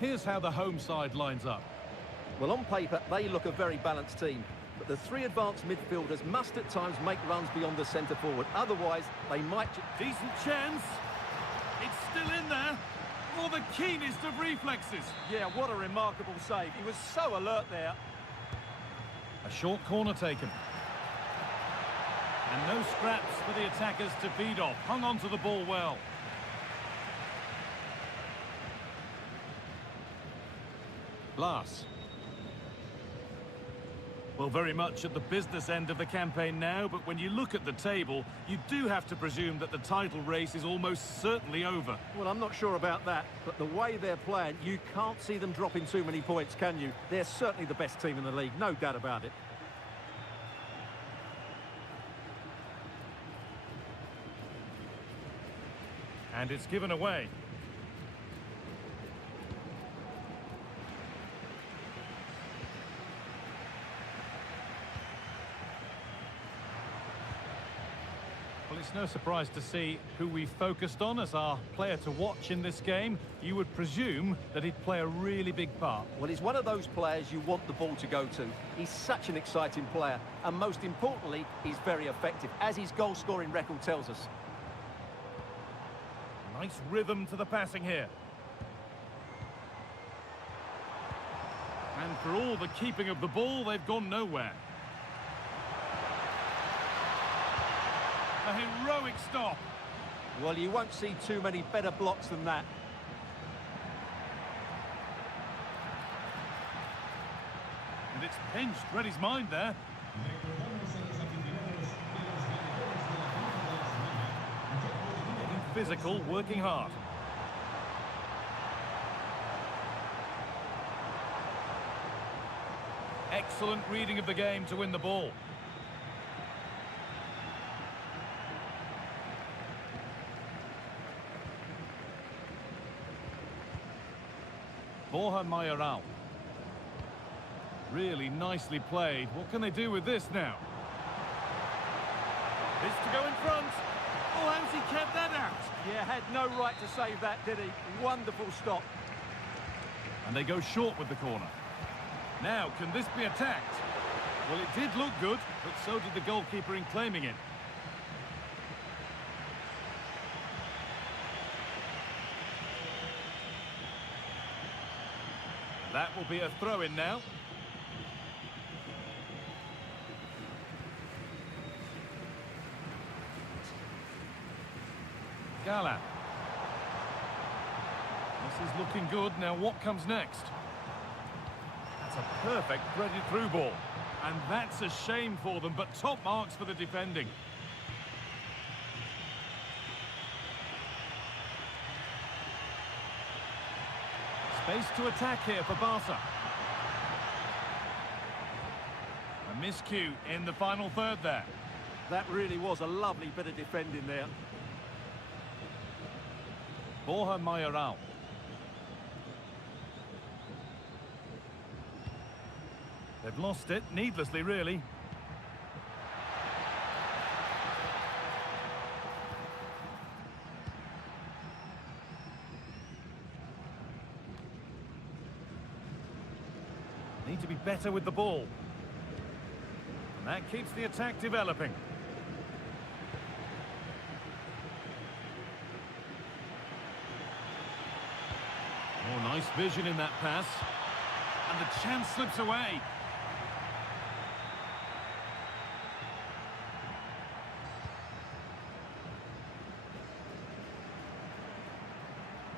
Here's how the home side lines up. Well, on paper, they look a very balanced team. But the three advanced midfielders must at times make runs beyond the centre forward. Otherwise, they might... Decent chance. It's still in there. Oh, the keenest of reflexes. Yeah, what a remarkable save. He was so alert there. A short corner taken. And no scraps for the attackers to feed off. Hung on to the ball well. Blas. Well, very much at the business end of the campaign now, but when you look at the table, you do have to presume that the title race is almost certainly over. Well, I'm not sure about that, but the way they're playing, you can't see them dropping too many points, can you? They're certainly the best team in the league, no doubt about it. And it's given away. Well, it's no surprise to see who we focused on as our player to watch in this game. You would presume that he'd play a really big part. Well, he's one of those players you want the ball to go to. He's such an exciting player, and most importantly, he's very effective, as his goal-scoring record tells us. Nice rhythm to the passing here. And for all the keeping of the ball, they've gone nowhere. A heroic stop. Well, you won't see too many better blocks than that. And it's pinched, read his mind there. Getting physical, working hard. Excellent reading of the game to win the ball. Borja Mayoral. Really nicely played. What can they do with this now? This to go in front. Oh, how's he kept that out? Yeah, had no right to save that, did he? Wonderful stop. And they go short with the corner. Now, can this be attacked? Well, it did look good, but so did the goalkeeper in claiming it. That will be a throw-in now. Gala. This is looking good. Now what comes next? That's a perfect threaded through ball. And that's a shame for them, but top marks for the defending. Space to attack here for Barca. A miscue in the final third there. That really was a lovely bit of defending there. Borja Mayoral. They've lost it, needlessly really. Need to be better with the ball. And that keeps the attack developing. Oh, nice vision in that pass. And the chance slips away.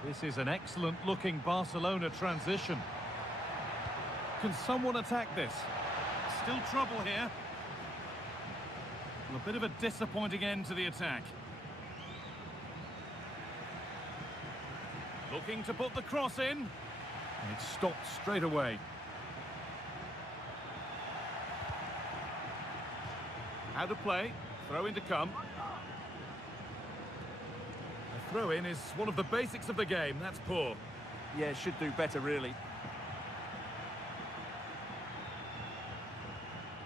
This is an excellent-looking Barcelona transition. Can someone attack this? still trouble here. Well, a bit of a disappointing end to the attack. Looking to put the cross in. And it's stopped straight away. How to play. Throw in to come. A throw in is one of the basics of the game. That's poor. Yeah, should do better, really.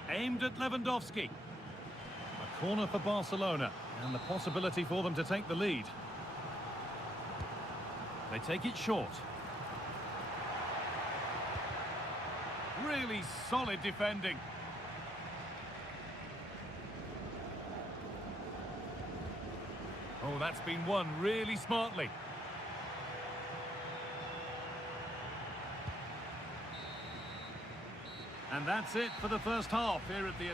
Aimed at Lewandowski. A corner for Barcelona, and the possibility for them to take the lead. They take it short. Really solid defending. Oh, that's been won really smartly. And that's it for the first half here at the...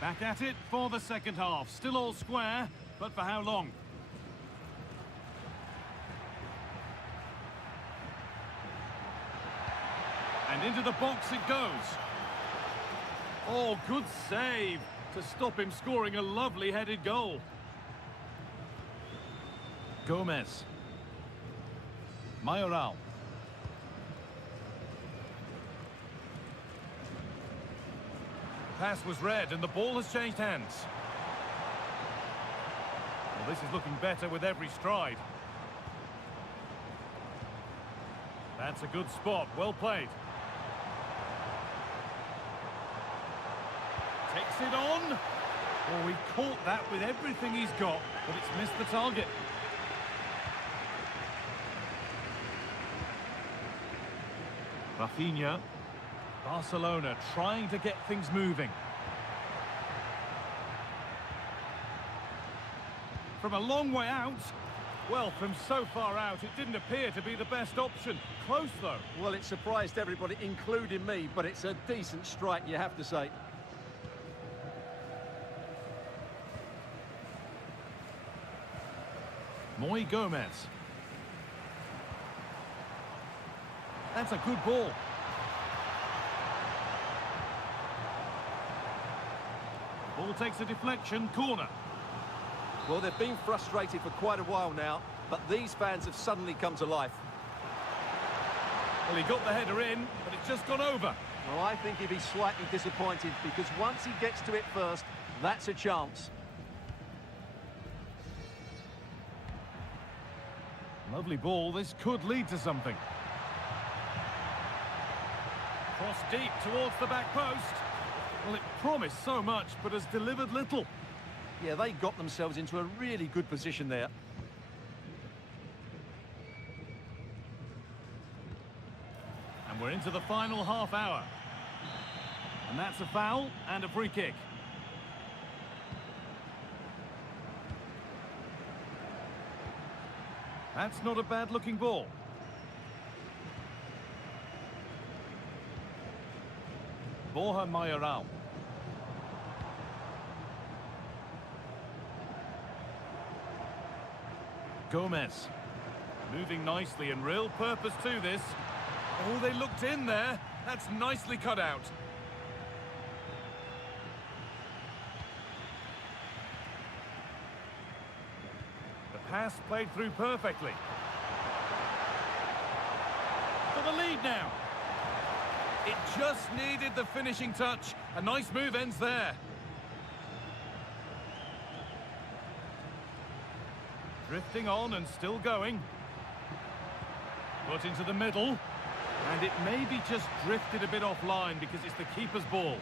Back at it for the second half. Still all square, but for how long? And into the box it goes. Oh, good save to stop him scoring a lovely headed goal. Gomez. Mayoral. Pass was read and the ball has changed hands. Well, this is looking better with every stride. That's a good spot, well played. Takes it on. Oh, he caught that with everything he's got, but it's missed the target. Rafinha. Barcelona trying to get things moving. From a long way out. Well, from so far out, it didn't appear to be the best option. Close, though. Well, it surprised everybody, including me, but it's a decent strike, you have to say. Moy Gomez. That's a good ball. Ball takes a deflection, corner. Well, they've been frustrated for quite a while now, but these fans have suddenly come to life. Well, he got the header in, but it's just gone over. Well, I think he'd be slightly disappointed, because once he gets to it first, that's a chance. Lovely ball, this could lead to something. Cross deep towards the back post. Well, it promised so much, but has delivered little. Yeah, they got themselves into a really good position there. And we're into the final half hour. And that's a foul and a free kick. That's not a bad-looking ball. Borja Mayoral. Gomez. Moving nicely and real purpose to this. Oh, they looked in there. That's nicely cut out. The pass played through perfectly. For the lead now. It just needed the finishing touch. A nice move ends there. Drifting on and still going. Put into the middle. And it maybe just drifted a bit offline because it's the keeper's ball.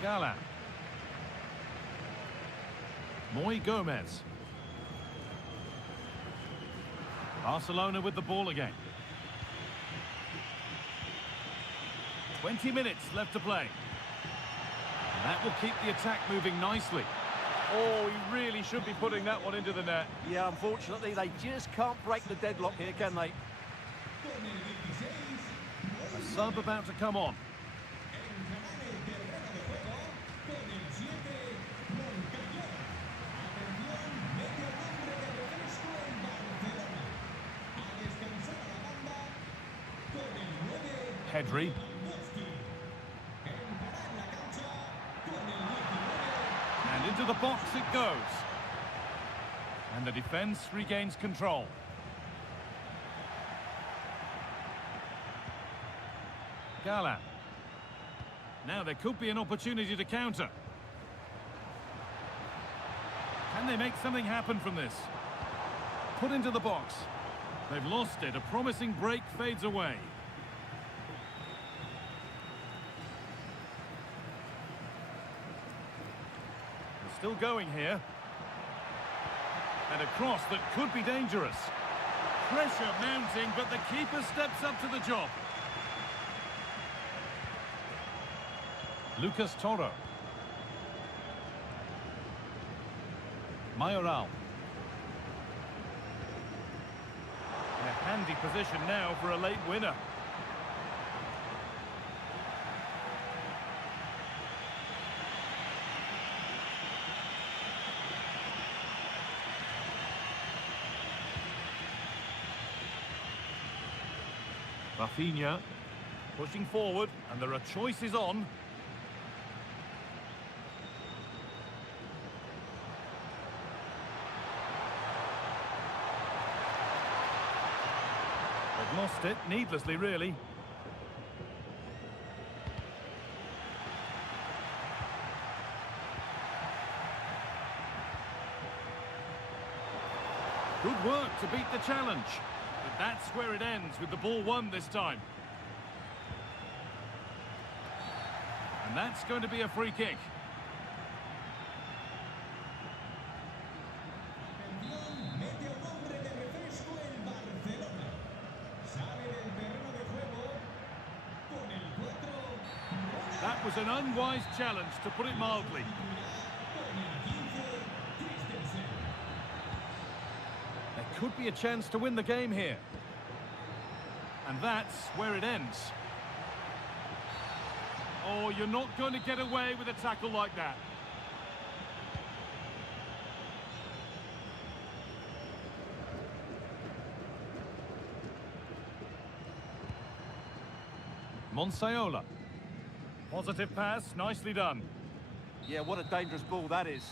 Gala. Moy Gomez. Barcelona with the ball again. 20 minutes left to play. And that will keep the attack moving nicely. Oh, he really should be putting that one into the net. Yeah, unfortunately, they just can't break the deadlock here, can they? A sub about to come on. Pedri. And into the box it goes. And the defence regains control. Gala. Now there could be an opportunity to counter. Can they make something happen from this? Put into the box. They've lost it. A promising break fades away. They're still going here. And a cross that could be dangerous. Pressure mounting, but the keeper steps up to the job. Lucas Toro. Mayoral. In a handy position now for a late winner. Rafinha pushing forward, and there are choices on. They've lost it needlessly, really. Good work to beat the challenge. But that's where it ends, with the ball won this time. And that's going to be a free kick. Mete un hombre de refresco el Barcelona. Sale del terreno de juego con el 4. That was an unwise challenge, to put it mildly. Con el 15, Christensen. There could be a chance to win the game here. And that's where it ends. Oh, you're not going to get away with a tackle like that. Monsayola. Positive pass, nicely done. Yeah, what a dangerous ball that is.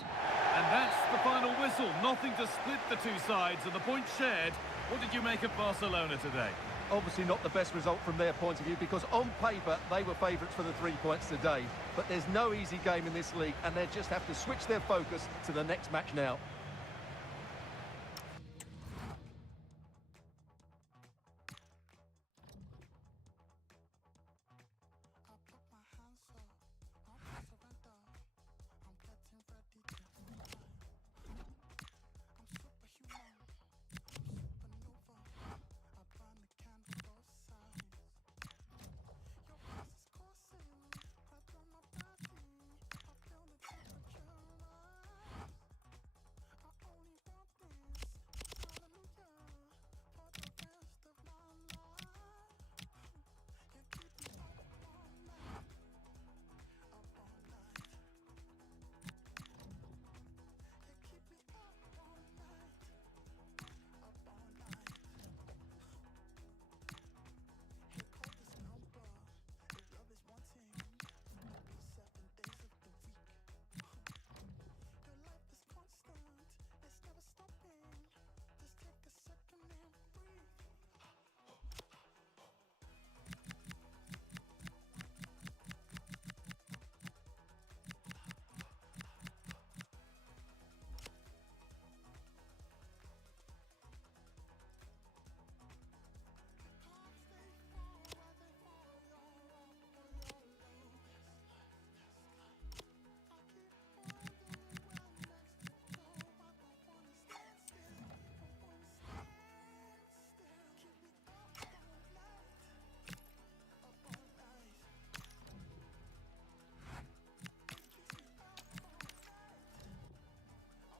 And that's the final whistle. Nothing to split the two sides, and the point shared. What did you make of Barcelona today? Obviously not the best result from their point of view, because on paper they were favourites for the 3 points today. But there's no easy game in this league, and they just have to switch their focus to the next match now.